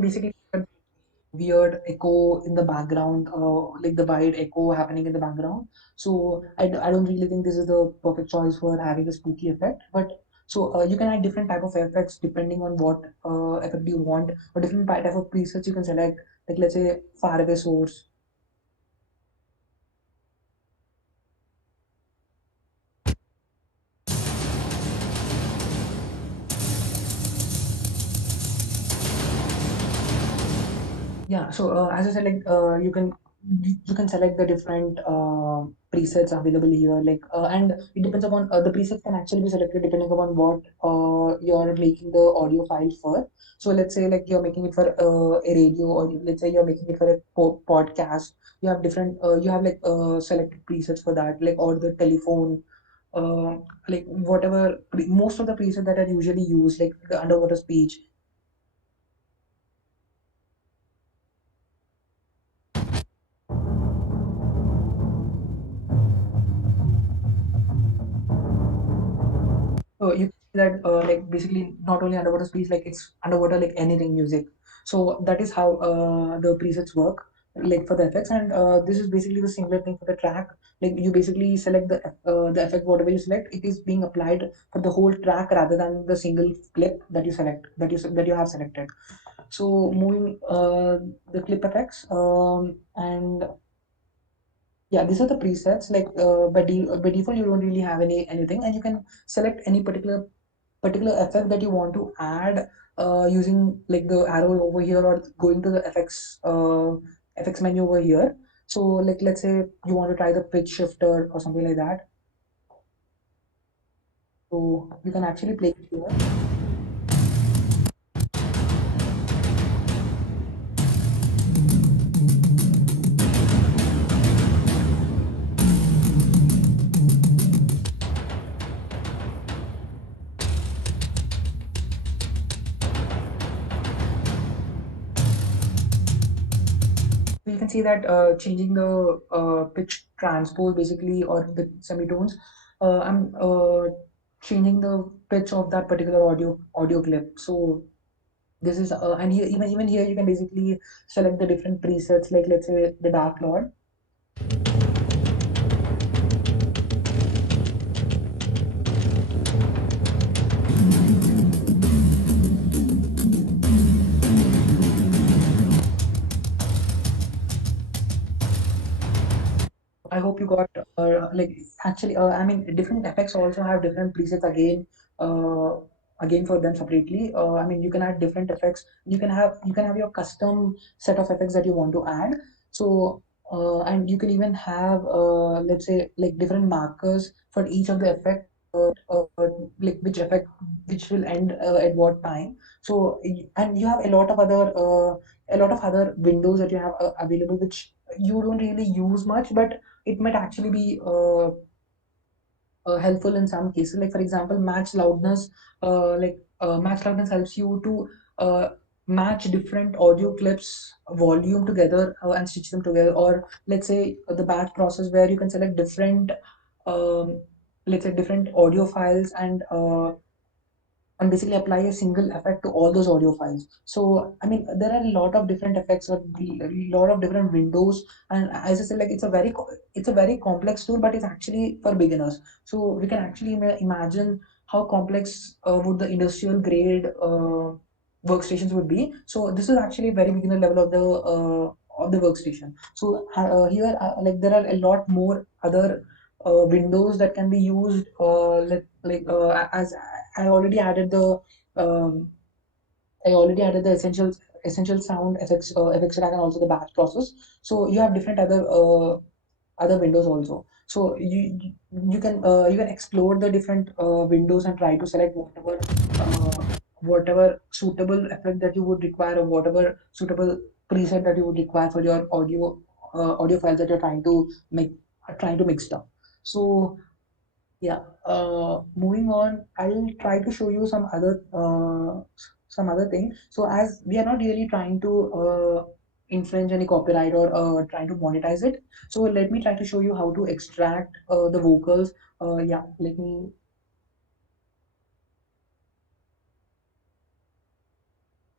Basically weird echo in the background, like the wide echo happening in the background. So I don't really think this is the perfect choice for having a spooky effect. But so you can add different type of effects depending on what effect you want, or different type of presets you can select. Like let's say faraway source. Yeah, so as I said, like you can select the different presets available here, like and it depends upon the presets can actually be selected depending upon what you're making the audio file for. So let's say like you're making it for a radio, or let's say you're making it for a podcast. You have different you have like selected presets for that, like or the telephone. Uh, like whatever most of the presets that are usually used, like the underwater speech. So you can see that like basically not only underwater speech, like it's underwater like anything music. So that is how the presets work, like for the effects. And this is basically the similar thing for the track. Like you basically select the effect, whatever you select, it is being applied for the whole track rather than the single clip that you select, that you have selected. So moving the clip effects, and yeah, these are the presets. Like by default you don't really have anything, and you can select any particular effect that you want to add using like the arrow over here, or going to the effects menu over here. So like let's say you want to try the pitch shifter or something like that. So you can actually play it here. can see that changing the pitch transpose basically, or the semitones, I'm changing the pitch of that particular audio clip. So this is and here, even here you can basically select the different presets, like let's say the dark lord. I hope you got like actually I mean different effects also have different presets uh, again for them separately. I mean you can add different effects. You can have your custom set of effects that you want to add. So and you can even have let's say like different markers for each of the effect, like which effect which will end at what time. So and you have a lot of other windows that you have available, which you don't really use much, but it might actually be helpful in some cases. Like for example, match loudness. Match loudness helps you to match different audio clips volume together and stitch them together. Or let's say the batch process, where you can select different um, let's say different audio files and basically apply a single effect to all those audio files. So I mean there are a lot of different effects or a lot of different windows, and as I said, like it's a very complex tool, but it's actually for beginners. So we can actually imagine how complex would the industrial grade workstations would be. So this is actually a very beginner level of the workstation. So here like there are a lot more other windows that can be used, as I already added the um, essential sound effects rack, and also the batch process. So you have different other windows also. So you can explore the different windows and try to select whatever suitable effect that you would require, or whatever suitable preset that you would require for your audio files that you're trying to mix up. So yeah, moving on, I'll try to show you some other thing. So as we are not really trying to infringe any copyright or trying to monetize it, so let me try to show you how to extract the vocals. Yeah, let me.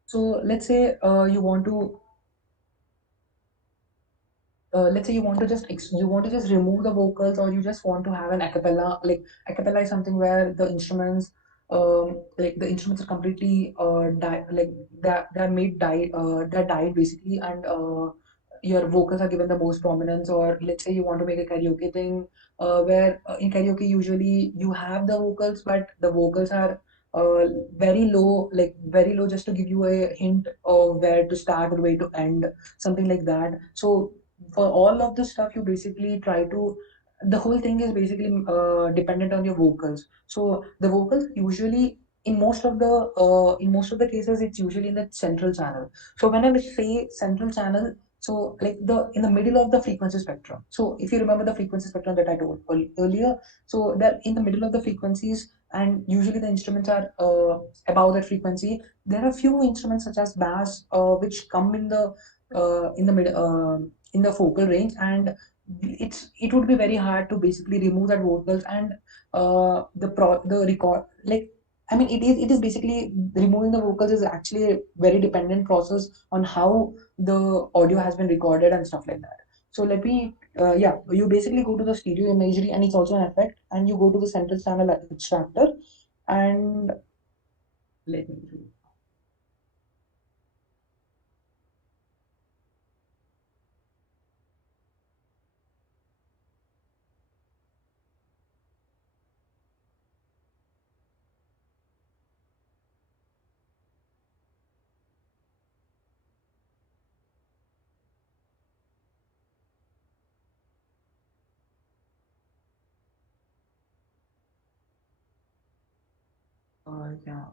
So let's say you want to you want to just remove the vocals, or you just want to have an acapella. Like acapella is something where the instruments like the instruments are completely like they're made they're died basically, and your vocals are given the most prominence. Or let's say you want to make a karaoke thing, where in karaoke usually you have the vocals, but the vocals are very low, like very low, just to give you a hint of where to start or where to end, something like that. So for all of this stuff, you basically try to, the whole thing is basically dependent on your vocals. So the vocals usually, in most of the cases, it's usually in the central channel. So when I say central channel, so like the in the middle of the frequency spectrum. So if you remember the frequency spectrum that I told earlier, so they're in the middle of the frequencies, and usually the instruments are above that frequency. There are few instruments such as bass which come in the mid in the focal range, and it would be very hard to basically remove that vocals. And the record, like I mean it is basically removing the vocals is actually a very dependent process on how the audio has been recorded and stuff like that. So let me yeah, you basically go to the stereo imagery, and it's also an effect, and you go to the central channel extractor, and let me yeah.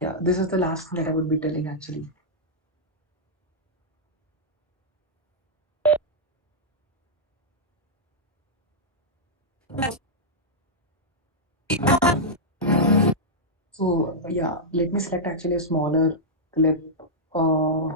Yeah, this is the last thing that I would be telling actually. So yeah, let me select actually a smaller clip. Uh,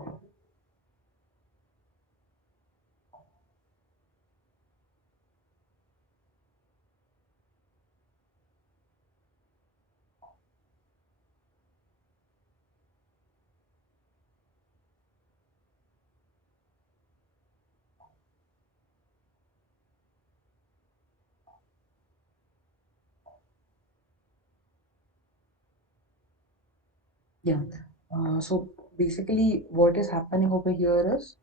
yeah. So basically, what is happening over here is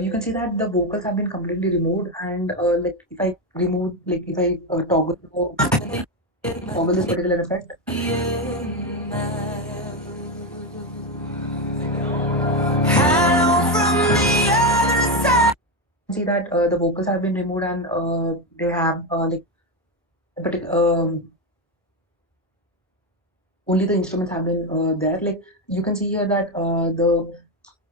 you can see that the vocals have been completely removed, and like if I remove, like if I toggle this particular effect, see that the vocals have been removed and they have like a only the instruments have been there. Like you can see here that the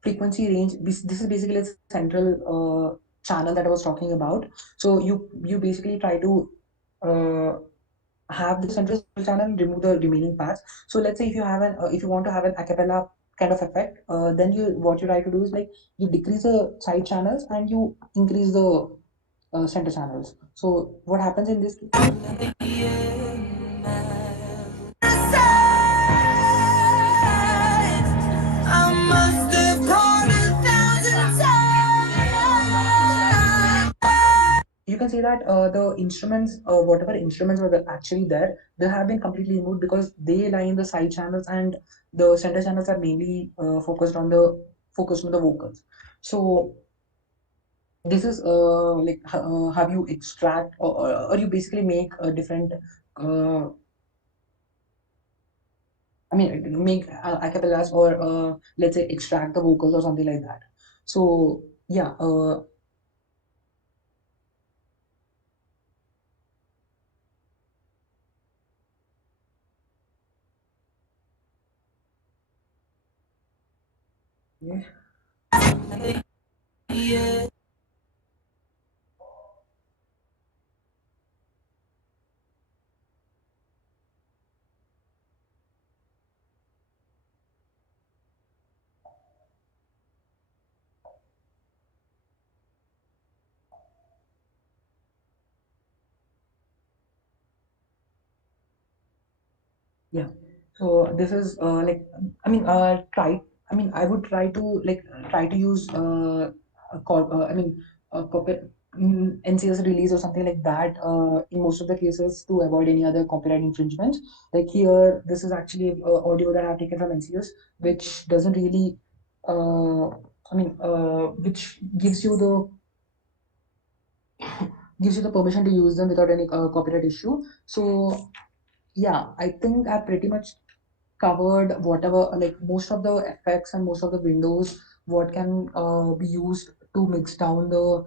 frequency range. This is basically a central channel that I was talking about. So you basically try to uh, have the central channel and remove the remaining parts. So let's say if you have an if you want to have an a cappella kind of effect, then you what you try to do is like you decrease the side channels and you increase the center channels. So what happens in this you can see that the instruments, whatever instruments were actually there, they have been completely removed because they lie in the side channels and the center channels are mainly focused on the vocals. So this is like how you extract or you basically make a different uh, I mean make acapellas or let's say extract the vocals or something like that. So yeah, yeah. Yeah. So this is like try. I mean, I would try to like try to use I mean copy NCS release or something like that in most of the cases to avoid any other copyright infringements. Like here, this is actually audio that I've taken from NCS, which doesn't really which gives you the permission to use them without any copyright issue. So yeah, I think I pretty much covered whatever like most of the effects and most of the windows what can be used to um, mix down the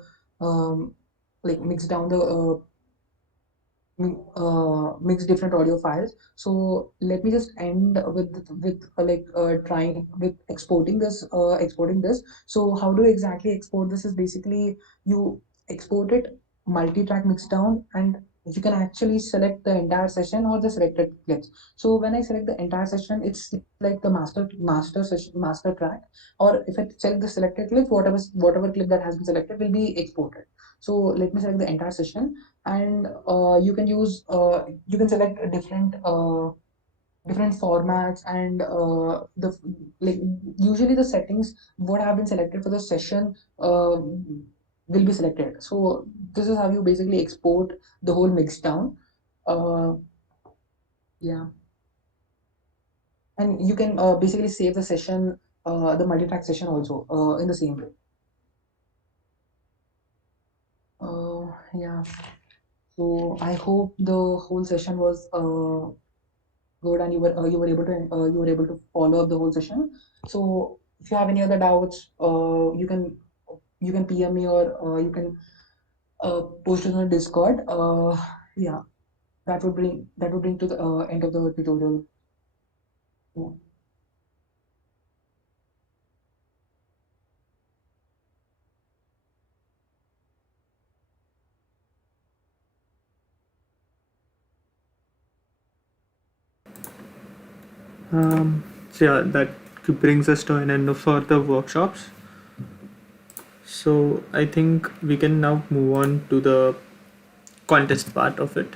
mix different audio files. So let me just end with trying with exporting this. So how do you exactly export this is basically you export it multi-track mix down, and you can actually select the entire session or the selected clips. So when I select the entire session, it's like the master track, or if I select the selected clip, whatever clip that has been selected will be exported. So let me select the entire session, and you can select different formats and the like usually the settings what have been selected for the session will be selected. So this is how you basically export the whole mix down. uh, yeah, and you can basically save the session, the multi-track session also in the same way. Yeah, so I hope the whole session was good and you were able to follow up the whole session. So if you have any other doubts, you can PM me or you can post it on the Discord. Yeah. that would bring to the end of the tutorial. Yeah. So yeah, that brings us to an end for the workshops. So I think we can now move on to the contest part of it.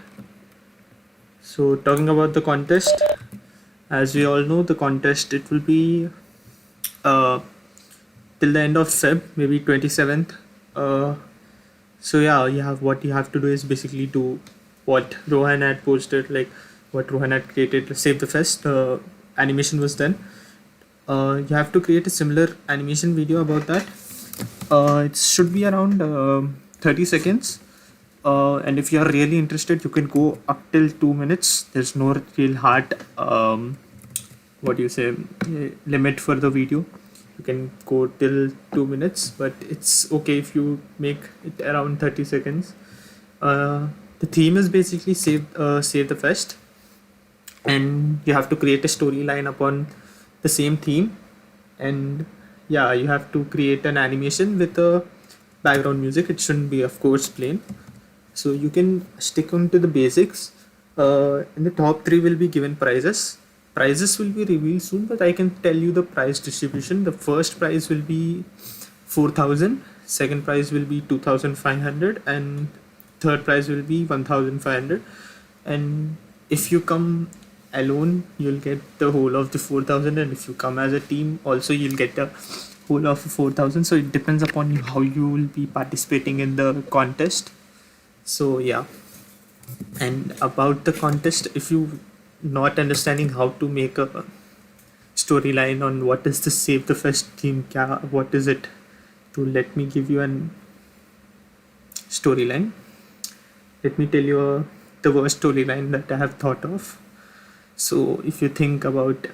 So talking about the contest, as we all know, the contest it will be uh, till the end of Feb, maybe 27th. Uh, so yeah, what you have to do is basically do what Rohan had posted, like what Rohan had created. Save the Fest animation was done. You have to create a similar animation video about that. It should be around 30 seconds. And if you are really interested, you can go up till 2 minutes. There's no real hard, what do you say, limit for the video. You can go till 2 minutes, but it's okay if you make it around 30 seconds. The theme is basically save the fest, and you have to create a storyline upon the same theme. And yeah, you have to create an animation with a background music. It shouldn't be, of course, plain. So you can stick on to the basics. In the top three will be given prizes. Prizes will be revealed soon, but I can tell you the prize distribution. The first prize will be 4,000, second prize will be 2,500, and third prize will be 1,500. And if you come alone, you'll get the whole of the 4,000, and if you come as a team, also you'll get the whole of 4,000. So it depends upon you how you will be participating in the contest. So yeah, and about the contest, if you not understanding how to make a storyline on what is the Save the Fest theme, what is it, to let me give you an storyline. Let me tell you the worst storyline that I have thought of. So if you think about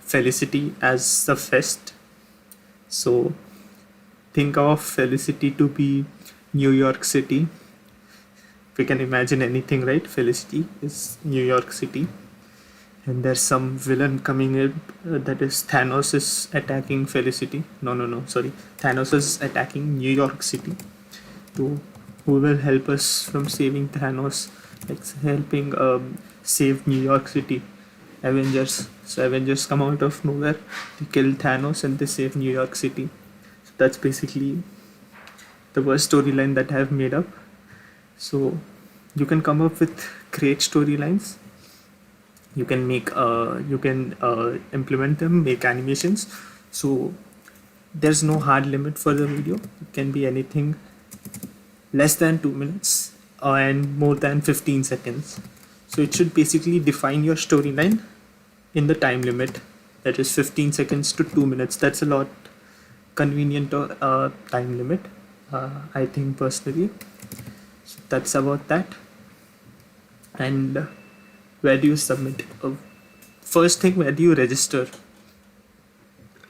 Felicity as the fest, so think of Felicity to be New York City. We can imagine anything, right? Felicity is New York City, and there's some villain coming in, that is Thanos is attacking Felicity. No, sorry. Thanos is attacking New York City. So who will help us from saving Thanos? Like helping save New York City? Avengers. So Avengers come out of nowhere. They kill Thanos and they save New York City. So that's basically the worst storyline that I have made up. So you can come up with great storylines. You can make implement them, make animations. So there's no hard limit for the video. It can be anything less than 2 minutes and more than 15 seconds. So it should basically define your storyline in the time limit, that is 15 seconds to 2 minutes. That's a lot convenient time limit, I think personally. So that's about that. And where do you submit? First thing, where do you register?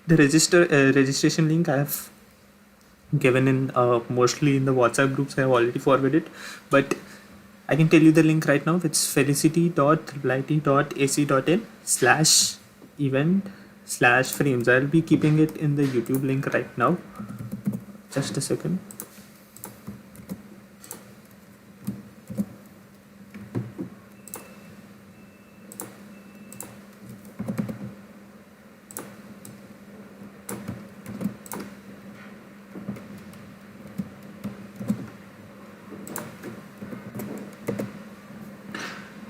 The registration link I have given in mostly in the WhatsApp groups. I have already forwarded, but I can tell you the link right now. It's felicity.iit.ac.in/event/frames. I'll be keeping it in the YouTube link right now. Just a second.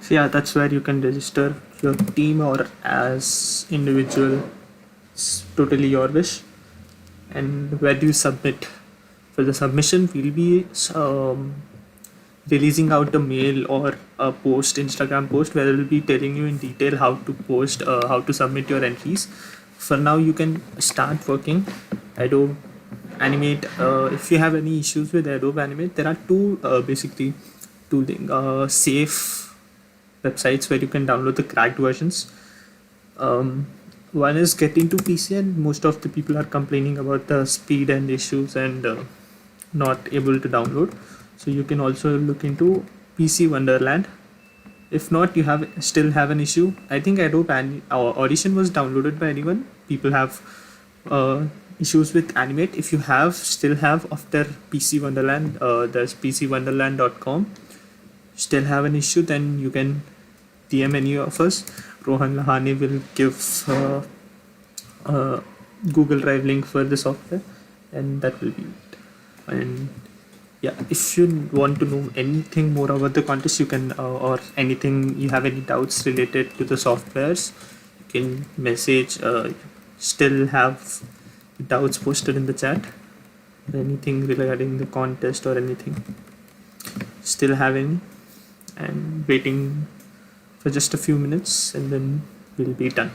So yeah, that's where you can register your team or as individual. It's totally your wish. And where do you submit? For the submission, we'll be releasing out a mail or a post, Instagram post, where we'll be telling you in detail how to post, how to submit your entries. For now, you can start working Adobe Animate. If you have any issues with Adobe Animate, there are two safe websites where you can download the cracked versions. One is Getting to PC, and most of the people are complaining about the speed and issues and not able to download. So you can also look into PC Wonderland. If not, you still have an issue. I think Adobe Audition was downloaded by anyone. People have issues with Animate. If you still have of their PC Wonderland, there's pcwonderland.com, still have an issue, then you can DM any of us. Rohan Lahane will give uh, Google Drive link for the software, and that will be it. And yeah, if you want to know anything more about the contest, you can or anything, you have any doubts related to the softwares, you can message. Still have doubts posted in the chat, anything regarding the contest or anything, still have any, and waiting for just a few minutes and then we'll be done.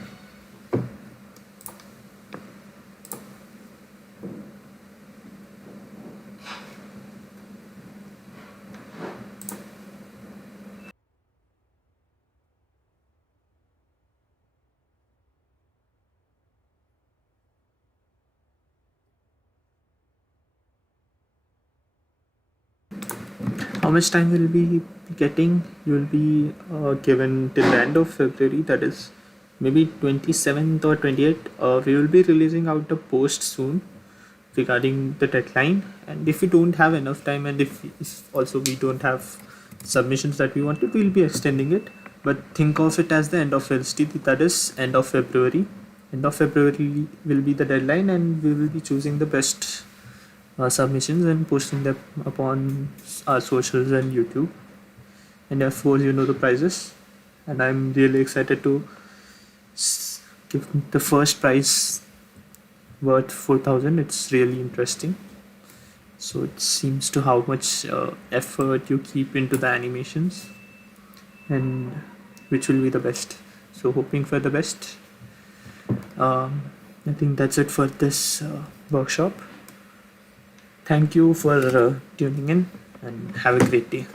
How much time will be getting? You will be given till the end of February, that is maybe 27th or 28th. We will be releasing out a post soon regarding the deadline, and if we don't have enough time, and if also we don't have submissions that we wanted, we'll be extending it. But think of it as the end of Felicity, that is end of February. End of February will be the deadline, and we will be choosing the best submissions and posting them upon our socials and YouTube. And of course, you know the prizes, and I'm really excited to give the first prize worth 4,000. It's really interesting. So it seems to how much effort you keep into the animations, and which will be the best. So hoping for the best. I think that's it for this workshop. Thank you for tuning in, and have a great day.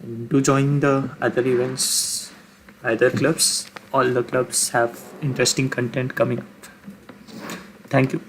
And do join the other events, other clubs. All the clubs have interesting content coming up. Thank you.